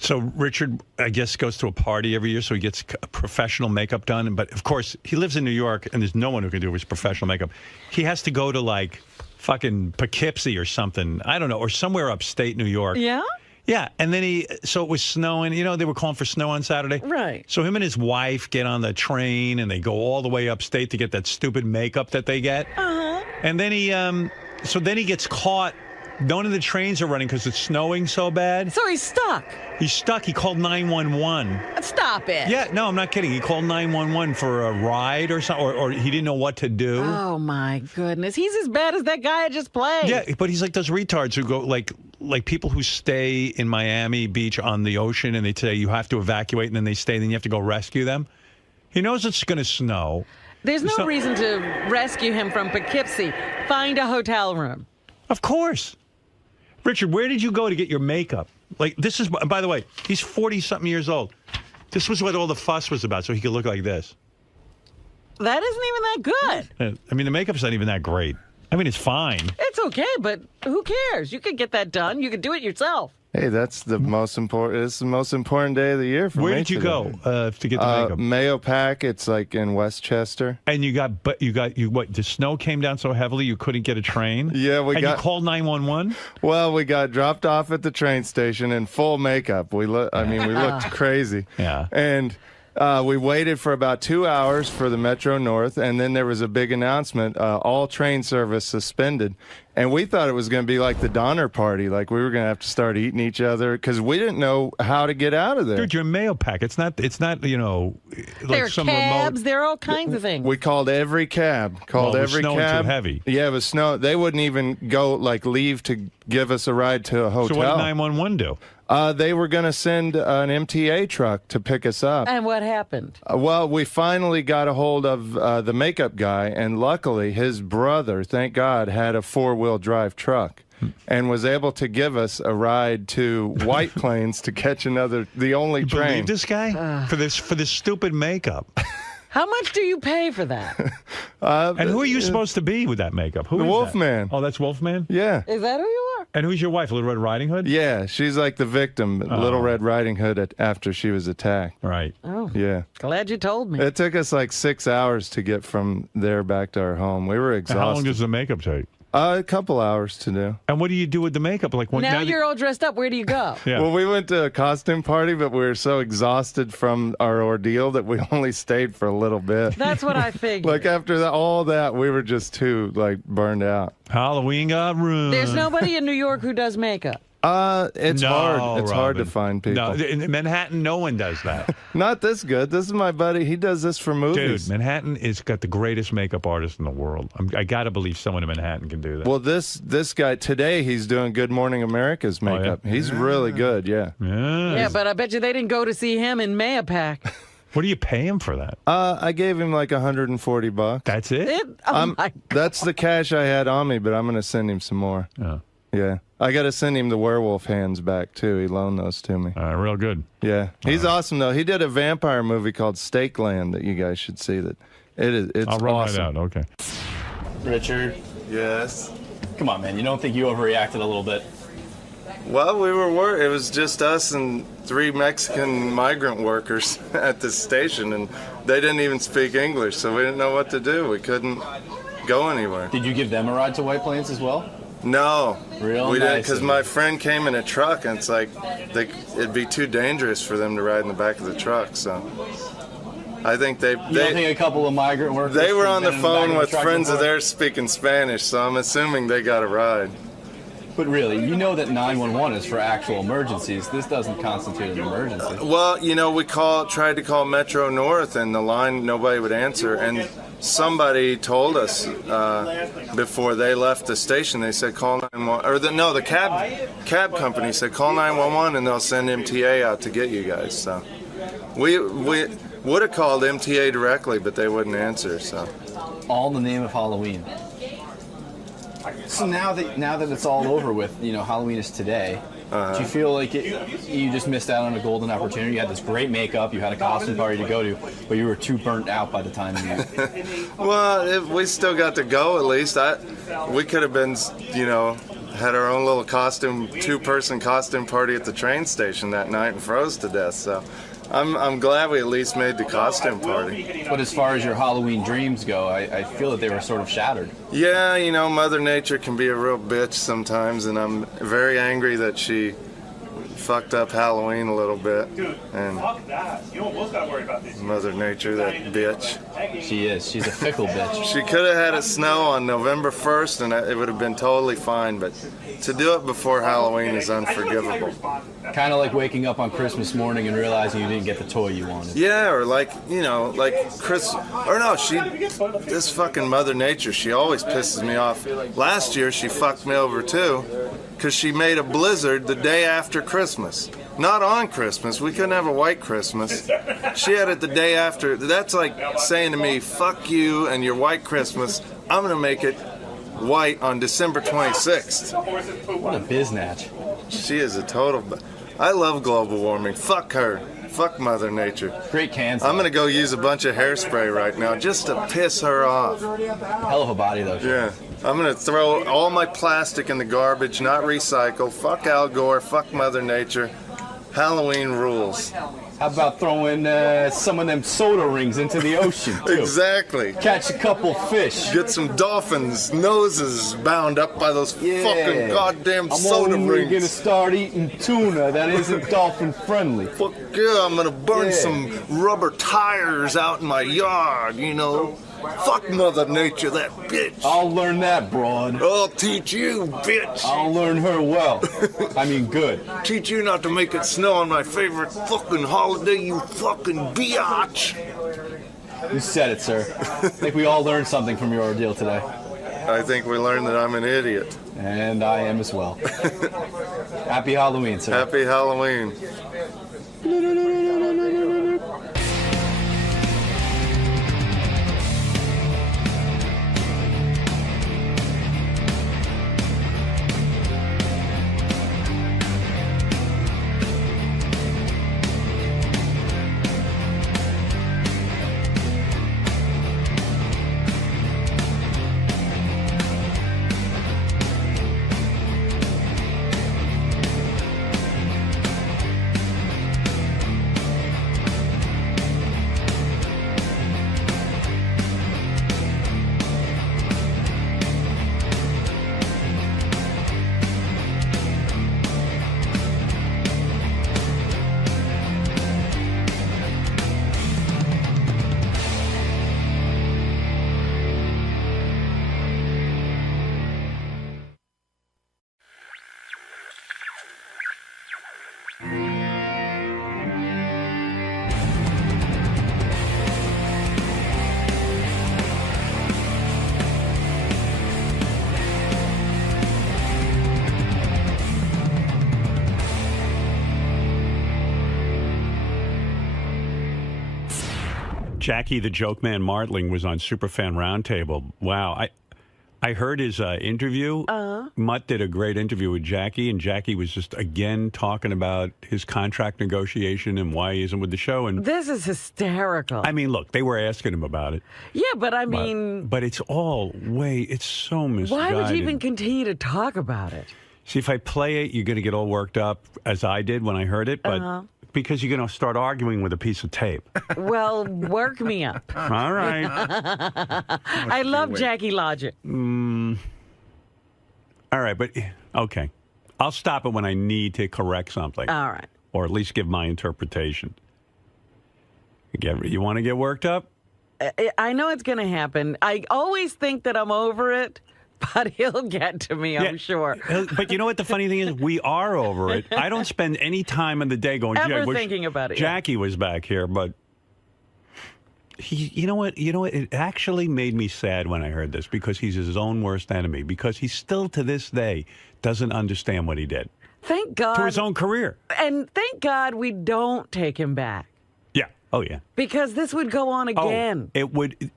So Richard, I guess, goes to a party every year, so he gets professional makeup done. But of course, he lives in New York, and there's no one who can do his professional makeup. He has to go to like fucking Poughkeepsie or something. I don't know, or somewhere upstate New York. Yeah. Yeah, and then so it was snowing. You know, they were calling for snow on Saturday. Right. So him and his wife get on the train, and they go all the way upstate to get that stupid makeup that they get. Uh-huh. And then he gets caught. None of the trains are running because it's snowing so bad. So he's stuck. He's stuck. He called 911. Stop it. Yeah, no, I'm not kidding. He called 911 for a ride or something, or he didn't know what to do. Oh, my goodness. He's as bad as that guy I just played. Yeah, but he's like those retards who go, like people who stay in Miami Beach on the ocean, and they say you have to evacuate, and then they stay, and then you have to go rescue them. He knows it's going to snow. There's no reason to rescue him from Poughkeepsie. Find a hotel room. Of course. Richard, where did you go to get your makeup? Like, this is, by the way, he's 40-something years old. This was what all the fuss was about, so he could look like this. That isn't even that good. I mean, the makeup's not even that great. I mean, it's fine. It's okay, but who cares? You could get that done. You could do it yourself. Hey, that's the most important. It's the most important day of the year for me. Where did you go to get the makeup? Mayo Pack. It's like in Westchester. And you what? The snow came down so heavily you couldn't get a train. Yeah, you called 911. Well, we got dropped off at the train station in full makeup. We looked crazy. Yeah. And we waited for about 2 hours for the Metro North, and then there was a big announcement: all train service suspended. And we thought it was going to be like the Donner Party, like we were going to have to start eating each other because we didn't know how to get out of there. Dude, you're Mayo Pack. It's not like there are some cabs. remote. There are all kinds of things. We called every cab. It was snowing too heavy. Yeah, it was snow. They wouldn't even leave to give us a ride to a hotel. So what did 911 do? They were going to send an MTA truck to pick us up. And what happened? Well, we finally got a hold of the makeup guy, and luckily his brother, thank God, had a four-wheel drive truck and was able to give us a ride to White Plains to catch the only train. Believe this guy? For this stupid makeup. How much do you pay for that? And who are you supposed to be with that makeup? Who the is Wolfman. That? Oh, that's Wolfman? Yeah. Is that who you are? And who's your wife, Little Red Riding Hood? Yeah, she's like the victim, Little Red Riding Hood, after she was attacked. Right. Oh. Yeah. Glad you told me. It took us like 6 hours to get from there back to our home. We were exhausted. How long does the makeup take? A couple hours to do. And what do you do with the makeup? Now you're all dressed up. Where do you go? Yeah. Well, we went to a costume party, but we were so exhausted from our ordeal that we only stayed for a little bit. That's what I figured. Like after all that, we were just too burned out. Halloween got ruined. There's nobody in New York who does makeup. It's hard. It's hard to find people. No, in Manhattan, no one does that. Not this good. This is my buddy. He does this for movies. Dude, Manhattan has got the greatest makeup artist in the world. I got to believe someone in Manhattan can do that. Well, this guy today, he's doing Good Morning America's makeup. Oh, yeah? He's really good. Yeah. Yeah, but I bet you they didn't go to see him in Mayo Pack. What do you pay him for that? I gave him like $140. That's it? That's the cash I had on me, but I'm going to send him some more. Oh. Yeah. I got to send him the werewolf hands back, too. He loaned those to me. Real good. Yeah. He's awesome, though. He did a vampire movie called Stakeland that you guys should see. It's I'll run awesome. that out. Okay. Richard. Yes? Come on, man. You don't think you overreacted a little bit? Well, we were worried. It was just us and 3 Mexican migrant workers at the station, and they didn't even speak English, so we didn't know what to do. We couldn't go anywhere. Did you give them a ride to White Plains as well? No. Real we nice didn't, because my friend came in a truck, and it's like it'd be too dangerous for them to ride in the back of the truck, so I think You don't think a couple of migrant workers... They were on the been in phone back of with the truck friends of before? theirs speaking Spanish, so I'm assuming they got a ride. But really, you know that 911 is for actual emergencies. This doesn't constitute an emergency. Well, we tried to call Metro North, and the line, nobody would answer, and somebody told us before they left the station, they said call 911, or the cab company said call 911 and they'll send MTA out to get you guys. So we would have called MTA directly, but they wouldn't answer. So all in the name of Halloween. So now that it's all over with, Halloween is today. Do you feel like you just missed out on a golden opportunity? You had this great makeup, you had a costume party to go to, but you were too burnt out by the time you... Well, we still got to go at least. We could have been, had our own little two-person costume party at the train station that night and froze to death. So I'm glad we at least made the costume party. But as far as your Halloween dreams go, I feel that they were sort of shattered. Yeah, Mother Nature can be a real bitch sometimes, and I'm very angry that she fucked up Halloween a little bit. And fuck that. You almost got worried about this. Mother Nature, that bitch. She is. She's a fickle bitch. She could have had it snow on November 1st, and it would have been totally fine, but to do it before Halloween is unforgivable. Kind of like waking up on Christmas morning and realizing you didn't get the toy you wanted. Yeah, or like Chris, or no, this fucking Mother Nature, she always pisses me off. Last year, she fucked me over too, because she made a blizzard the day after Christmas. Not on Christmas. We couldn't have a white Christmas. She had it the day after. That's like saying to me, fuck you and your white Christmas. I'm going to make it white on December 26th. What a biznatch. She is a total... I love global warming. Fuck her. Fuck Mother Nature. Great cans. I'm going to go use a bunch of hairspray right now just to piss her off. Hell of a body, though. Yeah. I'm going to throw all my plastic in the garbage, not recycle. Fuck Al Gore. Fuck Mother Nature. Halloween rules. How about throwing some of them soda rings into the ocean, too? Exactly. Catch a couple fish. Get some dolphins' noses bound up by those fucking goddamn soda I'm rings. going to start eating tuna that isn't dolphin friendly. Fuck yeah, I'm going to burn some rubber tires out in my yard, Fuck Mother Nature, that bitch. I'll learn that, broad. I'll teach you, bitch. I'll learn her well. I mean, good. Teach you not to make it snow on my favorite fucking holiday, you fucking biatch. You said it, sir. I think we all learned something from your ordeal today. I think we learned that I'm an idiot. And I am as well. Happy Halloween, sir. Happy Halloween. Jackie the Joke Man Martling was on Superfan Roundtable. Wow. I heard his interview. Mutt did a great interview with Jackie, and Jackie was just, again, talking about his contract negotiation and why he isn't with the show. And this is hysterical. I mean, look, they were asking him about it. Yeah, but I mean... But it's all it's so misguided. Why would you even continue to talk about it? See, if I play it, you're going to get all worked up, as I did when I heard it, but... Because you're going to start arguing with a piece of tape. Well, work me up. All right. I love Jackie logic. All right, but okay. I'll stop it when I need to correct something. All right. Or at least give my interpretation. You want to get worked up? I know it's going to happen. I always think that I'm over it. But he'll get to me, I'm sure. But you know what the funny thing is? We are over it. I don't spend any time in the day going, thinking about it. Jackie was back here, but you know what? It actually made me sad when I heard this because he's his own worst enemy. Because he still, to this day, doesn't understand what he did. Thank God. To his own career. And thank God we don't take him back. Yeah. Oh, yeah. Because this would go on again. It would.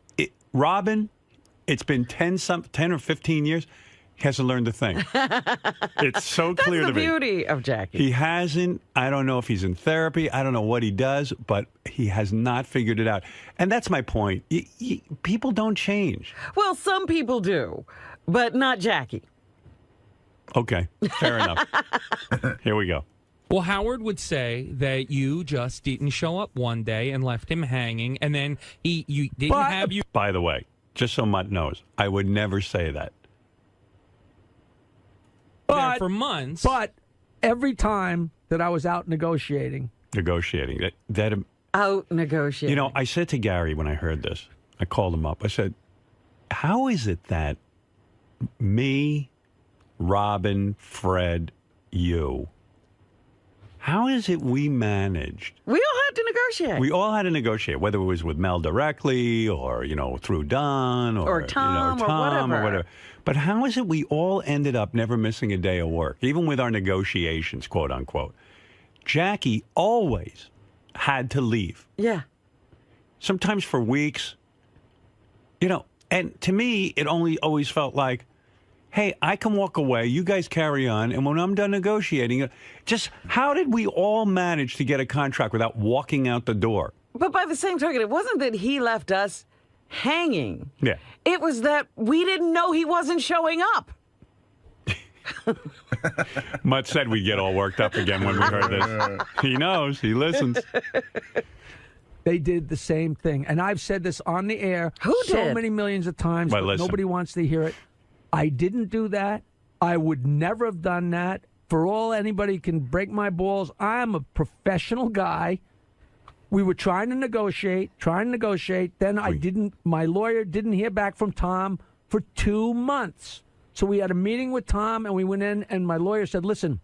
Robin... It's been 10 or 15 years. hasn't learned a thing. It's so clear to me. That's the beauty of Jackie. He hasn't. I don't know if he's in therapy. I don't know what he does, but he has not figured it out. And that's my point. People don't change. Well, some people do, but not Jackie. Okay, fair enough. Here we go. Well, Howard would say that you just didn't show up one day and left him hanging, and then you didn't have you. By the way, just so Mutt knows, I would never say that. There for months. But every time that I was out negotiating. Out negotiating. You know, I said to Gary when I heard this, I called him up. I said, how is it that me, Robin, Fred, you, how is it we managed? We all had to negotiate. We all had to negotiate, whether it was with Mel directly or, through Don or Tom, or whatever. But how is it we all ended up never missing a day of work, even with our negotiations, quote unquote? Jackie always had to leave. Yeah. Sometimes for weeks. And to me, it always felt like, hey, I can walk away, you guys carry on, and when I'm done negotiating, just how did we all manage to get a contract without walking out the door? But by the same token, it wasn't that he left us hanging. Yeah. It was that we didn't know he wasn't showing up. Mutt said we get all worked up again when we heard this. He knows. He listens. They did the same thing. And I've said this on the air so many millions of times, but nobody wants to hear it. I didn't do that. I would never have done that. For all anybody can break my balls, I'm a professional guy. We were trying to negotiate. Then my lawyer didn't hear back from Tom for 2 months. So we had a meeting with Tom, and we went in, and my lawyer said, listen.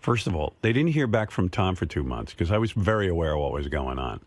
First of all, they didn't hear back from Tom for 2 months because I was very aware of what was going on.